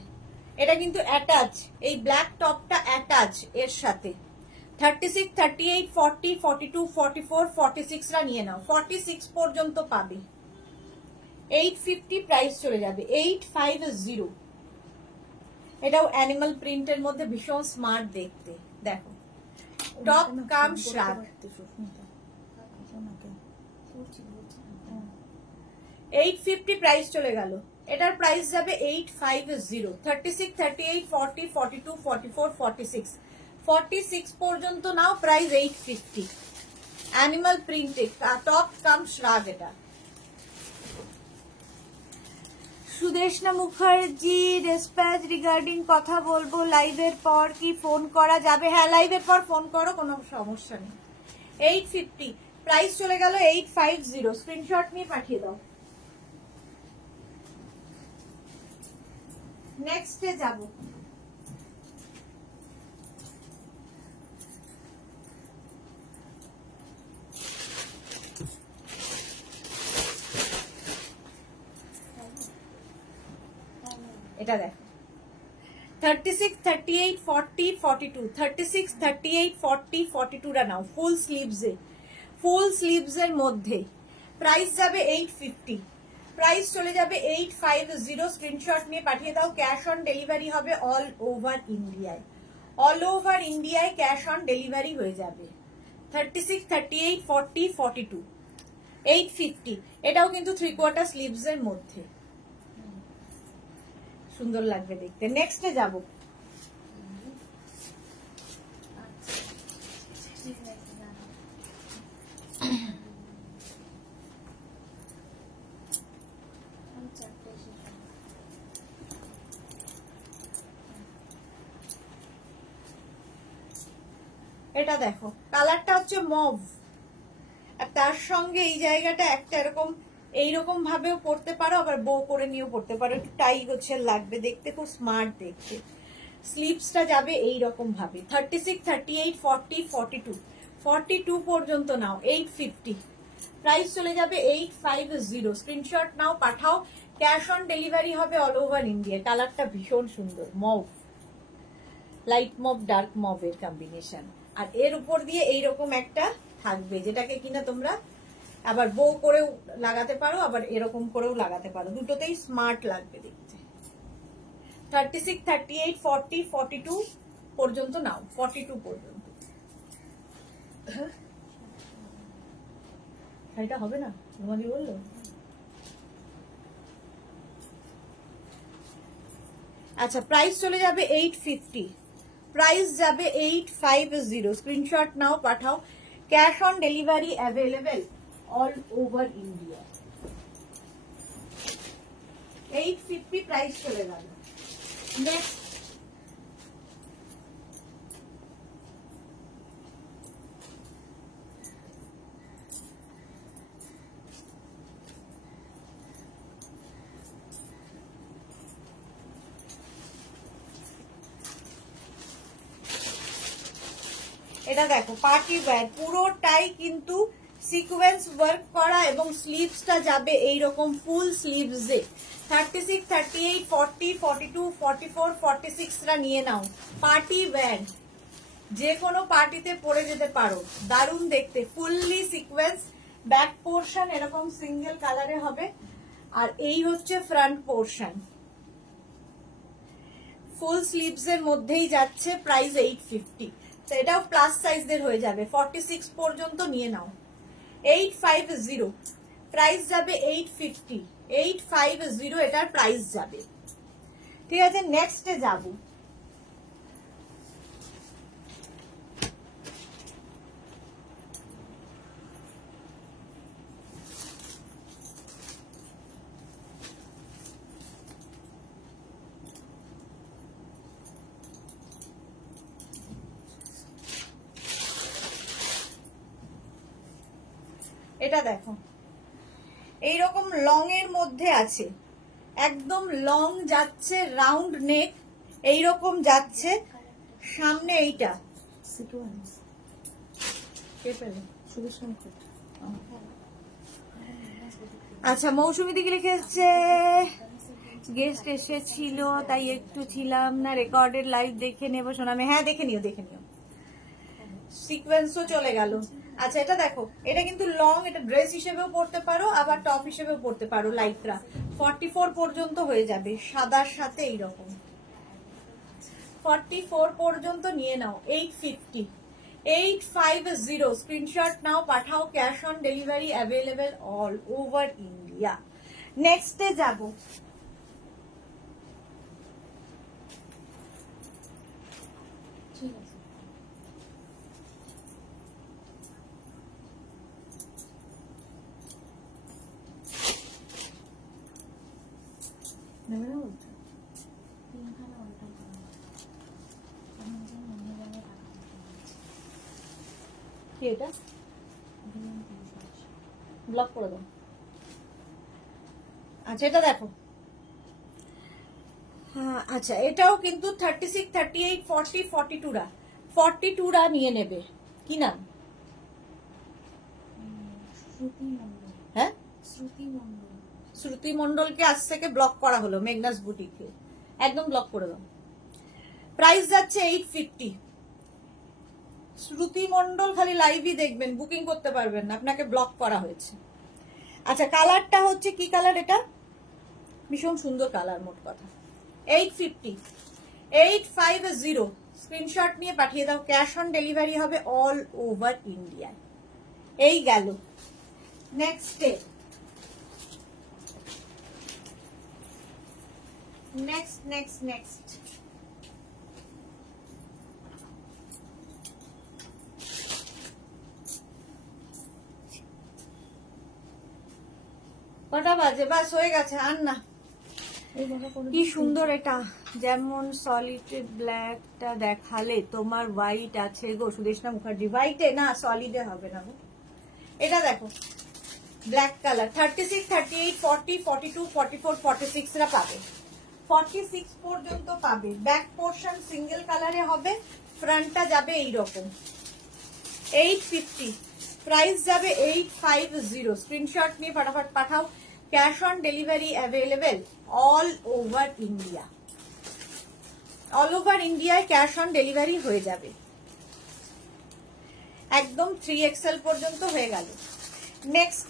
এটা কিন্তু অ্যাটাচ, এই ব্ল্যাক টপটা অ্যাটাচ এর সাথে। 36, 38, 40, 42, 44, 46 রা নিয়ে নাও, 46 পর্যন্ত পাবে। 850 প্রাইস চলে যাবে, 850। এটাও অ্যানিমাল প্রিন্টের মধ্যে ভীষণ স্মার্ট দেখতে। দেখো টপ কাম শ্রাগ, সুস্মিতা ওনাকে করছি বলছি না। 850 প্রাইস চলে গেল। এটার প্রাইস যাবে 850। 36, 38, 40, 42, 44, 46, 46 পর্যন্ত নাও, প্রাইস 850। অ্যানিমাল প্রিন্টে টপ কাম শ্রাগ। এটা সুদেশনা মুখার্জি রেসপ্যাচ রিগার্ডিং কথা বলবো লাইভের পর, কি ফোন করা যাবে? হ্যাঁ লাইভের পর ফোন করো, কোনো সমস্যা নেই। 850 প্রাইস চলে গেল, 850। স্ক্রিনশট নিয়ে পাঠিয়ে দাও। নেক্সটে যাব। এটা দেখো 36, 38, 40, 42, 36, 38, 40, 42 রা নাও, ফুল স্লিভসে, ফুল স্লিভসের মধ্যে। প্রাইস যাবে 850। প্রাইস চলে যাবে 850। স্ক্রিনশট নিয়ে পাঠিয়ে দাও। ক্যাশ অন ডেলিভারি হবে অল ওভার ইন্ডিয়ায়, অল ওভার ইন্ডিয়ায় ক্যাশ অন ডেলিভারি হয়ে যাবে। 36, 38, 40, 42, 850। এটাও কিন্তু 3/4 স্লিভস এর মধ্যে, সুন্দর লাগবে দেখতে। নেক্সটে যাব। এটা দেখো, কালারটা হচ্ছে মভ, আর তার সঙ্গে এই জায়গাটা একটা এরকম এইরকম ভাবেও পড়তে পারো, আবার বো করে নিয়েও পড়তে পারো, একটু টাই গোছের লাগবে দেখতে, খুব স্মার্ট দেখতে। স্লিভসটা যাবে এইরকম ভাবে। 36, 38, 40, 42, 42 পর্যন্ত নাও 850। প্রাইস চলে যাবে 850। স্ক্রিনশট নাও, পাঠাও। ক্যাশ অন ডেলিভারি হবে অল ওভার ইন্ডিয়া। কালারটা ভীষণ সুন্দর, মভ, লাইট মভ ডার্ক মভের কম্বিনেশন। আর এর উপর দিয়ে এইরকম একটা থাকবে, যেটাকে কিনা তোমরা আবার বো করেও লাগাতে পারো, আবার এরকম করেও লাগাতে পারো, দুটোতেই স্মার্ট লাগবে দেখতে। 36, 38, 40, 42 পর্যন্ত নাও, 42 পর্যন্ত। শাড়িটা হবে না, তোমাদের বললো। আচ্ছা, প্রাইস চলে যাবে 850। প্রাইস যাবে 850। স্ক্রিনশট নাও, পাঠাও। Cash on delivery available all over India. 850 price চলে গেল। নেক্সট এটা দেখো, পার্টি ওয়্যার, পুরোটাই কিন্তু সিকোয়েন্স ওয়ার্ক করা, এবং স্লিভসটা যাবে এইরকম ফুল স্লিভসে। 36, 38, 40, 42, 44, 46 রা নিয়ে নাও। পার্টি ওয়্যার, যে কোনো পার্টিতে পরে যেতে পারো, দারুণ দেখতে, ফুললি সিকোয়েন্স। ব্যাক পোর্শন এরকম সিঙ্গেল কালারে হবে, আর এই হচ্ছে ফ্রন্ট পোর্শন। ফুল স্লিভস এর মধ্যেই যাচ্ছে। প্রাইস 850। তো এটাও প্লাস সাইজদের হয়ে যাবে, 46 পর্যন্ত নিয়ে নাও। 850 প্রাইস যাবে, 850, 850 এটার প্রাইস যাবে। ঠিক আছে, নেক্সটে যাব। এটা দেখো, এইরকম লং এর মধ্যে আছে, একদম লং যাচ্ছে, রাউন্ড নেক এইরকম যাচ্ছে, সামনে এইটা সিকোয়েন্স কে পেল? শুধু সংকট। আচ্ছা, মৌসুমী দিকে লিখেছে গেস্ট এসেছিল তাই একটু ছিলাম না, রেকর্ডেড লাইভ দেখে নেবো সোনামে। হ্যাঁ, দেখে নিও, দেখে নিও। সিকোয়েন্সও চলে গেল। আচ্ছা, এটা দেখো, এটা কিন্তু লং, এটা ড্রেস হিসেবেও পরতে পারো, আবার টপ হিসেবেও পরতে পারো। লাইটরা 44 পর্যন্ত হয়ে যাবে, সাদার সাথে এইরকম 44 পর্যন্ত নিয়ে নাও। 850, 850। স্ক্রিনশট নাও, পাঠাও। Cash on delivery available all over India. নেক্সটে যাব। ঠিক আছে। নেবে না বলতে? তিনখানা অল্টার করা হবে। আমি যেন অন্য জায়গায় টাকা দিতে হচ্ছে। কি এটা? দিলাম 30,000। ব্লক করে দাও। আচ্ছা, এটা দেখো, হ্যাঁ, আচ্ছা, এটাও কিন্তু 36, 38, 40, 42 রা 42 রা নিয়ে নেবে। কি নাম? শ্রুতি মণ্ডল। হ্যাঁ, শ্রুতি মণ্ডল। শ্রুতি মণ্ডলকে আজ থেকে ব্লক করা হলো মেঘনাস বুটিকে, একদম ব্লক করে দাও। প্রাইস যাচ্ছে 850। শ্রুতি মণ্ডল খালি লাইভই দেখবেন, বুকিং করতে পারবেন না, আপনাকে ব্লক করা হয়েছে। আচ্ছা, কালারটা হচ্ছে কি কালার? এটা ভীষণ সুন্দর কালার, মোট কথা। 850, 850। স্ক্রিনশট নিয়ে পাঠিয়ে দাও। ক্যাশ অন ডেলিভারি হবে অল ওভার ইন্ডিয়ায়। এই গেল। নেক্সট ডে, নেক্সট কটা বাজে? বাস হয়ে গেছে, আর না। এই জায়গা করে কি সুন্দর এটা, যেমন সলিড ব্ল্যাকটা দেখালে তোমার হোয়াইট আছে গো সুদেশনা মুখার্জি। হোয়াইটে না, সলিডে হবে না গো। এটা দেখো ব্ল্যাক কালার, 36, 38, 40, 42, 44, 46 রা পাবে, 46 পর্যন্ত পাবে। ব্যাক পোর্শন সিঙ্গেল কালারে হবে, ফ্রন্টটা যাবে এইরকম 850, প্রাইস যাবে 850। স্ক্রিনশট নিয়ে ফটাফট পাঠাও। Cash on delivery available all over India. All over ইন্ডিয়ায় ক্যাশ অন ডেলিভারি হয়ে যাবে, একদম 3XL পর্যন্ত হয়ে গেল। নেক্সট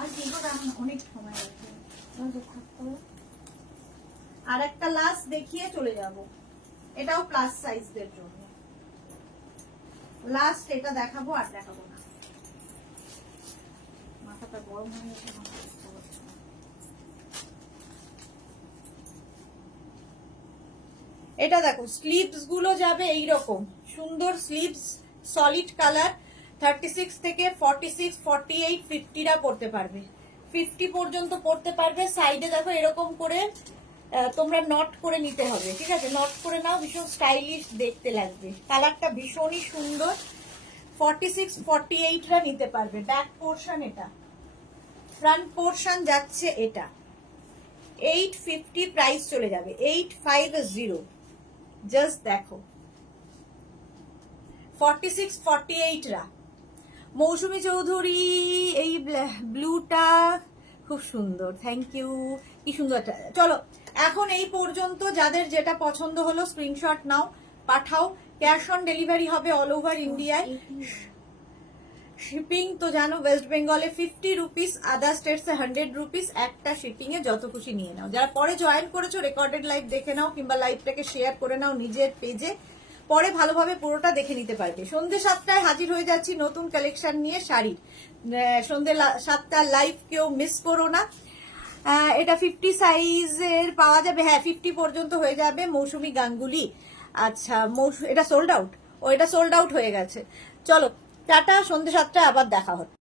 আর কি করে এখন অনেক সময় আছে, থাকতে হবে। আর একটা লাস্ট দেখিয়ে চলে যাব, এটাও প্লাস সাইজদের জন্য। লাস্ট এটা দেখাবো, আর দেখাবো না। মাথাটা গরম হয়ে গেছে, মাথা বুঝতে পারছি না। এটা দেখো স্লিভস গুলো যাবে এইরকম সুন্দর স্লিভস, সলিড কালার। 36 থেকে 46, 48, 50 রা পড়তে পারবে, 50 পর্যন্ত পড়তে পারবে। সাইডে দেখো এরকম করে তোমরা নট করে নিতে হবে, ঠিক আছে? নট করে নাও, ভীষণ স্টাইলিশ দেখতে লাগবে। কালারটা ভীষণই সুন্দর। 46, 48 রা নিতে পারবে। ব্যাক পোর্শন এটা, ফ্রন্ট পোর্শন যাচ্ছে এটা। 850 প্রাইস চলে যাবে, 850। জাস্ট দেখো 46, 48 রা। মৌসুমী চৌধুরী, এই ব্লুটা খুব সুন্দর, থ্যাংক ইউ। কি সুন্দর। চলো এখন এই পর্যন্ত, যাদের যেটা পছন্দ হলো স্ক্রিনশট নাও, পাঠাও। ক্যাশ অন ডেলিভারি হবে অল ওভার ইন্ডিয়ায়। শিপিং তো জানো ওয়েস্ট বেঙ্গলে 50 রুপিস, আদার স্টেটসে 100 রুপিস। একটা শিপিং এ যত খুশি নিয়ে নাও। যারা পরে জয়েন করেছো রেকর্ডেড লাইভ দেখে নাও, কিংবা লাইভটাকে শেয়ার করে নাও নিজের পেজে, পরে ভালোভাবে পুরোটা দেখে নিতে পারবে। সন্ধ্যে 7টায় হাজির হয়ে যাচ্ছি নতুন কালেকশন নিয়ে শাড়ির। সন্ধ্যে 7টার লাইভ কেউ মিস করো না। এটা 50 সাইজের পাওয়া যাবে, হ্যাঁ 50 পর্যন্ত হয়ে যাবে। মৌসুমী গাঙ্গুলি, আচ্ছা এটা সোল্ড আউট, ও এটা সোল্ড আউট হয়ে গেছে। চলো টাটা, সন্ধ্যে 7টায় আবার দেখা হবে।